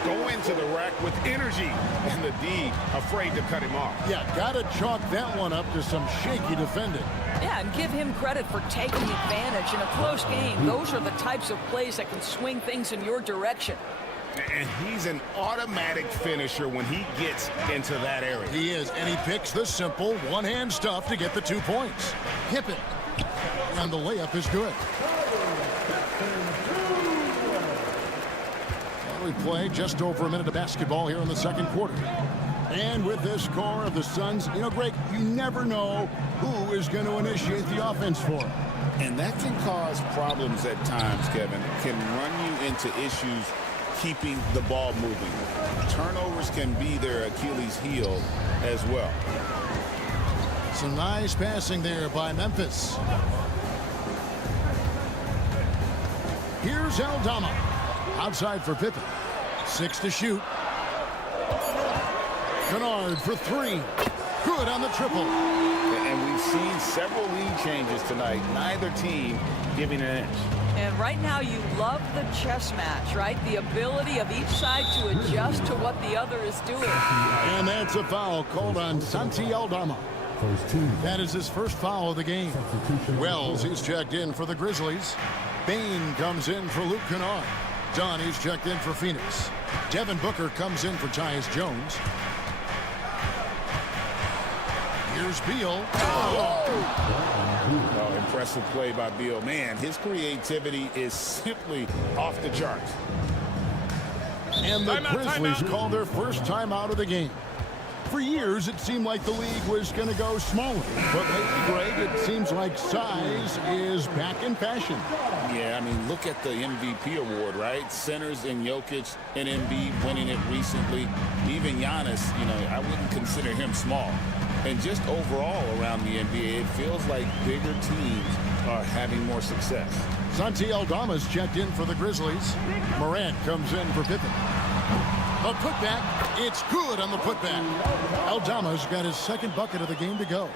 Go into the rack with energy, and the D afraid to cut him off. Yeah, got to chalk that one up to some shaky defending. Yeah, and give him credit for taking advantage in a close game. Those are the types of plays that can swing things in your direction. And he's an automatic finisher when he gets into that area. He is, and he picks the simple one-hand stuff to get the 2 points. Pippen. And the layup is good. We play just over a minute of basketball here in the second quarter. And with this core of the Suns, you know, Greg, you never know who is going to initiate the offense for them. And that can cause problems at times, Kevin. Can run you into issues keeping the ball moving. Turnovers can be their Achilles heel as well. Some nice passing there by Memphis. Here's Aldama. Outside for Pippen. 6 to shoot. Kennard for 3. Good on the triple. And we've seen several lead changes tonight. Neither team giving an inch. And right now you love the chess match, right? The ability of each side to adjust to what the other is doing. And that's a foul called on Santi Aldama. That is his first foul of the game. Wells, he's checked in for the Grizzlies. Bain comes in for Luke Kennard. Donnie's checked in for Phoenix. Devin Booker comes in for Tyus Jones. Here's Beal. Oh, impressive play by Beal. Man, his creativity is simply off the charts. And the Grizzlies call their first timeout of the game. For years, it seemed like the league was going to go smaller. But lately, Greg, it seems like size is back in fashion. Yeah, I mean, look at the MVP award, right? Centers in Jokic and Embiid winning it recently. Even Giannis, you know, I wouldn't consider him small. And just overall around the NBA, it feels like bigger teams are having more success. Santi Aldama's checked in for the Grizzlies. Morant comes in for Pippen. The putback, it's good on the putback. Aldama's got his second bucket of the game to go.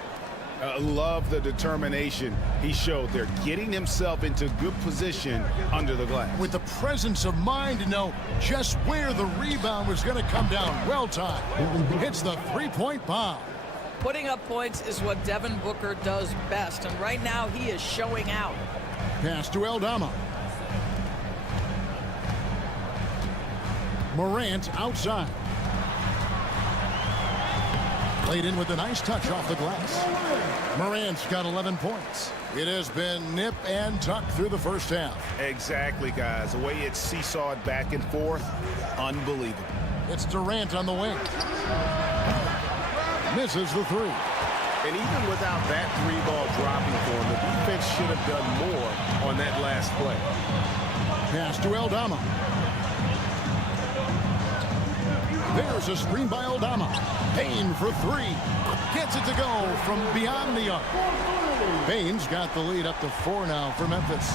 Love the determination he showed there, getting himself into good position under the glass. With the presence of mind to know just where the rebound was going to come down. Well timed. Hits the three-point bomb. Putting up points is what Devin Booker does best, and right now he is showing out. Pass to Aldama. Morant outside. Played in with a nice touch off the glass. Morant's got 11 points. It has been nip and tuck through the first half. Exactly, guys. The way it's seesawed back and forth, unbelievable. It's Durant on the wing. Misses the three. And even without that three-ball dropping for him, the defense should have done more on that last play. Pass to Aldama. There's a screen by Aldama. Payne for three. Gets it to go from beyond the arc. Payne's got the lead up to 4 now for Memphis.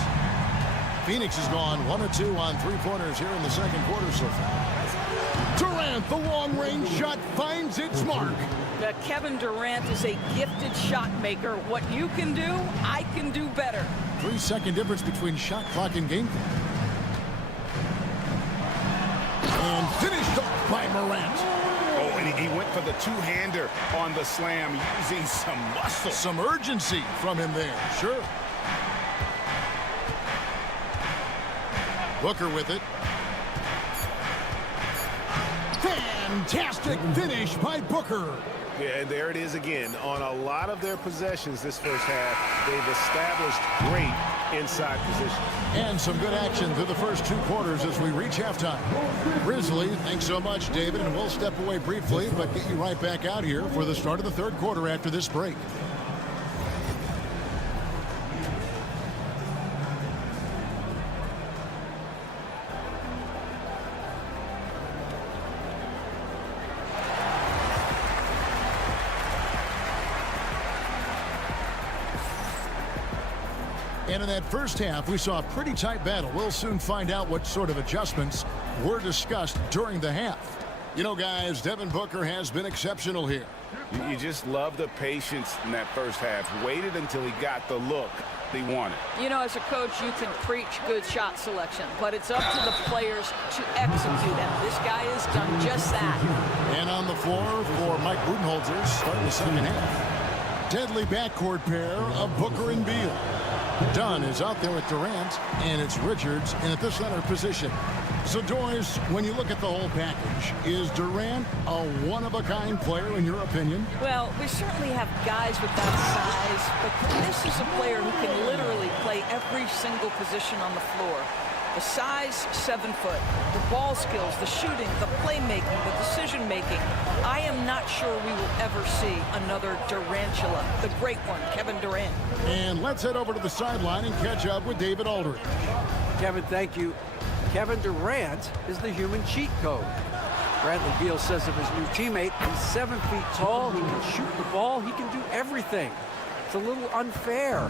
Phoenix has gone 1 of 2 on three-pointers here in the second quarter so far. Durant, the long-range shot, finds its mark. Kevin Durant is a gifted shot maker. What you can do, I can do better. 3-second difference between shot clock and game clock. And finished off by Morant. Oh, and he went for the two-hander on the slam, using some muscle. Some urgency from him there, sure. Booker with it. Fantastic finish by Booker. Yeah, and there it is again. On a lot of their possessions this first half, they've established great inside position. And some good action through the first 2 quarters as we reach halftime. Grizzlies, thanks so much, David, and we'll step away briefly, but get you right back out here for the start of the third quarter after this break. And in that first half, we saw a pretty tight battle. We'll soon find out what sort of adjustments were discussed during the half. You know, guys, Devin Booker has been exceptional here. You just love the patience in that first half. Waited until he got the look he wanted. You know, as a coach, you can preach good shot selection, but it's up to the players to execute it. This guy has done just that. And on the floor for Mike Budenholzer, starting the second half. Deadly backcourt pair of Booker and Beal. Dunn is out there with Durant, and it's Richards in at the center position. So, Doris, when you look at the whole package, is Durant a one-of-a-kind player in your opinion? Well, we certainly have guys with that size, but this is a player who can literally play every single position on the floor. The size, 7 foot. The ball skills, the shooting, the playmaking, the decision-making. I am not sure we will ever see another Durantula, the great one, Kevin Durant. And let's head over to the sideline and catch up with David Aldridge. Kevin, thank you. Kevin Durant is the human cheat code. Bradley Beal says of his new teammate, he's 7 feet tall, he can shoot the ball, he can do everything. It's a little unfair.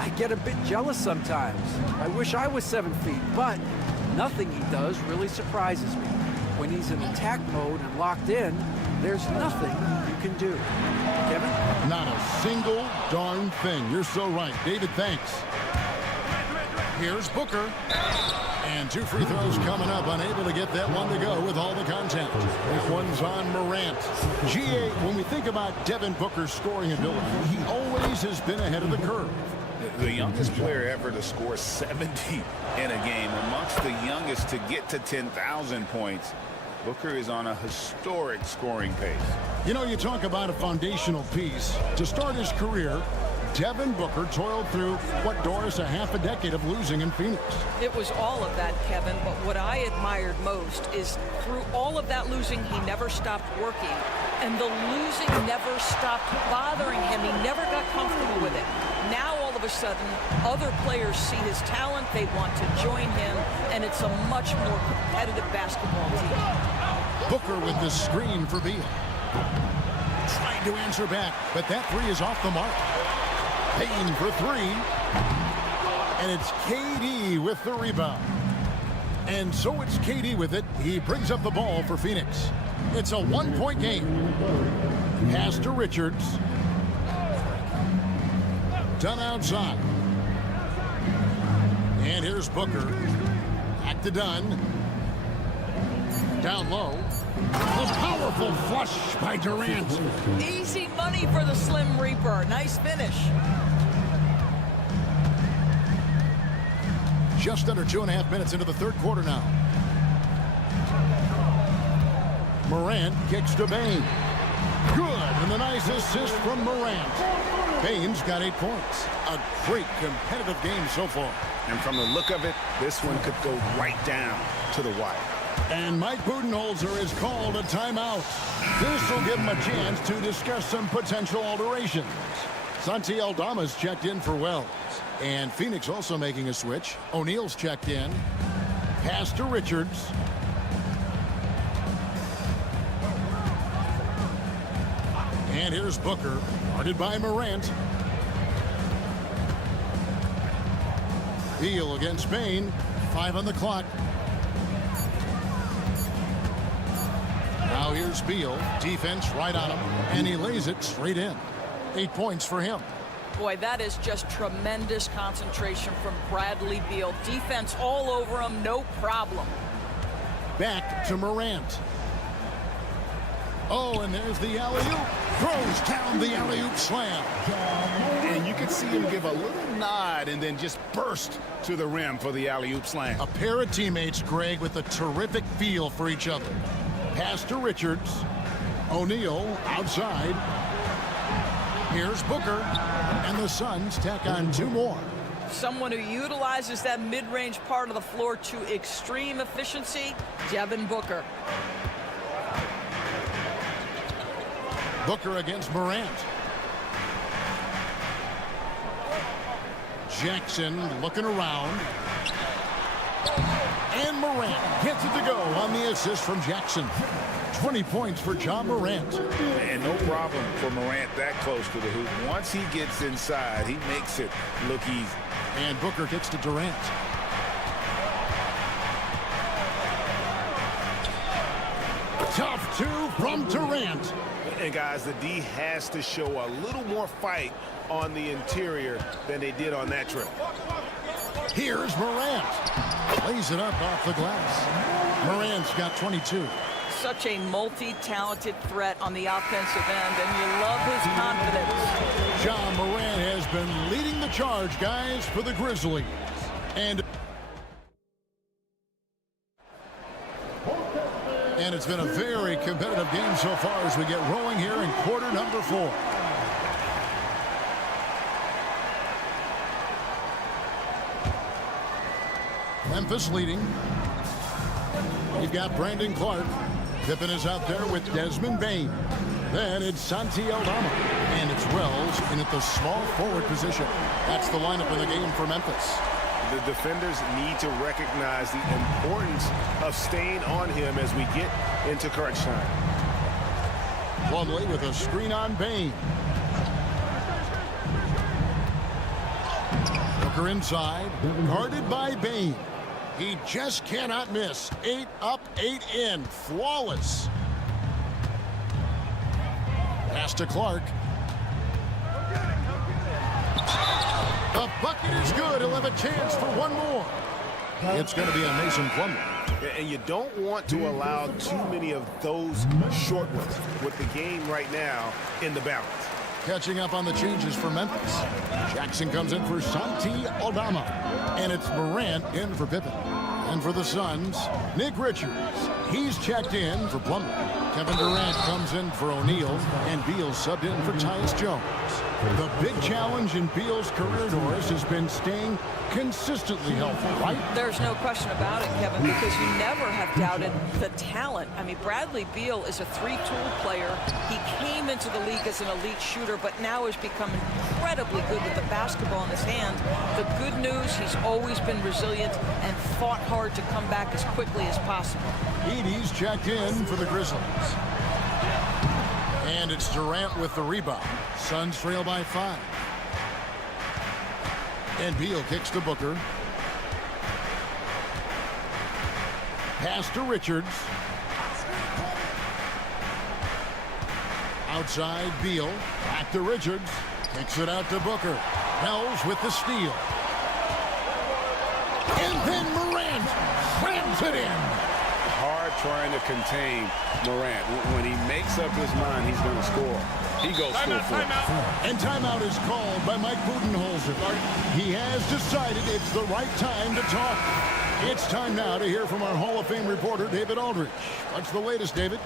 I get a bit jealous sometimes. I wish I was 7 feet, but nothing he does really surprises me. When he's in attack mode and locked in, there's nothing you can do. Kevin? Not a single darn thing. You're so right. David, thanks. Here's Booker. And 2 free throws coming up, unable to get that one to go with all the contact. This one's on Morant. GA, when we think about Devin Booker's scoring ability, he always has been ahead of the curve. The youngest player ever to score 70 in a game, amongst the youngest to get to 10,000 points. Booker is on a historic scoring pace. You know, you talk about a foundational piece. To start his career, Devin Booker toiled through, what, Doris, a half a decade of losing in Phoenix. It was all of that, Kevin, but what I admired most is through all of that losing, he never stopped working, and the losing never stopped bothering him. He never got comfortable with it. Now, all of a sudden, other players see his talent, they want to join him, and it's a much more competitive basketball team. Booker with the screen for Beal. Trying to answer back, but that three is off the mark. Payne for three. And it's KD with the rebound. And so it's KD with it. He brings up the ball for Phoenix. It's a 1-point game. Pass to Richards. Done outside. And here's Booker. Back to Dunn. Down low. A powerful flush by Durant. Easy money for the Slim Reaper. Nice finish. Just under 2.5 minutes into the third quarter now. Morant kicks to Payne. Good, and a nice assist from Morant. Bane's got 8 points. A great competitive game so far. And from the look of it, this one could go right down to the wire. And Mike Budenholzer has called a timeout. This will give him a chance to discuss some potential alterations. Santi Aldama's checked in for Wells. And Phoenix also making a switch. O'Neal's checked in. Pass to Richards. And here's Booker, guarded by Morant. Beal against Bane. 5 on the clock. Now here's Beal. Defense right on him. And he lays it straight in. 8 points for him. Boy, that is just tremendous concentration from Bradley Beal. Defense all over him, no problem. Back to Morant. Oh, and there's the alley-oop. Throws down the alley-oop slam. And you can see him give a little nod and then just burst to the rim for the alley-oop slam. A pair of teammates, Greg, with a terrific feel for each other. Pass to Richards. O'Neal outside. Here's Booker. And the Suns tack on 2 more. Someone who utilizes that mid-range part of the floor to extreme efficiency, Devin Booker. Booker against Morant. Jackson looking around. And Morant gets it to go on the assist from Jackson. 20 points for John Morant. And no problem for Morant that close to the hoop. Once he gets inside, he makes it look easy. And Booker gets to Durant. Tough 2 from Durant. And guys, the D has to show a little more fight on the interior than they did on that trip. Here's Morant. Lays it up off the glass. Morant's got 22. Such a multi-talented threat on the offensive end, and you love his confidence. John Morant has been leading the charge, guys, for the Grizzlies. And it's been a very competitive game so far as we get rolling here in quarter number 4. Memphis leading. You've got Brandon Clark. Pippen is out there with Desmond Bane. Then it's Santi Aldama. And it's Wells in at the small forward position. That's the lineup in the game for Memphis. The defenders need to recognize the importance of staying on him as we get into crunch time. Plumlee with a screen on Bane. Booker inside, guarded by Bane. He just cannot miss. 8 up, 8 in. Flawless. Pass to Clark. The bucket is good. He'll have a chance for one more. It's going to be on Mason Plumlee. And you don't want to allow too many of those short ones with the game right now in the balance. Catching up on the changes for Memphis. Jackson comes in for Santi Aldama. And it's Morant in for Pippen. And for the Suns, Nick Richards. He's checked in for Plumlee. Kevin Durant comes in for O'Neal. And Beal subbed in for Tyus Jones. The big challenge in Beal's career, Doris, has been staying consistently healthy, right? There's no question about it, Kevin, because you never have doubted the talent. I mean, Bradley Beal is a 3-tool player. He came into the league as an elite shooter, but now has become incredibly good with the basketball in his hand. The good news, he's always been resilient and fought hard to come back as quickly as possible. Edey's checked in for the Grizzlies. And it's Durant with the rebound. Suns trail by 5. And Beal kicks to Booker. Pass to Richards. Outside Beal. Back to Richards. Kicks it out to Booker. Wells with the steal. And then Morant slams it in. Hard trying to contain Morant. When he makes up his mind he's going to score, he goes full force. And timeout is called by Mike Budenholzer. He has decided it's the right time to talk. It's time now to hear from our Hall of Fame reporter, David Aldridge. What's the latest, David?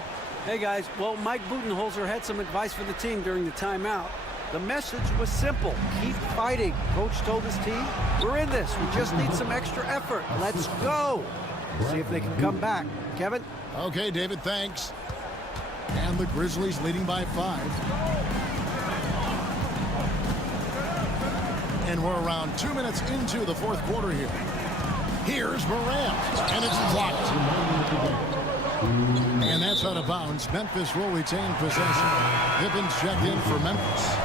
Hey, guys. Well, Mike Budenholzer had some advice for the team during the timeout. The message was simple. Keep fighting. Coach told his team, we're in this. We just need some extra effort. Let's go. See if they can come back. Kevin? Okay, David, thanks. And the Grizzlies leading by 5. And we're around 2 minutes into the fourth quarter here. Here's Morant, and it's blocked. And that's out of bounds. Memphis will retain possession. Pippin's checked in for Memphis.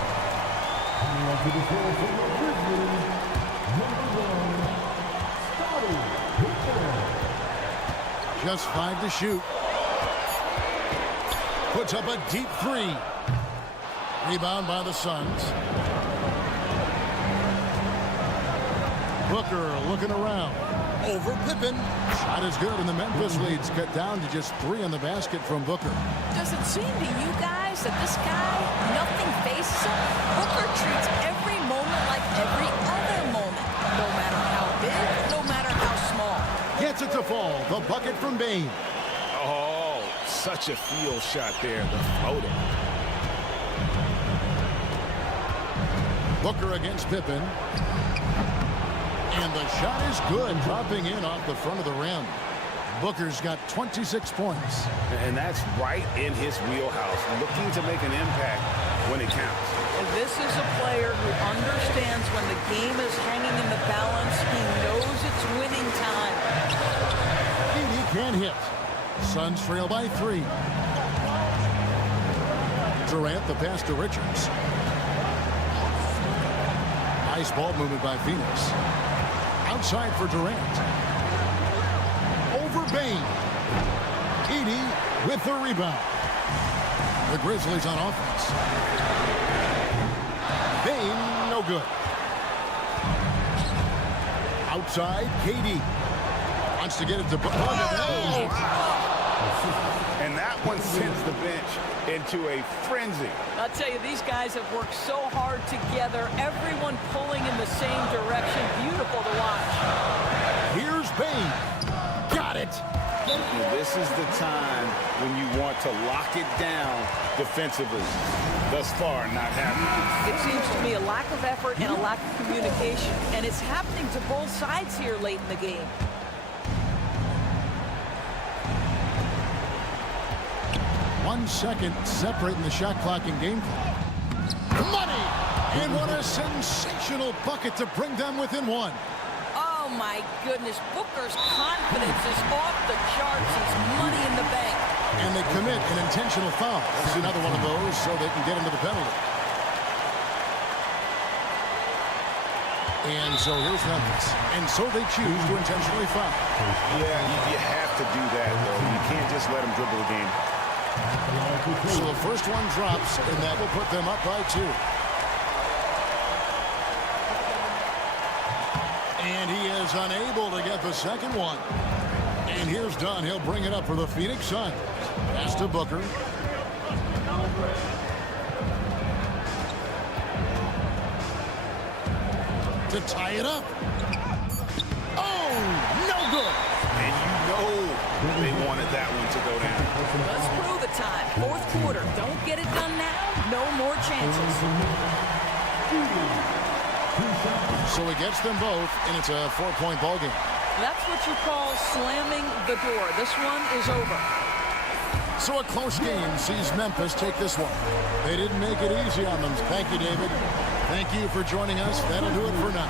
Just 5 to shoot. Puts up a deep 3. Rebound by the Suns. Booker looking around. Over Pippen. Shot is good, and the Memphis lead's cut down to just 3 on the basket from Booker. Does it seem to you guys that this guy, nothing faces him? Booker treats every moment like every other moment. No matter how big, no matter how small. Gets it to fall. The bucket from Bane. Oh, such a field shot there. The floater. Booker against Pippen. And the shot is good, dropping in off the front of the rim. Booker's got 26 points. And that's right in his wheelhouse, looking to make an impact when it counts. And this is a player who understands when the game is hanging in the balance. He knows it's winning time. And he can't hit. Suns trail by 3. Durant, the pass to Richards. Nice ball movement by Phoenix. Outside for Durant. Over Bane. Edey with the rebound. The Grizzlies on offense. Bane, no good. Outside, KD. Wants to get it to Booker. And that one sends the bench into a frenzy. I'll tell you, these guys have worked so hard together. Everyone pulling in the same direction. Beautiful to watch. Here's Bane. Got it. This is the time when you want to lock it down defensively. Thus far, not happening. It seems to me a lack of effort and a lack of communication. And it's happening to both sides here late in the game. 1 second separating the shot clock and game clock. Money! And what a sensational bucket to bring them within 1. Oh, my goodness. Booker's confidence is off the charts. It's money in the bank. And they commit an intentional foul. It's another one of those so they can get into the penalty. And so here's Memphis. And so they choose to intentionally foul. Yeah, you have to do that, though. You can't just let them dribble the game. So the first one drops, and that will put them up by 2. And he is unable to get the second one. And here's Dunn. He'll bring it up for the Phoenix Suns. Pass to Booker. To tie it up. Oh, no good. And you know they wanted that one to go down. Let's prove the time. Fourth quarter. Don't get it done now. No more chances. So he gets them both, and it's a 4-point ball game. That's what you call slamming the door. This one is over. So a close game sees Memphis take this one. They didn't make it easy on them. Thank you, David. Thank you for joining us. That'll do it for now.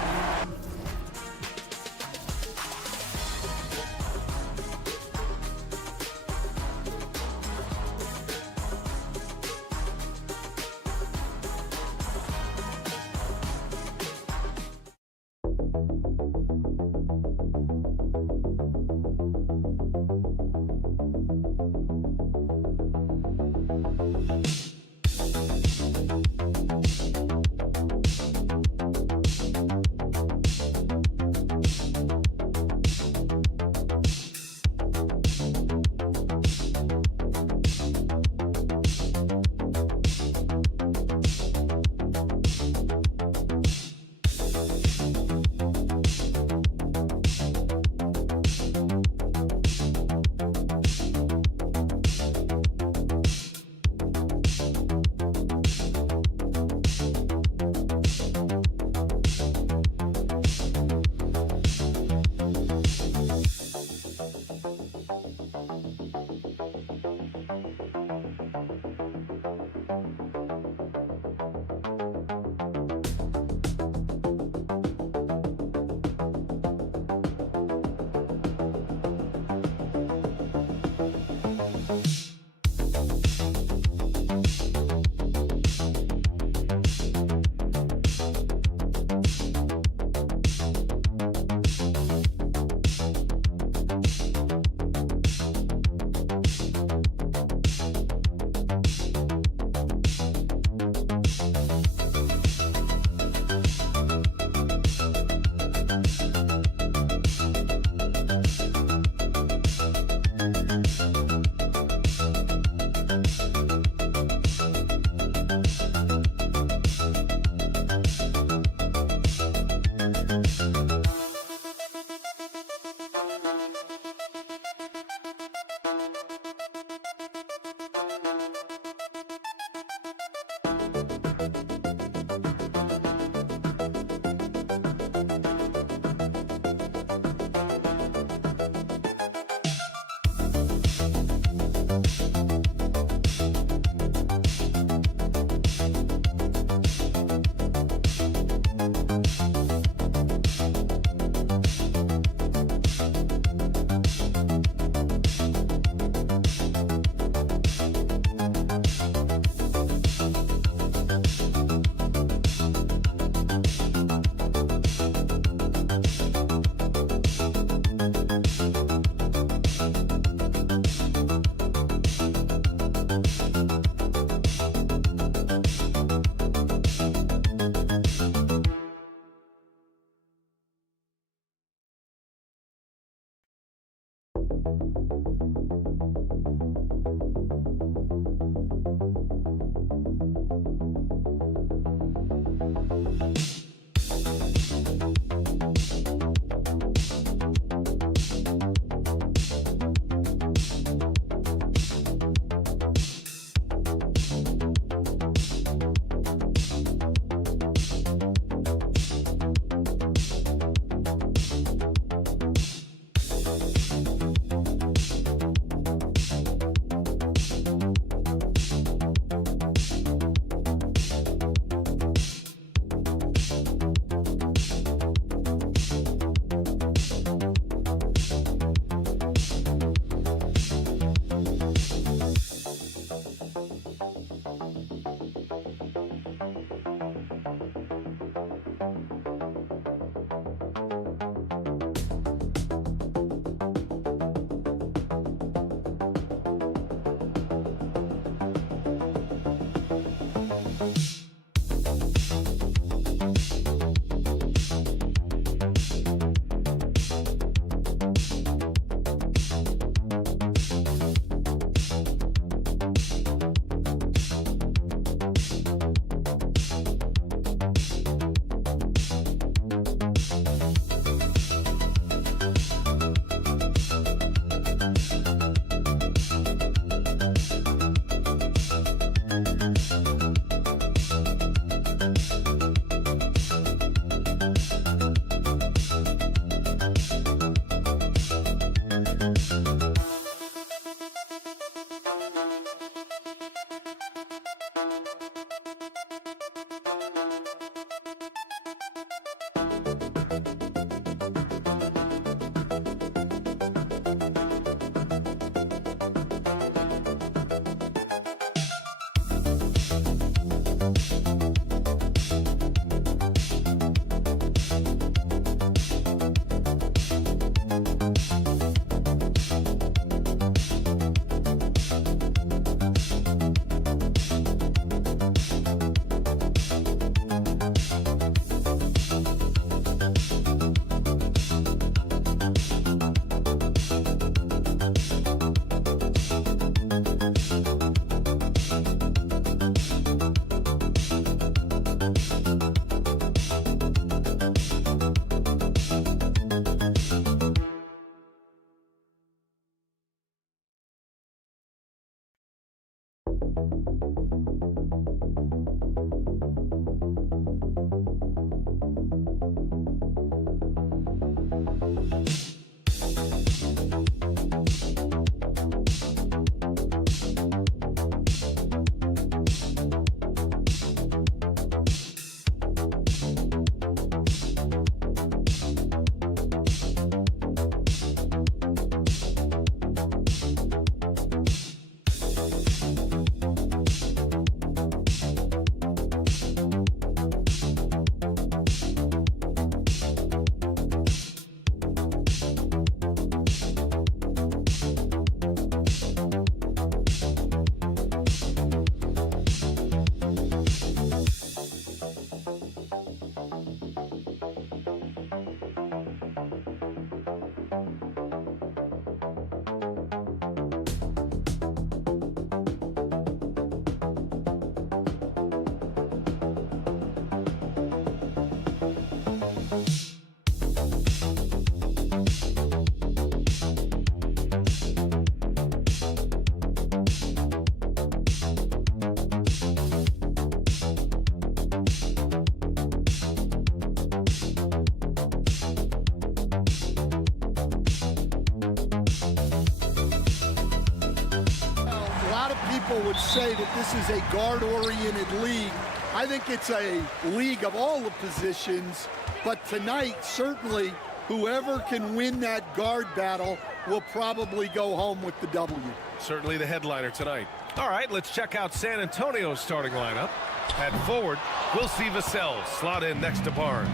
people would say that this is a guard-oriented league. I think it's a league of all the positions, but tonight, certainly, whoever can win that guard battle will probably go home with the W. Certainly the headliner tonight. All right, let's check out San Antonio's starting lineup. At forward, we'll see Vassell slot in next to Barnes.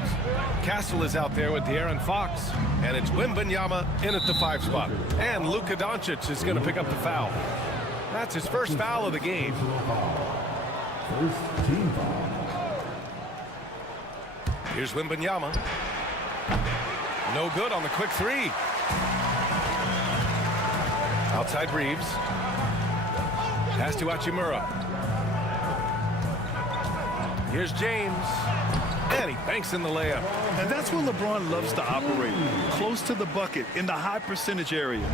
Castle is out there with De'Aaron Fox. And it's Wembanyama in at the 5 spot. And Luka Doncic is going to pick up the foul. That's his first foul of the game. First team foul. Here's Wembanyama. No good on the quick three. Outside Reeves. Pass to Hachimura. Here's James. And he banks in the layup. And that's where LeBron loves to operate. Close to the bucket in the high percentage area.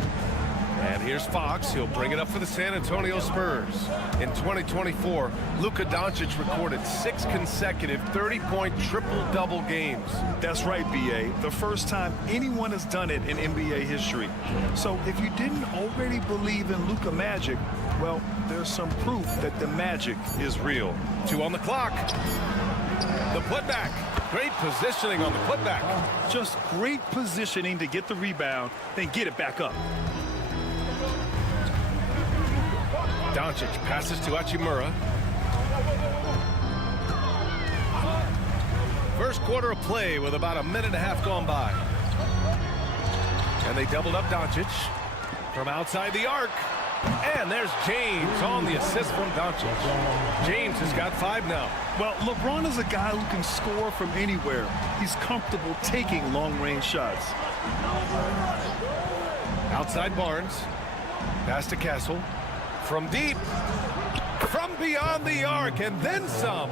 And here's Fox. He'll bring it up for the San Antonio Spurs. In 2024, Luka Doncic recorded 6 consecutive 30-point triple-double games. That's right, B.A. The first time anyone has done it in NBA history. So if you didn't already believe in Luka magic, well, there's some proof that the magic is real. 2 on the clock. The putback. Great positioning on the putback. Just great positioning to get the rebound, then get it back up. Doncic passes to Hachimura. First quarter of play with about a minute and a half gone by. And they doubled up Doncic from outside the arc. And there's James on the assist from Doncic. James has got 5 now. Well, LeBron is a guy who can score from anywhere. He's comfortable taking long-range shots. Outside Barnes. Pass to Castle. From deep. From beyond the arc, and then some.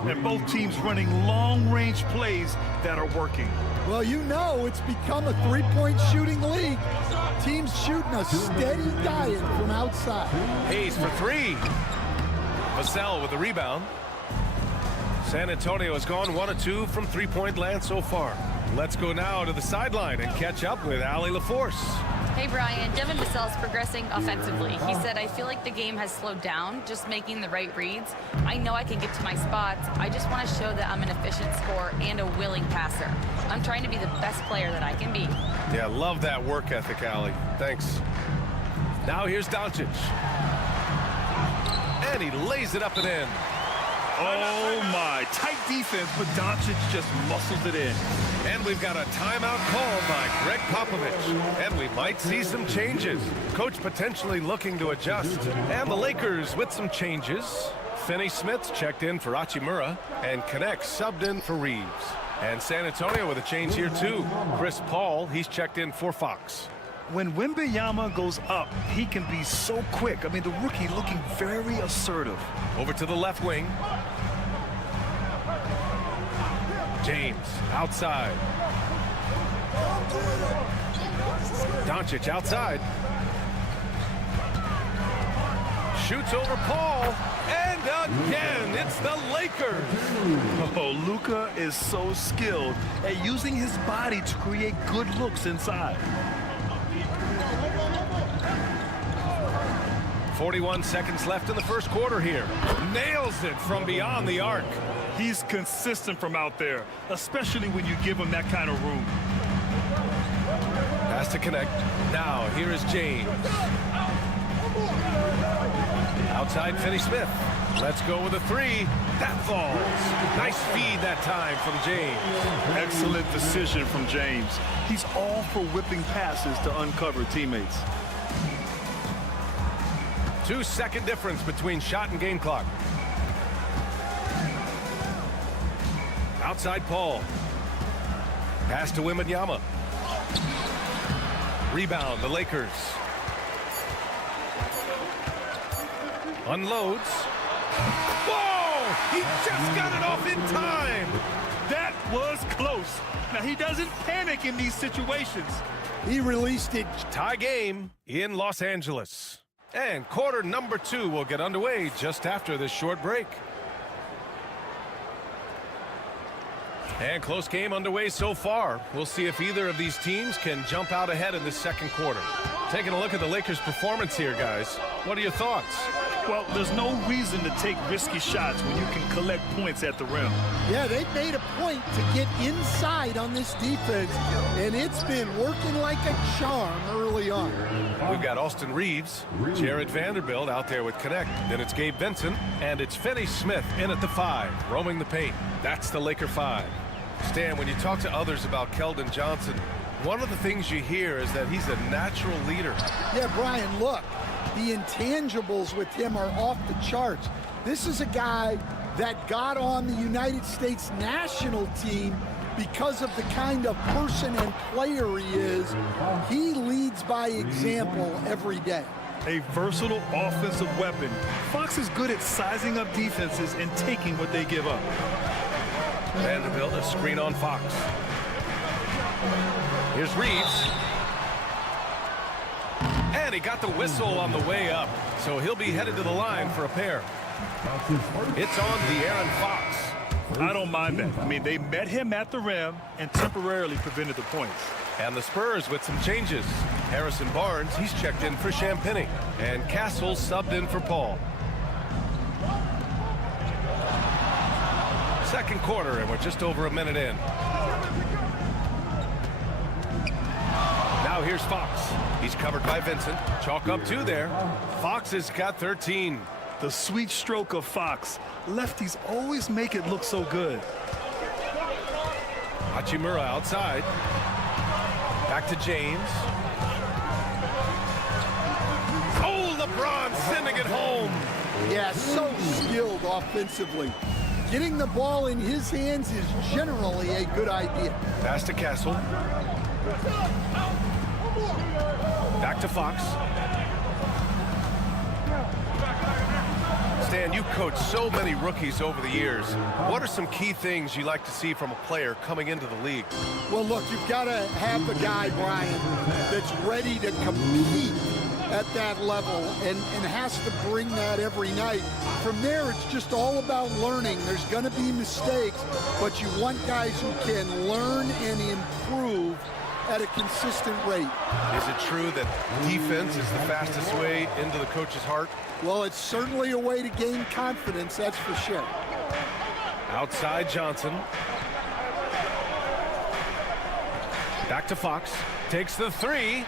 And both teams running long-range plays that are working. Well, you know it's become a three-point shooting league. Teams shooting a steady diet from outside. Hayes for 3. Vassell with the rebound. San Antonio has gone 1 of 2 from three-point land so far. Let's go now to the sideline and catch up with Allie LaForce. Hey, Brian. Devin Vassell's progressing offensively. He said, I feel like the game has slowed down, just making the right reads. I know I can get to my spots. I just want to show that I'm an efficient scorer and a willing passer. I'm trying to be the best player that I can be. Yeah, love that work ethic, Allie. Thanks. Now here's Doncic. And he lays it up and in. Oh, my. Tight defense, but Doncic just muscles it in. And we've got a timeout called by Greg Popovich. And we might see some changes. Coach potentially looking to adjust. And the Lakers with some changes. Finney Smith's checked in for Hachimura. And Connect subbed in for Reeves. And San Antonio with a change here, too. Chris Paul, he's checked in for Fox. When Wembanyama goes up, he can be so quick. I mean, the rookie looking very assertive. Over to the left wing. James outside. Doncic outside. Shoots over Paul. And again, it's the Lakers. Oh, Luka is so skilled at using his body to create good looks inside. 41 seconds left in the first quarter here. Nails it from beyond the arc. He's consistent from out there, especially when you give him that kind of room. Pass to Connect. Now, here is James. Outside Finney Smith. Let's go with a 3. That falls. Nice feed that time from James. Excellent decision from James. He's all for whipping passes to uncover teammates. 2-second difference between shot and game clock. Outside Paul. Pass to Wembanyama. Rebound, the Lakers. Unloads. Whoa! He just got it off in time. That was close. Now, he doesn't panic in these situations. He released it. Tie game in Los Angeles. And quarter number 2 will get underway just after this short break. And close game underway so far. We'll see if either of these teams can jump out ahead in the second quarter. Taking a look at the Lakers' performance here, guys. What are your thoughts? Well, there's no reason to take risky shots when you can collect points at the rim. Yeah, they made a point to get inside on this defense, and it's been working like a charm early on. We've got Austin Reeves, Jared Vanderbilt out there with Connect. Then it's Gabe Vincent, and it's Finney Smith in at the 5, roaming the paint. That's the Laker 5. Stan, when you talk to others about Keldon Johnson, one of the things you hear is that he's a natural leader. Yeah, Brian, look, the intangibles with him are off the charts. This is a guy that got on the United States national team because of the kind of person and player he is. He leads by example every day. A versatile offensive weapon. Fox is good at sizing up defenses and taking what they give up. Vanderbilt, a screen on Fox. Here's Reeves. And he got the whistle on the way up, so he'll be headed to the line for a pair. It's on De'Aaron Fox. I don't mind that. I mean, they met him at the rim and temporarily prevented the points. And the Spurs with some changes. Harrison Barnes, he's checked in for Champagnie. And Castle subbed in for Paul. Second quarter, and we're just over a minute in. Now here's Fox. He's covered by Vincent. Chalk up 2 there. Fox has got 13. The sweet stroke of Fox. Lefties always make it look so good. Hachimura outside. Back to James. Oh, LeBron sending it home. Yeah, so skilled offensively. Getting the ball in his hands is generally a good idea. Pass to Castle. Back to Fox. Stan, you coached so many rookies over the years. What are some key things you like to see from a player coming into the league? Well, look, you've got to have a guy, Brian, that's ready to compete at that level and has to bring that every night. From there, it's just all about learning. There's going to be mistakes, but you want guys who can learn and improve at a consistent rate. Is it true that defense is the fastest way into the coach's heart? Well, it's certainly a way to gain confidence, that's for sure. Outside Johnson. Back to Fox. Takes the 3.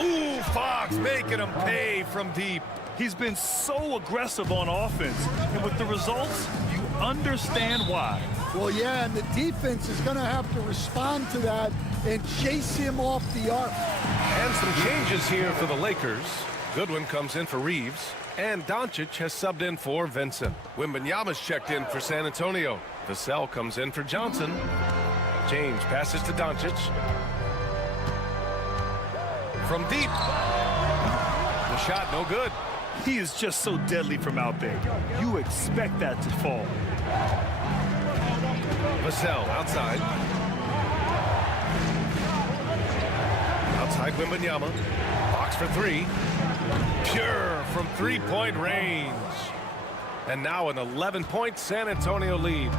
Ooh, Fox making him pay from deep. He's been so aggressive on offense, and with the results, you understand why. Well, yeah, and the defense is going to have to respond to that and chase him off the arc. And some changes here for the Lakers. Goodwin comes in for Reeves, and Doncic has subbed in for Vincent. Wembanyama's checked in for San Antonio. Vassell comes in for Johnson. James passes to Doncic. From deep. The shot no good. He is just so deadly from out there. You expect that to fall. Vassell outside. Outside Wembanyama. Fox for 3. Pure from three-point range. And now an 11-point San Antonio lead.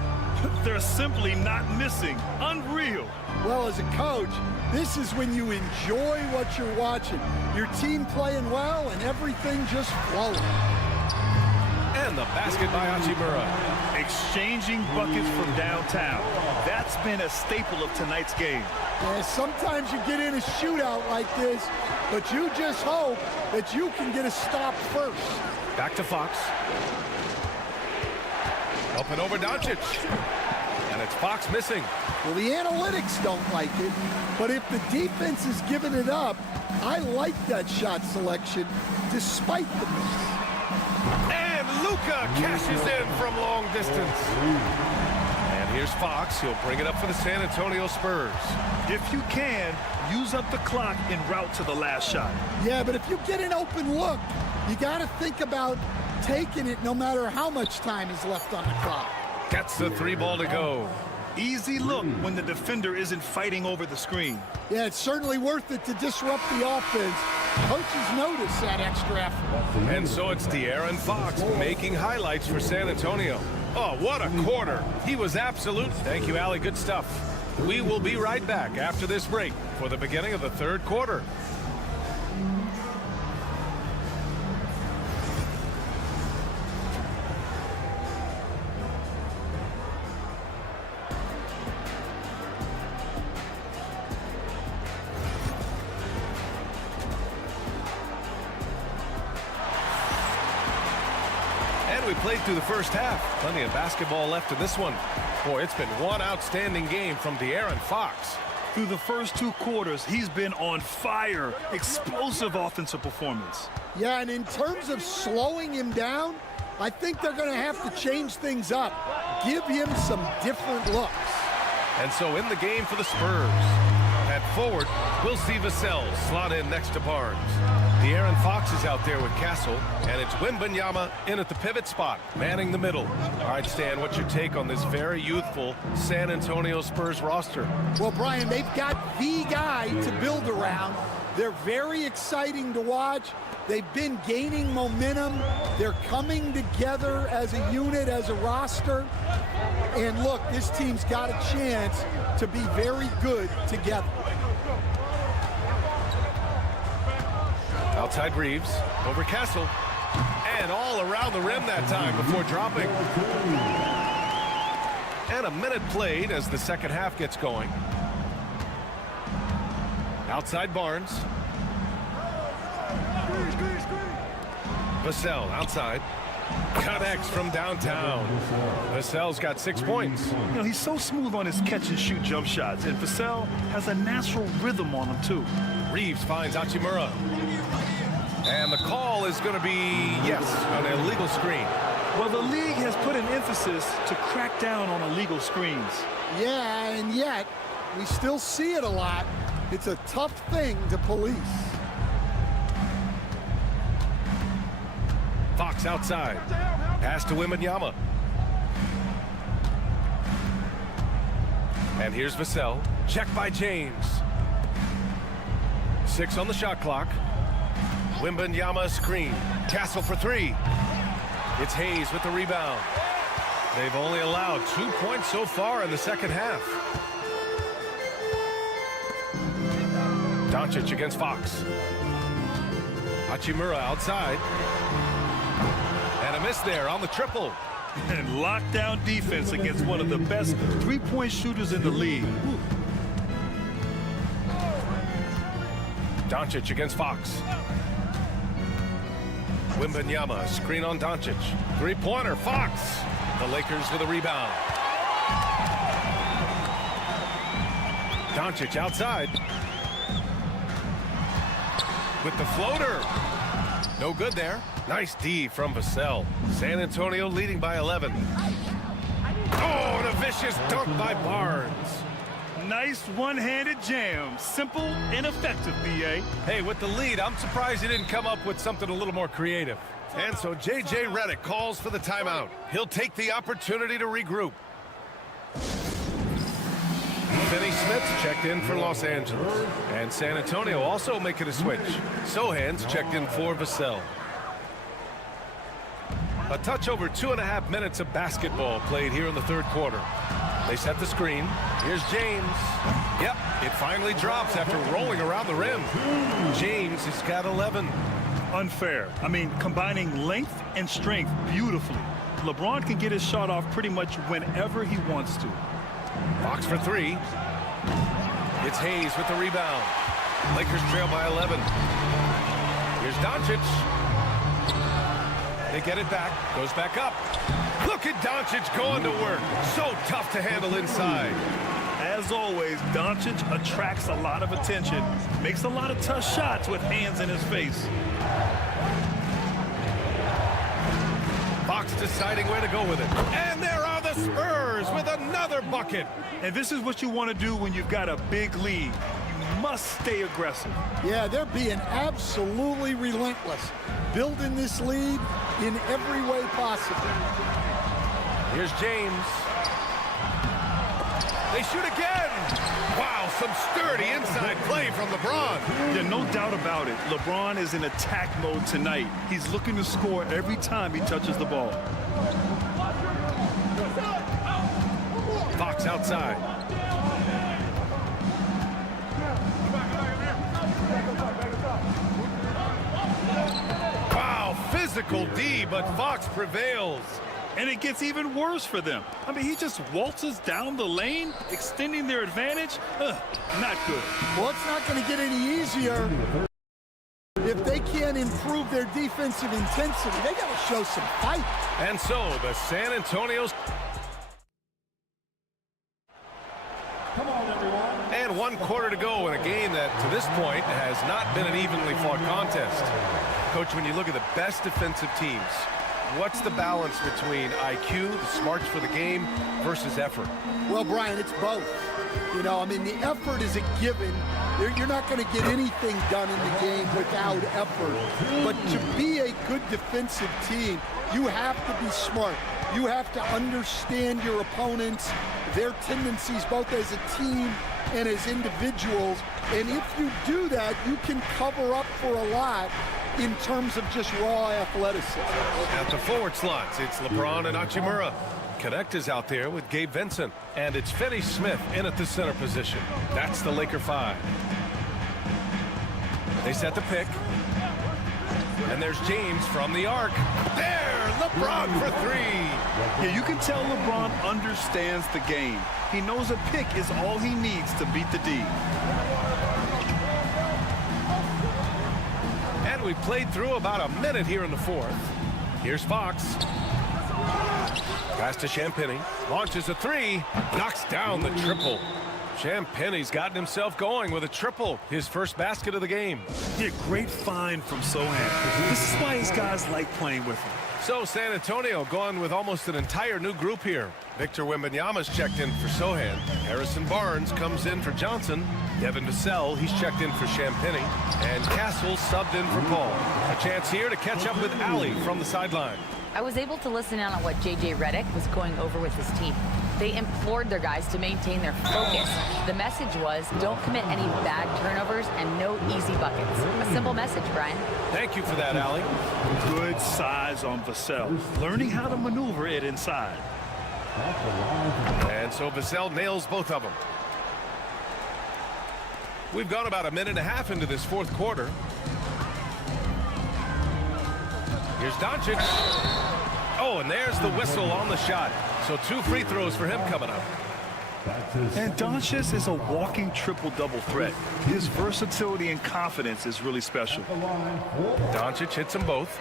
They're simply not missing. Unreal. Well, as a coach, this is when you enjoy what you're watching. Your team playing well and everything just flowing. And the basket by Hachimura. Exchanging buckets from downtown. That's been a staple of tonight's game. Yeah, sometimes you get in a shootout like this, but you just hope that you can get a stop first. Back to Fox. Up and over Doncic. And it's Fox missing. Well, the analytics don't like it, but if the defense is giving it up, I like that shot selection despite the miss. And Luka cashes in from long distance. And here's Fox. He'll bring it up for the San Antonio Spurs. If you can, use up the clock en route to the last shot. Yeah, but if you get an open look, you got to think about taking it no matter how much time is left on the clock. Gets the 3 ball to go. Easy look when the defender isn't fighting over the screen. Yeah, it's certainly worth it to disrupt the offense. Coaches notice that extra effort. And so it's De'Aaron Fox making highlights for San Antonio. Oh, what a quarter. He was absolute. Thank you, Allie. Good stuff. We will be right back after this break for the beginning of the third quarter. We played through the first half. Plenty of basketball left in this one. Boy, it's been one outstanding game from De'Aaron Fox. Through the first 2 quarters, he's been on fire. Explosive offensive performance. Yeah, and in terms of slowing him down, I think they're going to have to change things up. Give him some different looks. And so in the game for the Spurs. At forward, we'll see Vassell slot in next to Barnes. De'Aaron Fox is out there with Castle, and it's Wembanyama in at the pivot spot, manning the middle. All right, Stan, what's your take on this very youthful San Antonio Spurs roster? Well, Brian, they've got the guy to build around. They're very exciting to watch. They've been gaining momentum. They're coming together as a unit, as a roster. And look, this team's got a chance to be very good together. Outside Reeves, over Castle, and all around the rim that time before dropping. And a minute played as the second half gets going. Outside Barnes. Vassell outside. Connects from downtown. Vassell's got 6 points. You know, he's so smooth on his catch-and-shoot jump shots, and Vassell has a natural rhythm on him, too. Reeves finds Hachimura. And the call is going to be, yes, an illegal screen. Well, the league has put an emphasis to crack down on illegal screens. Yeah, and yet we still see it a lot. It's a tough thing to police. Fox outside. Pass to Wembanyama. And here's Vassell. Checked by James. 6 on the shot clock. Wembanyama screen. Castle for 3. It's Hayes with the rebound. They've only allowed 2 points so far in the second half. Doncic against Fox. Hachimura outside. And a miss there on the triple. And lockdown defense against one of the best three-point shooters in the league. Doncic against Fox. Wembanyama, screen on Doncic. Three-pointer, Fox. The Lakers with a rebound. Doncic outside. With the floater. No good there. Nice D from Vassell. San Antonio leading by 11. Oh, and a vicious dunk by Barnes. Nice one-handed jam. Simple and effective, B.A. Hey, with the lead, I'm surprised he didn't come up with something a little more creative. And so J.J. Redick calls for the timeout. He'll take the opportunity to regroup. Finney Smith checked in for Los Angeles. And San Antonio also making a switch. Sohan's checked in for Vassell. A touch over 2.5 minutes of basketball played here in the third quarter. They set the screen. Here's James. Yep, it finally drops after rolling around the rim. James has got 11. Unfair. I mean, combining length and strength beautifully. LeBron can get his shot off pretty much whenever he wants to. Fox for 3. It's Hayes with the rebound. Lakers trail by 11. Here's Doncic. They get it back. Goes back up. Look at Doncic going to work. So tough to handle inside. As always, Doncic attracts a lot of attention. Makes a lot of tough shots with hands in his face. Fox deciding where to go with it. And there are the Spurs with another bucket. And this is what you want to do when you've got a big lead. You must stay aggressive. Yeah, they're being absolutely relentless. Building this lead in every way possible. Here's James. They shoot again. Wow, some sturdy inside play from LeBron. Yeah, no doubt about it. LeBron is in attack mode tonight. He's looking to score every time he touches the ball. Fox outside. Wow, physical D, but Fox prevails. And it gets even worse for them. I mean, he just waltzes down the lane, extending their advantage. Not good. Well, it's not going to get any easier if they can't improve their defensive intensity. They got to show some fight. And so the San Antonio's. Come on, everyone. And 1 quarter to go in a game that, to this point, has not been an evenly fought contest. Coach, when you look at the best defensive teams, what's the balance between IQ, the smarts for the game, versus effort? Well, Brian, it's both. You know, I mean, the effort is a given. You're not going to get anything done in the game without effort. But to be a good defensive team, you have to be smart. You have to understand your opponents, their tendencies, both as a team and as individuals. And if you do that, you can cover up for a lot in terms of just raw athleticism. At the forward slots, it's LeBron and Hachimura. Connect is out there with Gabe Vincent. And it's Finney Smith in at the center position. That's the Laker 5. They set the pick. And there's James from the arc. There, LeBron for 3. Yeah, you can tell LeBron understands the game. He knows a pick is all he needs to beat the D. And we played through about a minute here in the fourth. Here's Fox. Pass to Champagnie. Launches a 3. Knocks down the triple. Champagnie's gotten himself going with a triple. His first basket of the game. Yeah, great find from Sohan. This is why these guys like playing with him. So San Antonio going with almost an entire new group here. Victor Wembanyama's checked in for Sohan. Harrison Barnes comes in for Johnson. Devin Vassell, he's checked in for Champagnie. And Castle subbed in for Paul. A chance here to catch up with Allie from the sideline. I was able to listen in on what J.J. Redick was going over with his team. They implored their guys to maintain their focus. The message was, don't commit any bad turnovers and no easy buckets. A simple message, Brian. Thank you for that, Allie. Good size on Vassell. Learning how to maneuver it inside. And so Vassell nails both of them. We've gone about a minute and a half into this fourth quarter. Here's Doncic. Oh, and there's the whistle on the shot. So 2 free throws for him coming up. And Doncic is a walking triple-double threat. His versatility and confidence is really special. Doncic hits them both.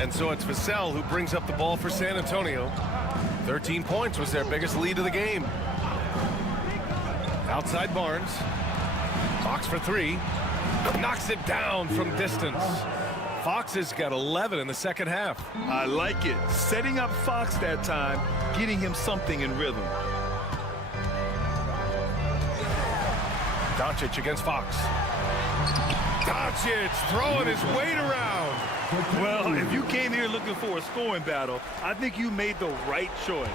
And so it's Vassell who brings up the ball for San Antonio. 13 points was their biggest lead of the game. Outside Barnes. Fox for 3. Knocks it down from distance. Fox has got 11 in the second half. I like it. Setting up Fox that time, getting him something in rhythm. Doncic against Fox. Doncic throwing his weight around. Well, if you came here looking for a scoring battle, I think you made the right choice.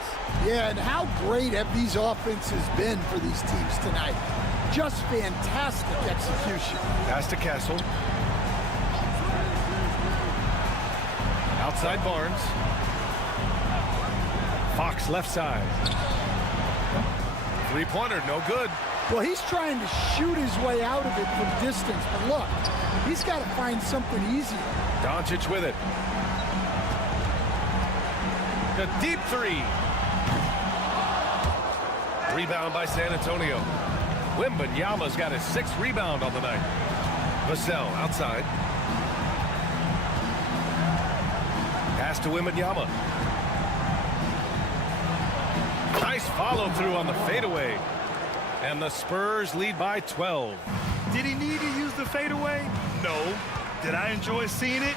Yeah, and how great have these offenses been for these teams tonight? Just fantastic execution. Pass to Castle. Outside Barnes. Fox left side. 3-pointer, no good. Well, he's trying to shoot his way out of it from distance, but look, he's got to find something easier. Doncic with it. The deep 3. Rebound by San Antonio. Wembanyama's got his 6th rebound on the night. Vassell outside. Pass to Wembanyama. Nice follow through on the fadeaway. And the Spurs lead by 12. Did he need to use the fadeaway? No. Did I enjoy seeing it?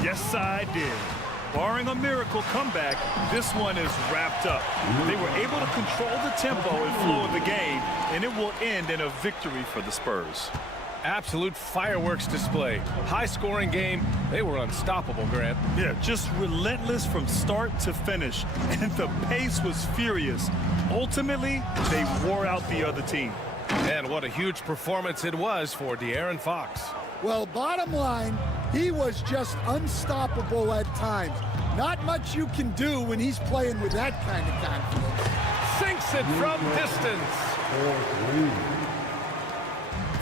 Yes, I did. Barring a miracle comeback, this one is wrapped up. They were able to control the tempo and flow of the game, and it will end in a victory for the Spurs. Absolute fireworks display. High-scoring game. They were unstoppable, Grant. Yeah, just relentless from start to finish, and the pace was furious. Ultimately, they wore out the other team. And what a huge performance it was for De'Aaron Fox. Well, bottom line, he was just unstoppable at times. Not much you can do when he's playing with that kind of confidence. Sinks it from distance.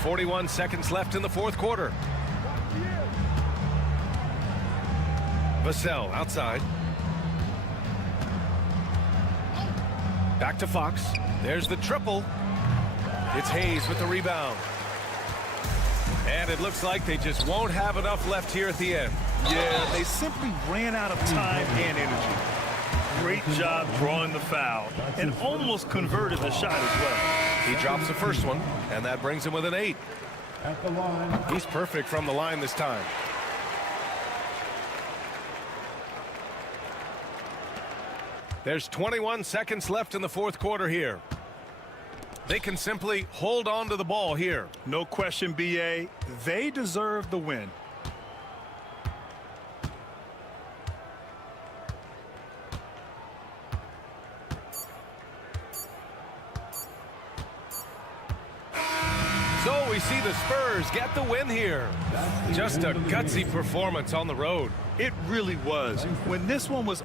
41 seconds left in the fourth quarter. Vassell outside. Back to Fox. There's the triple. It's Hayes with the rebound. And it looks like they just won't have enough left here at the end. Yeah, they simply ran out of time and energy. Great job drawing the foul and almost converted the shot as well. He drops the first one, and that brings him with an 8. At the line. He's perfect from the line this time. There's 21 seconds left in the fourth quarter here. They can simply hold on to the ball here. No question, B.A. They deserve the win. So we see the Spurs get the win here. Just a gutsy performance on the road. It really was. When this one was...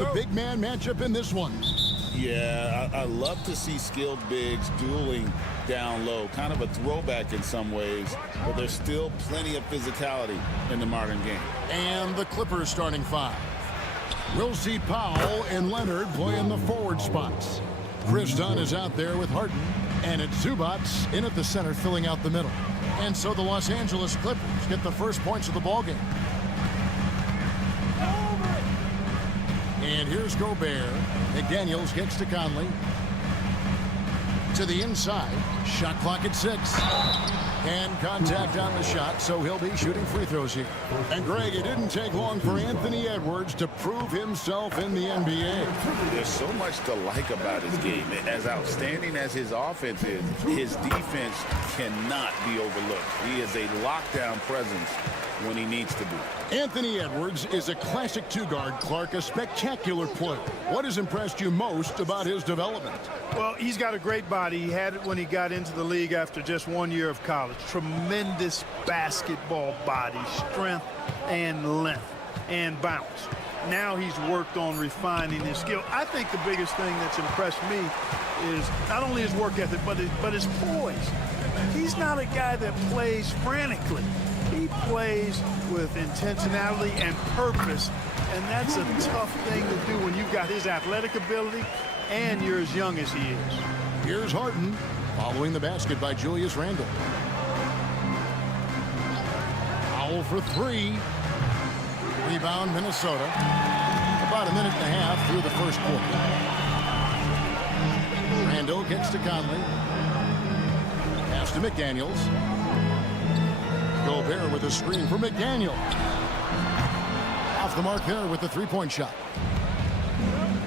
the big man matchup in this one. Yeah, I love to see skilled bigs dueling down low. Kind of a throwback in some ways, but there's still plenty of physicality in the modern game. And the Clippers starting five. We'll see Powell and Leonard play in the forward spots. Chris Dunn is out there with Harden, and it's Zubats in at the center filling out the middle. And so the Los Angeles Clippers get the first points of the ballgame. And here's Gobert. McDaniels gets to Conley. To the inside. Shot clock at 6. And contact on the shot, so he'll be shooting free throws here. And Greg, it didn't take long for Anthony Edwards to prove himself in the NBA. There's so much to like about his game. As outstanding as his offense is, his defense cannot be overlooked. He is a lockdown presence when he needs to be. Anthony Edwards is a classic two-guard, Clark, a spectacular player. What has impressed you most about his development? Well, he's got a great body. He had it when he got into the league after just 1 year of college. Tremendous basketball body, strength and length and bounce. Now he's worked on refining his skill. I think the biggest thing that's impressed me is not only his work ethic, but his poise. He's not a guy that plays frantically. He plays with intentionality and purpose, and that's a tough thing to do when you've got his athletic ability and you're as young as he is. Here's Harden following the basket by Julius Randle. Foul for 3. Rebound Minnesota. About a minute and a half through the first quarter. Randle gets to Conley. Pass to McDaniels. Gobert with a screen for McDaniel. Off the mark there with the three-point shot.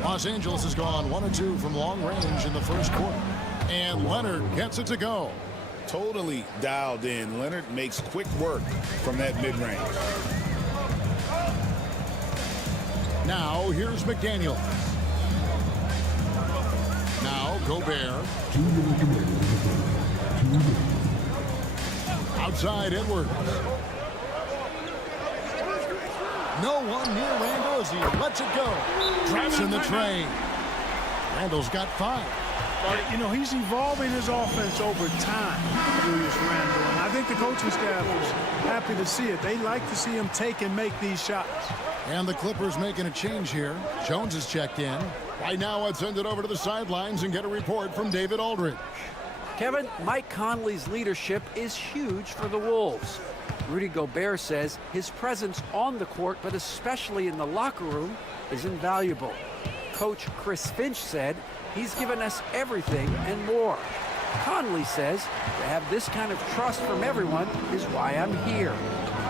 Los Angeles has gone 1 of 2 from long range in the first quarter. And Leonard gets it to go. Totally dialed in. Leonard makes quick work from that mid-range. Now here's McDaniel. Now Gobert. Outside Edwards. No one near Randle as he lets it go. Drops in the train. Randle's got 5. You know, he's evolving his offense over time, Julius Randle, and I think the coaching staff is happy to see it. They like to see him take and make these shots. And the Clippers making a change here. Jones is checked in. Right now, let's send it over to the sidelines and get a report from David Aldridge. Kevin, Mike Conley's leadership is huge for the Wolves. Rudy Gobert says his presence on the court, but especially in the locker room, is invaluable. Coach Chris Finch said he's given us everything and more. Conley says to have this kind of trust from everyone is why I'm here.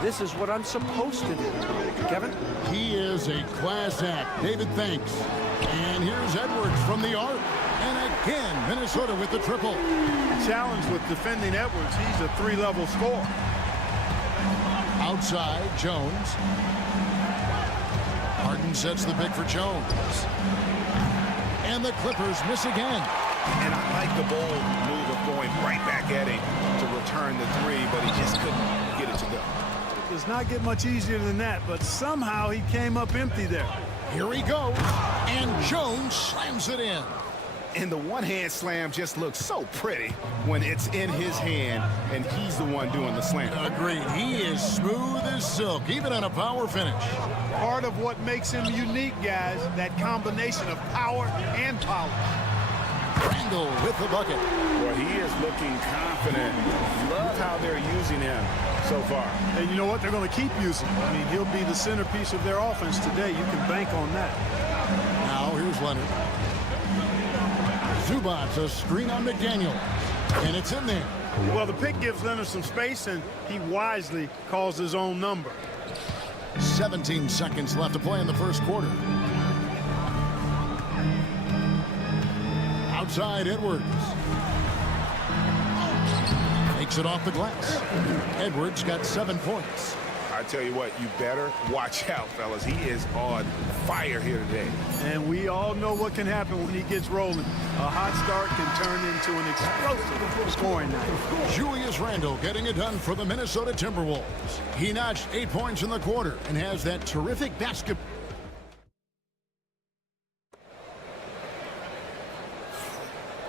This is what I'm supposed to do. Kevin? He is a class act. David, thanks. And here's Edwards from the arc. And again, Minnesota with the triple. The challenge with defending Edwards, he's a 3-level scorer. Outside, Jones. Harden sets the pick for Jones. And the Clippers miss again. And I like the bold move of going right back at him to return the 3, but he just couldn't get it to go. It does not get much easier than that, but somehow he came up empty there. Here he goes, and Jones slams it in. And the one-hand slam just looks so pretty when it's in his hand and he's the one doing the slam. Agreed. He is smooth as silk, even on a power finish. Part of what makes him unique, guys, that combination of power and polish. Randle with the bucket. Well, he is looking confident. Love how they're using him so far. And you know what? They're going to keep using him. I mean, he'll be the centerpiece of their offense today. You can bank on that. Now here's Leonard. Zubac's a screen on McDaniel, and it's in there. Well, the pick gives Leonard some space, and he wisely calls his own number. 17 seconds left to play in the first quarter. Outside Edwards. Makes it off the glass. Edwards got 7 points. I tell you what, you better watch out, fellas. He is on fire here today. And we all know what can happen when he gets rolling. A hot start can turn into an explosive scoring night. Julius Randle getting it done for the Minnesota Timberwolves. He notched 8 points in the quarter and has that terrific basket.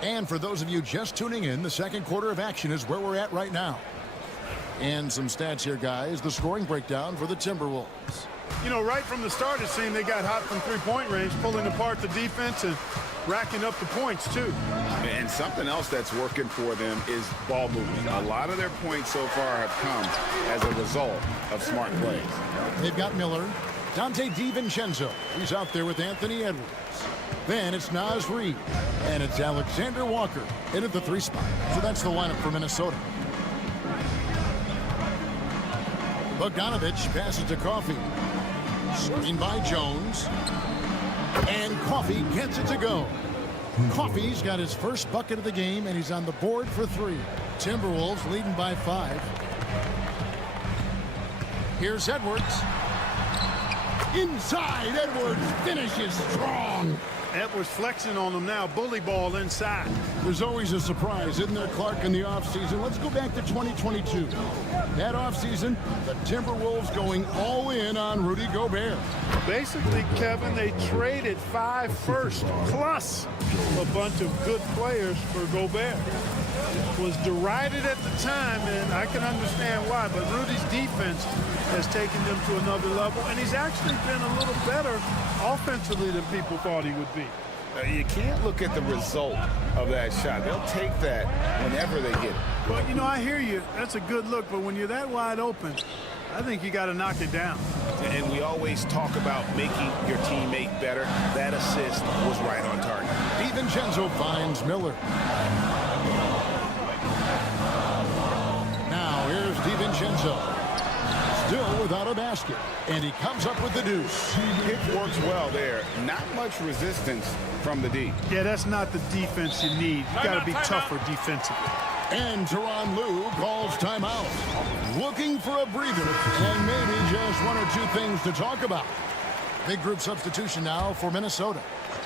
And for those of you just tuning in, the second quarter of action is where we're at right now. And some stats here, guys. The scoring breakdown for the Timberwolves. You know, right from the start, it seemed they got hot from three-point range, pulling apart the defense and racking up the points, too. And something else that's working for them is ball movement. A lot of their points so far have come as a result of smart plays. They've got Miller. Dante DiVincenzo. He's out there with Anthony Edwards. Then it's Naz Reid. And it's Alexander Walker in at the 3 spot. So that's the lineup for Minnesota. Bogdanovich passes to Coffey. Screen by Jones. And Coffey gets it to go. Coffey's got his first bucket of the game, and he's on the board for 3. Timberwolves leading by 5. Here's Edwards. Inside, Edwards finishes strong. Edwards flexing on them now. Bully ball inside. There's always a surprise, isn't there, Clark, in the offseason? Let's go back to 2022. That offseason, the Timberwolves going all in on Rudy Gobert. Basically, Kevin, they traded 5 firsts plus a bunch of good players for Gobert. It was derided at the time, and I can understand why, but Rudy's defense has taken them to another level, and he's actually been a little better offensively than people thought he would be. You can't look at the result of that shot. They'll take that whenever they get it. But, you know, I hear you. That's a good look, but when you're that wide open, I think you got to knock it down. And we always talk about making your teammate better. That assist was right on target. DiVincenzo finds Miller. Now here's DiVincenzo. Still without a basket. And he comes up with the deuce. It works well there. Not much resistance from the D. Yeah, that's not the defense you need. You got to be tougher defensively. And Tyronn Lue calls timeout. Looking for a breather and maybe just 1 or 2 things to talk about. Big group substitution now for Minnesota.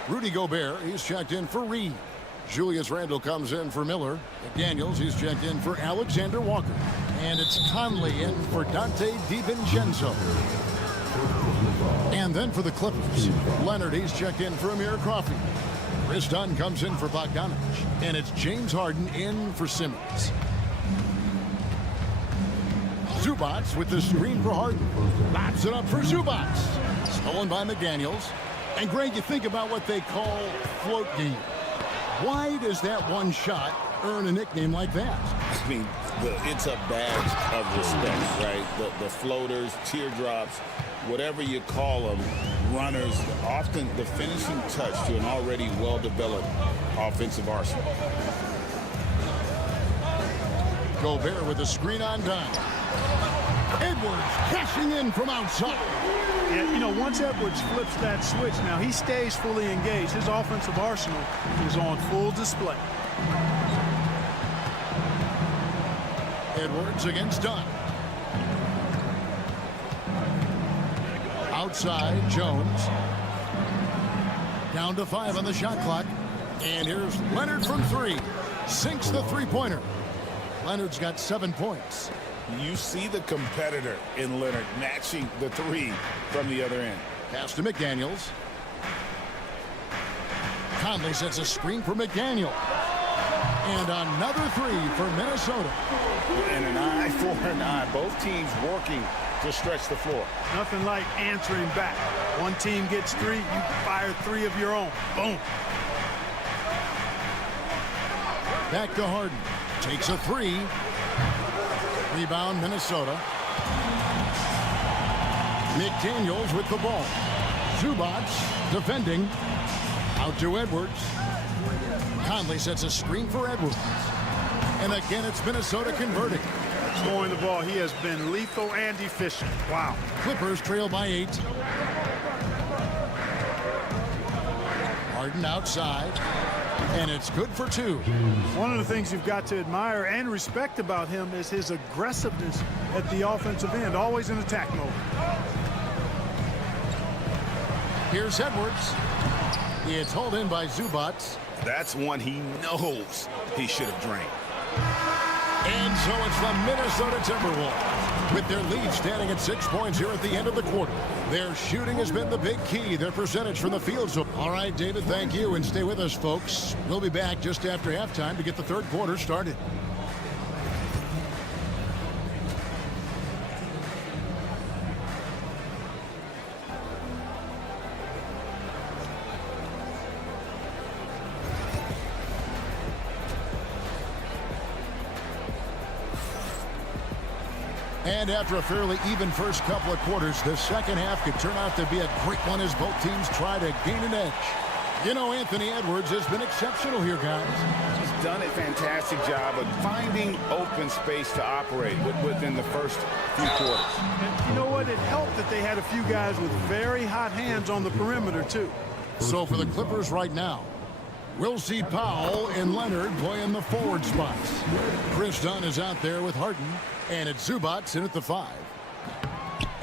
Rudy Gobert, he's checked in for Reed. Julius Randle comes in for Miller. McDaniels, he's checked in for Alexander Walker. And it's Conley in for Dante DiVincenzo. And then for the Clippers, Leonard, he's checked in for Amir Coffey. Chris Dunn comes in for Bogdanovich. And it's James Harden in for Simmons. Zubats with the screen for Harden. Lots it up for Zubats. Stolen by McDaniels. And Greg, you think about what they call float game. Why does that one shot earn a nickname like that? I mean, it's a badge of respect, right? The floaters, teardrops, whatever you call them, runners, often the finishing touch to an already well-developed offensive arsenal. Gobert with a screen on Dunn. Edwards cashing in from outside. Yeah, you know, once Edwards flips that switch now, he stays fully engaged. His offensive arsenal is on full display. Edwards against Dunn. Outside, Jones. Down to 5 on the shot clock. And here's Leonard from 3. Sinks the three-pointer. Leonard's got 7 points. You see the competitor in Leonard matching the 3 from the other end. Pass to McDaniels. Conley sets a screen for McDaniel. And another 3 for Minnesota. And an eye for an eye. Both teams working to stretch the floor. Nothing like answering back. One team gets 3, you fire 3 of your own. Boom. Back to Harden. Takes a 3. Rebound, Minnesota. McDaniels with the ball. Zubats defending. Out to Edwards. Conley sets a screen for Edwards. And again, it's Minnesota converting. Scoring the ball, he has been lethal and efficient. Wow. Clippers trail by 8. Harden outside. And it's good for 2. One of the things you've got to admire and respect about him is his aggressiveness at the offensive end, always in attack mode. Here's Edwards. It's hauled in by Zubats. That's one he knows he should have drained. And so it's the Minnesota Timberwolves with their lead standing at 6 points here at the end of the quarter. Their shooting has been the big key, their percentage from the field. So, all right, David, thank you, and stay with us, folks. We'll be back just after halftime to get the third quarter started. And after a fairly even first couple of quarters, the second half could turn out to be a great one as both teams try to gain an edge. You know, Anthony Edwards has been exceptional here, guys. He's done a fantastic job of finding open space to operate within the first few quarters. And you know what? It helped that they had a few guys with very hot hands on the perimeter, too. So for the Clippers right now, we'll see Powell and Leonard playing the forward spots. Chris Dunn is out there with Harden, and it's Zubac in at the 5.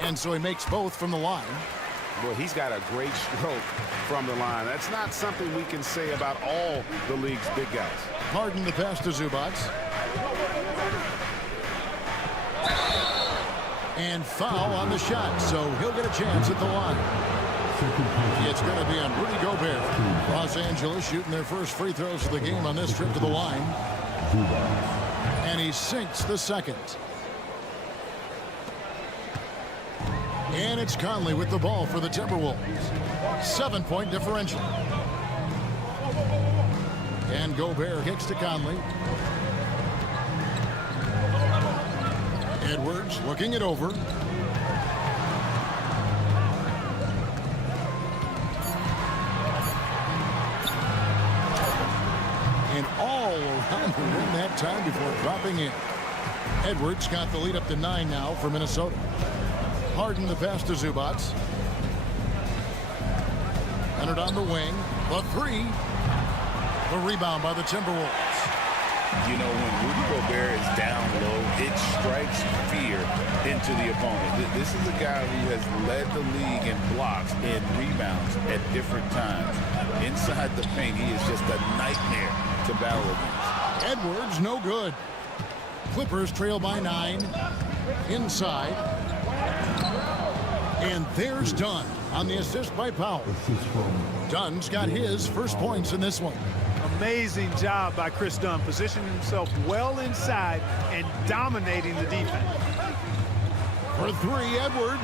And so he makes both from the line. Boy, he's got a great stroke from the line. That's not something we can say about all the league's big guys. Harden the pass to Zubac. And foul on the shot, so he'll get a chance at the line. It's going to be on Rudy Gobert. Los Angeles shooting their first free throws of the game on this trip to the line. And he sinks the second. And it's Conley with the ball for the Timberwolves. 7-point differential. And Gobert kicks to Conley. Edwards looking it over. And all around the rim that time before dropping in. Edwards got the lead up to 9 now for Minnesota. Harden the pass to Zubac. Leonard on the wing. The 3. The rebound by the Timberwolves. You know, when Rudy Gobert is down low, it strikes fear into the opponent. This is a guy who has led the league in blocks and rebounds at different times. Inside the paint, he is just a nightmare to battle against. Edwards, no good. Clippers trail by 9. Inside. And there's Dunn on the assist by Powell. Dunn's got his first points in this one. Amazing job by Chris Dunn, positioning himself well inside and dominating the defense. For 3, Edwards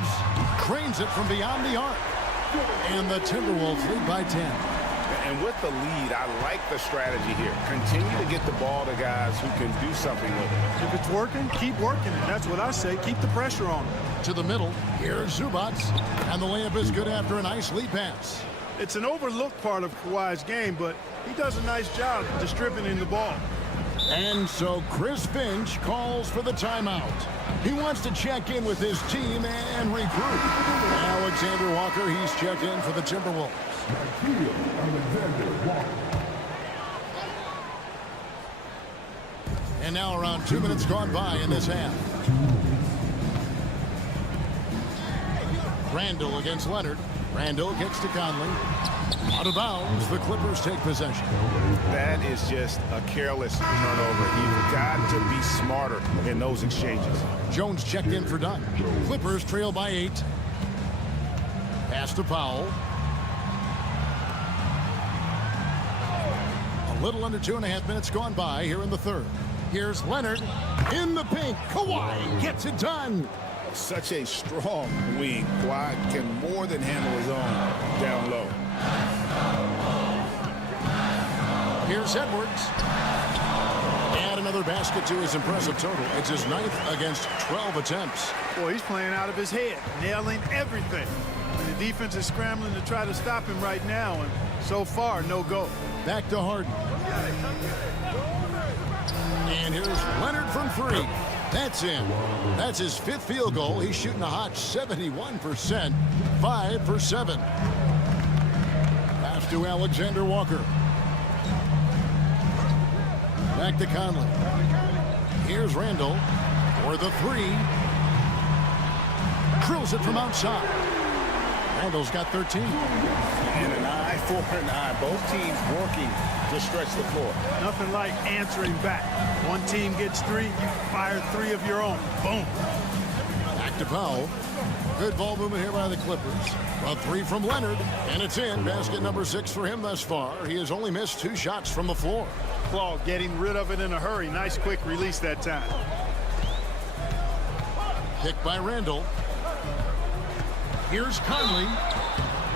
cranes it from beyond the arc. And the Timberwolves lead by 10. And with the lead, I like the strategy here. Continue to get the ball to guys who can do something with it. If it's working, keep working it. That's what I say. Keep the pressure on him. To the middle. Here's Zubac. And the layup is good after a nice lead pass. It's an overlooked part of Kawhi's game, but he does a nice job distributing the ball. And so Chris Finch calls for the timeout. He wants to check in with his team and regroup. Alexander Walker, he's checked in for the Timberwolves. And now around 2 minutes gone by in this half. Randall against Leonard. Randall kicks to Conley. Out of bounds, the Clippers take possession. That is just a careless turnover. You've got to be smarter in those exchanges. Jones checked in for Dunn. Clippers trail by 8. Pass to Powell. A little under 2.5 minutes gone by here in the third. Here's Leonard in the paint. Kawhi gets it done. Such a strong wing. Kawhi can more than handle his own down low. Here's Edwards. Add another basket to his impressive total. It's his 9th against 12 attempts. Boy, he's playing out of his head, nailing everything. And the defense is scrambling to try to stop him right now, and so far, no go. Back to Harden. And here's Leonard from 3. That's in. That's his 5th field goal. He's shooting a hot 71%. 5 for 7. Pass to Alexander Walker. Back to Conley. Here's Randall for the 3. Drills it from outside. Randall's got 13. And an eye for an eye. Both teams working to stretch the floor. Nothing like answering back. One team gets 3, you fire 3 of your own. Boom. Back to Powell. Good ball movement here by the Clippers. A 3 from Leonard, and it's in. Basket number 6 for him thus far. He has only missed 2 shots from the floor. Claw getting rid of it in a hurry. Nice quick release that time. Picked by Randall. Here's Conley.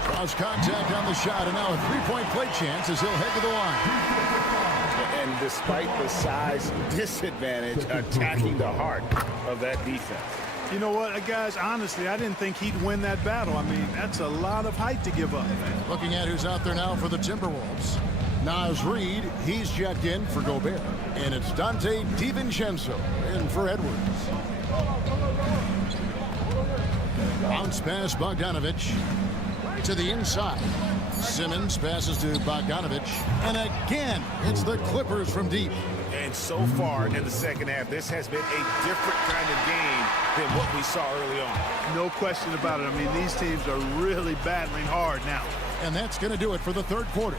Draws contact on the shot, and now a 3-point play chance as he'll head to the line. And despite the size disadvantage, attacking the heart of that defense. You know what, guys, honestly, I didn't think he'd win that battle. I mean, that's a lot of height to give up. Looking at who's out there now for the Timberwolves. Naz Reid, he's checked in for Gobert. And it's Dante DiVincenzo in for Edwards. Bounce pass, Bogdanovich to the inside. Simmons passes to Bogdanovich. And again, it's the Clippers from deep. And so far in the second half, this has been a different kind of game than what we saw early on. No question about it. I mean, these teams are really battling hard now. And that's going to do it for the third quarter.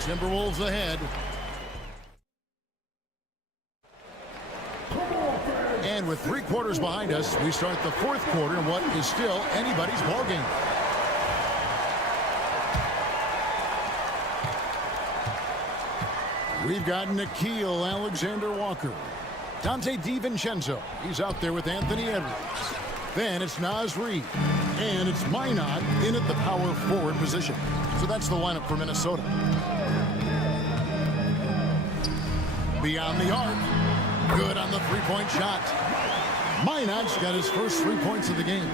Timberwolves ahead. And with 3 quarters behind us, we start the fourth quarter in what is still anybody's ballgame. We've got Nickeil Alexander-Walker. Dante DiVincenzo. He's out there with Anthony Edwards. Then it's Naz Reid. And it's Minot in at the power forward position. So that's the lineup for Minnesota. Beyond the arc. Good on the three-point shot. Minot's got his first 3 points of the game.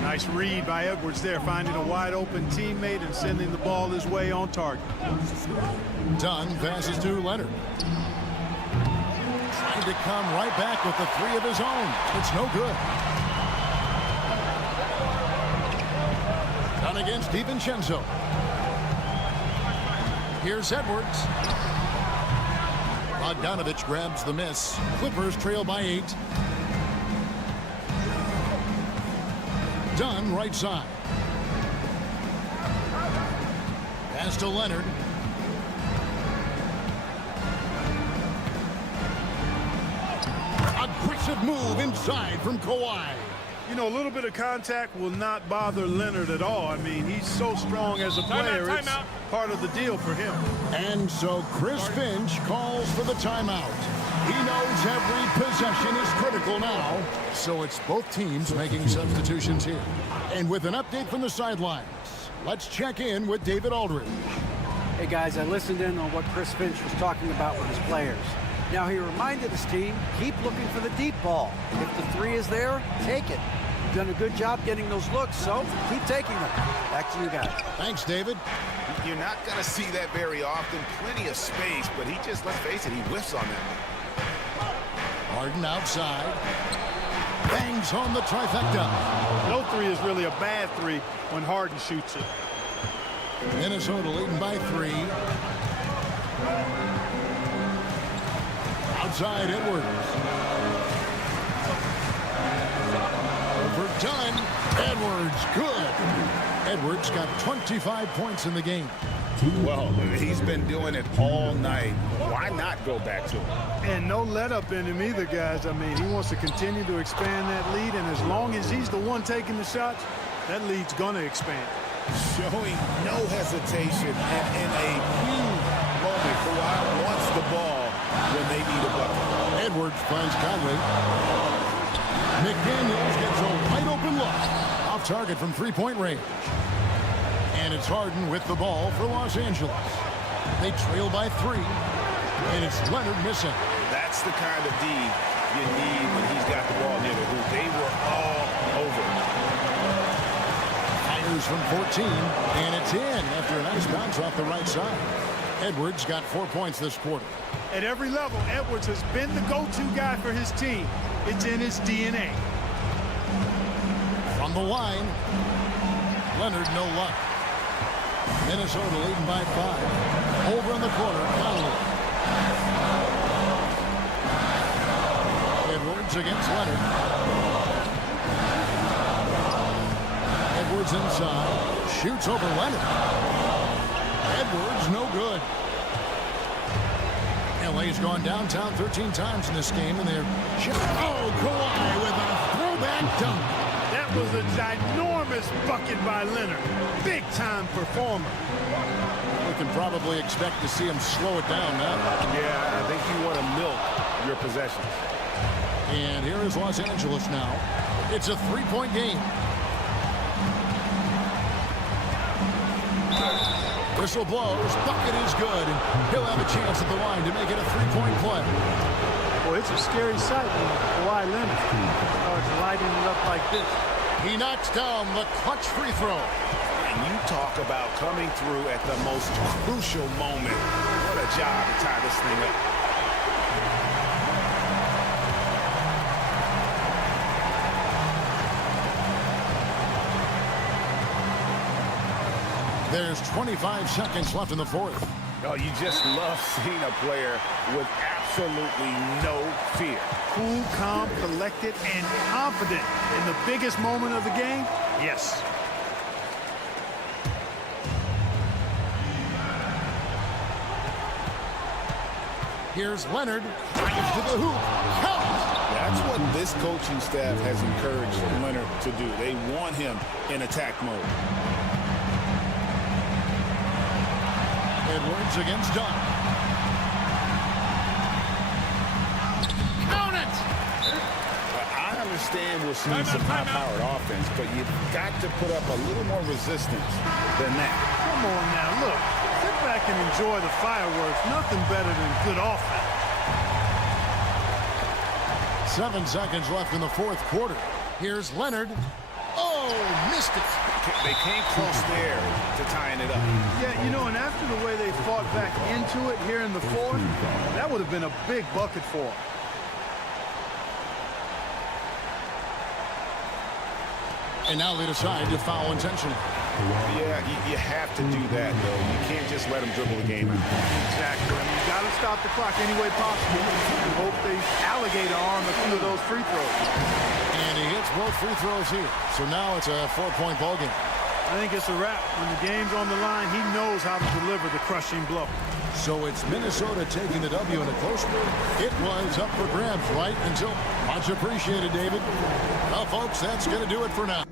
Nice read by Edwards there, finding a wide-open teammate and sending the ball his way on target. Dunn passes to Leonard. Trying to come right back with the 3 of his own. It's no good. Dunn against DiVincenzo. Here's Edwards. Bogdanovich grabs the miss. Clippers trail by 8. Dunn right side. Pass to Leonard. Aggressive move inside from Kawhi. You know, a little bit of contact will not bother Leonard at all. I mean, he's so strong as a player. It's part of the deal for him. And so Chris Finch calls for the timeout. He knows every possession is critical now. So it's both teams making substitutions here. And with an update from the sidelines, let's check in with David Aldridge. Hey, guys, I listened in on what Chris Finch was talking about with his players. Now, he reminded his team, keep looking for the deep ball. If the 3 is there, take it. You've done a good job getting those looks, so keep taking them. Back to you guys. Thanks, David. You're not going to see that very often. Plenty of space, but he just, let's face it, he whiffs on that. Harden outside. Bangs home the trifecta. No 3 is really a bad 3 when Harden shoots it. Minnesota leading by 3. Outside Edwards. Overdone. Edwards, good. Edwards got 25 points in the game. Well, he's been doing it all night. Why not go back to him? And no let up in him either, guys. I mean, he wants to continue to expand that lead, and as long as he's the one taking the shots, that lead's going to expand. Showing no hesitation, and in a huge moment, Kawhi wants the ball when they need a bucket. Edwards finds Conley. McDaniels gets a wide open look. Off target from three-point range. And it's Harden with the ball for Los Angeles. They trail by 3. And it's Leonard missing. That's the kind of D you need when he's got the ball near the hoop. They were all over. Fires from 14. And it's in after a nice bounce off the right side. Edwards got 4 points this quarter. At every level, Edwards has been the go-to guy for his team. It's in his DNA. From the line, Leonard no luck. Minnesota leading by 5. Over in the corner, Conley. Edwards against Leonard. Edwards inside. Shoots over Leonard. Edwards no good. LA's gone downtown 13 times in this game, and they're... Oh, Kawhi with a throwback dunk. That was a ginormous bucket by Leonard. Big-time performer. We can probably expect to see him slow it down now. Yeah, I think you want to milk your possessions. And here is Los Angeles now. It's a 3-point game. Whistle blows. Bucket is good. He'll have a chance at the line to make it a 3-point play. Well, it's a scary sight when Kawhi Leonard starts lighting it up like this. He knocks down the clutch free throw. And you talk about coming through at the most crucial moment. What a job to tie this thing up. There's 25 seconds left in the fourth. Oh, you just love seeing a player with absolutely no fear. Cool, calm, collected, and confident in the biggest moment of the game? Yes. Here's Leonard. Drives to the hoop. Count! That's what this coaching staff has encouraged Leonard to do. They want him in attack mode. Edwards against Dunn. Count it! I understand we're seeing some high-powered offense, but you've got to put up a little more resistance than that. Come on now, look. Sit back and enjoy the fireworks. Nothing better than good offense. 7 seconds left in the fourth quarter. Here's Leonard. Oh, missed it. They came close there to tying it up. Yeah, you know, and after the way they fought back into it here in the fourth, that would have been a big bucket for them. And now they decide to foul intentionally. Yeah, you have to do that, though. You can't just let them dribble the game out. Exactly. I mean, you got to stop the clock any way possible. You hope they alligator arm a few of those free throws. And he hits both free throws here. So now it's a 4-point ball game. I think it's a wrap. When the game's on the line, he knows how to deliver the crushing blow. So it's Minnesota taking the W in a close one. It was up for grabs right until much appreciated, David. Well, folks, that's going to do it for now.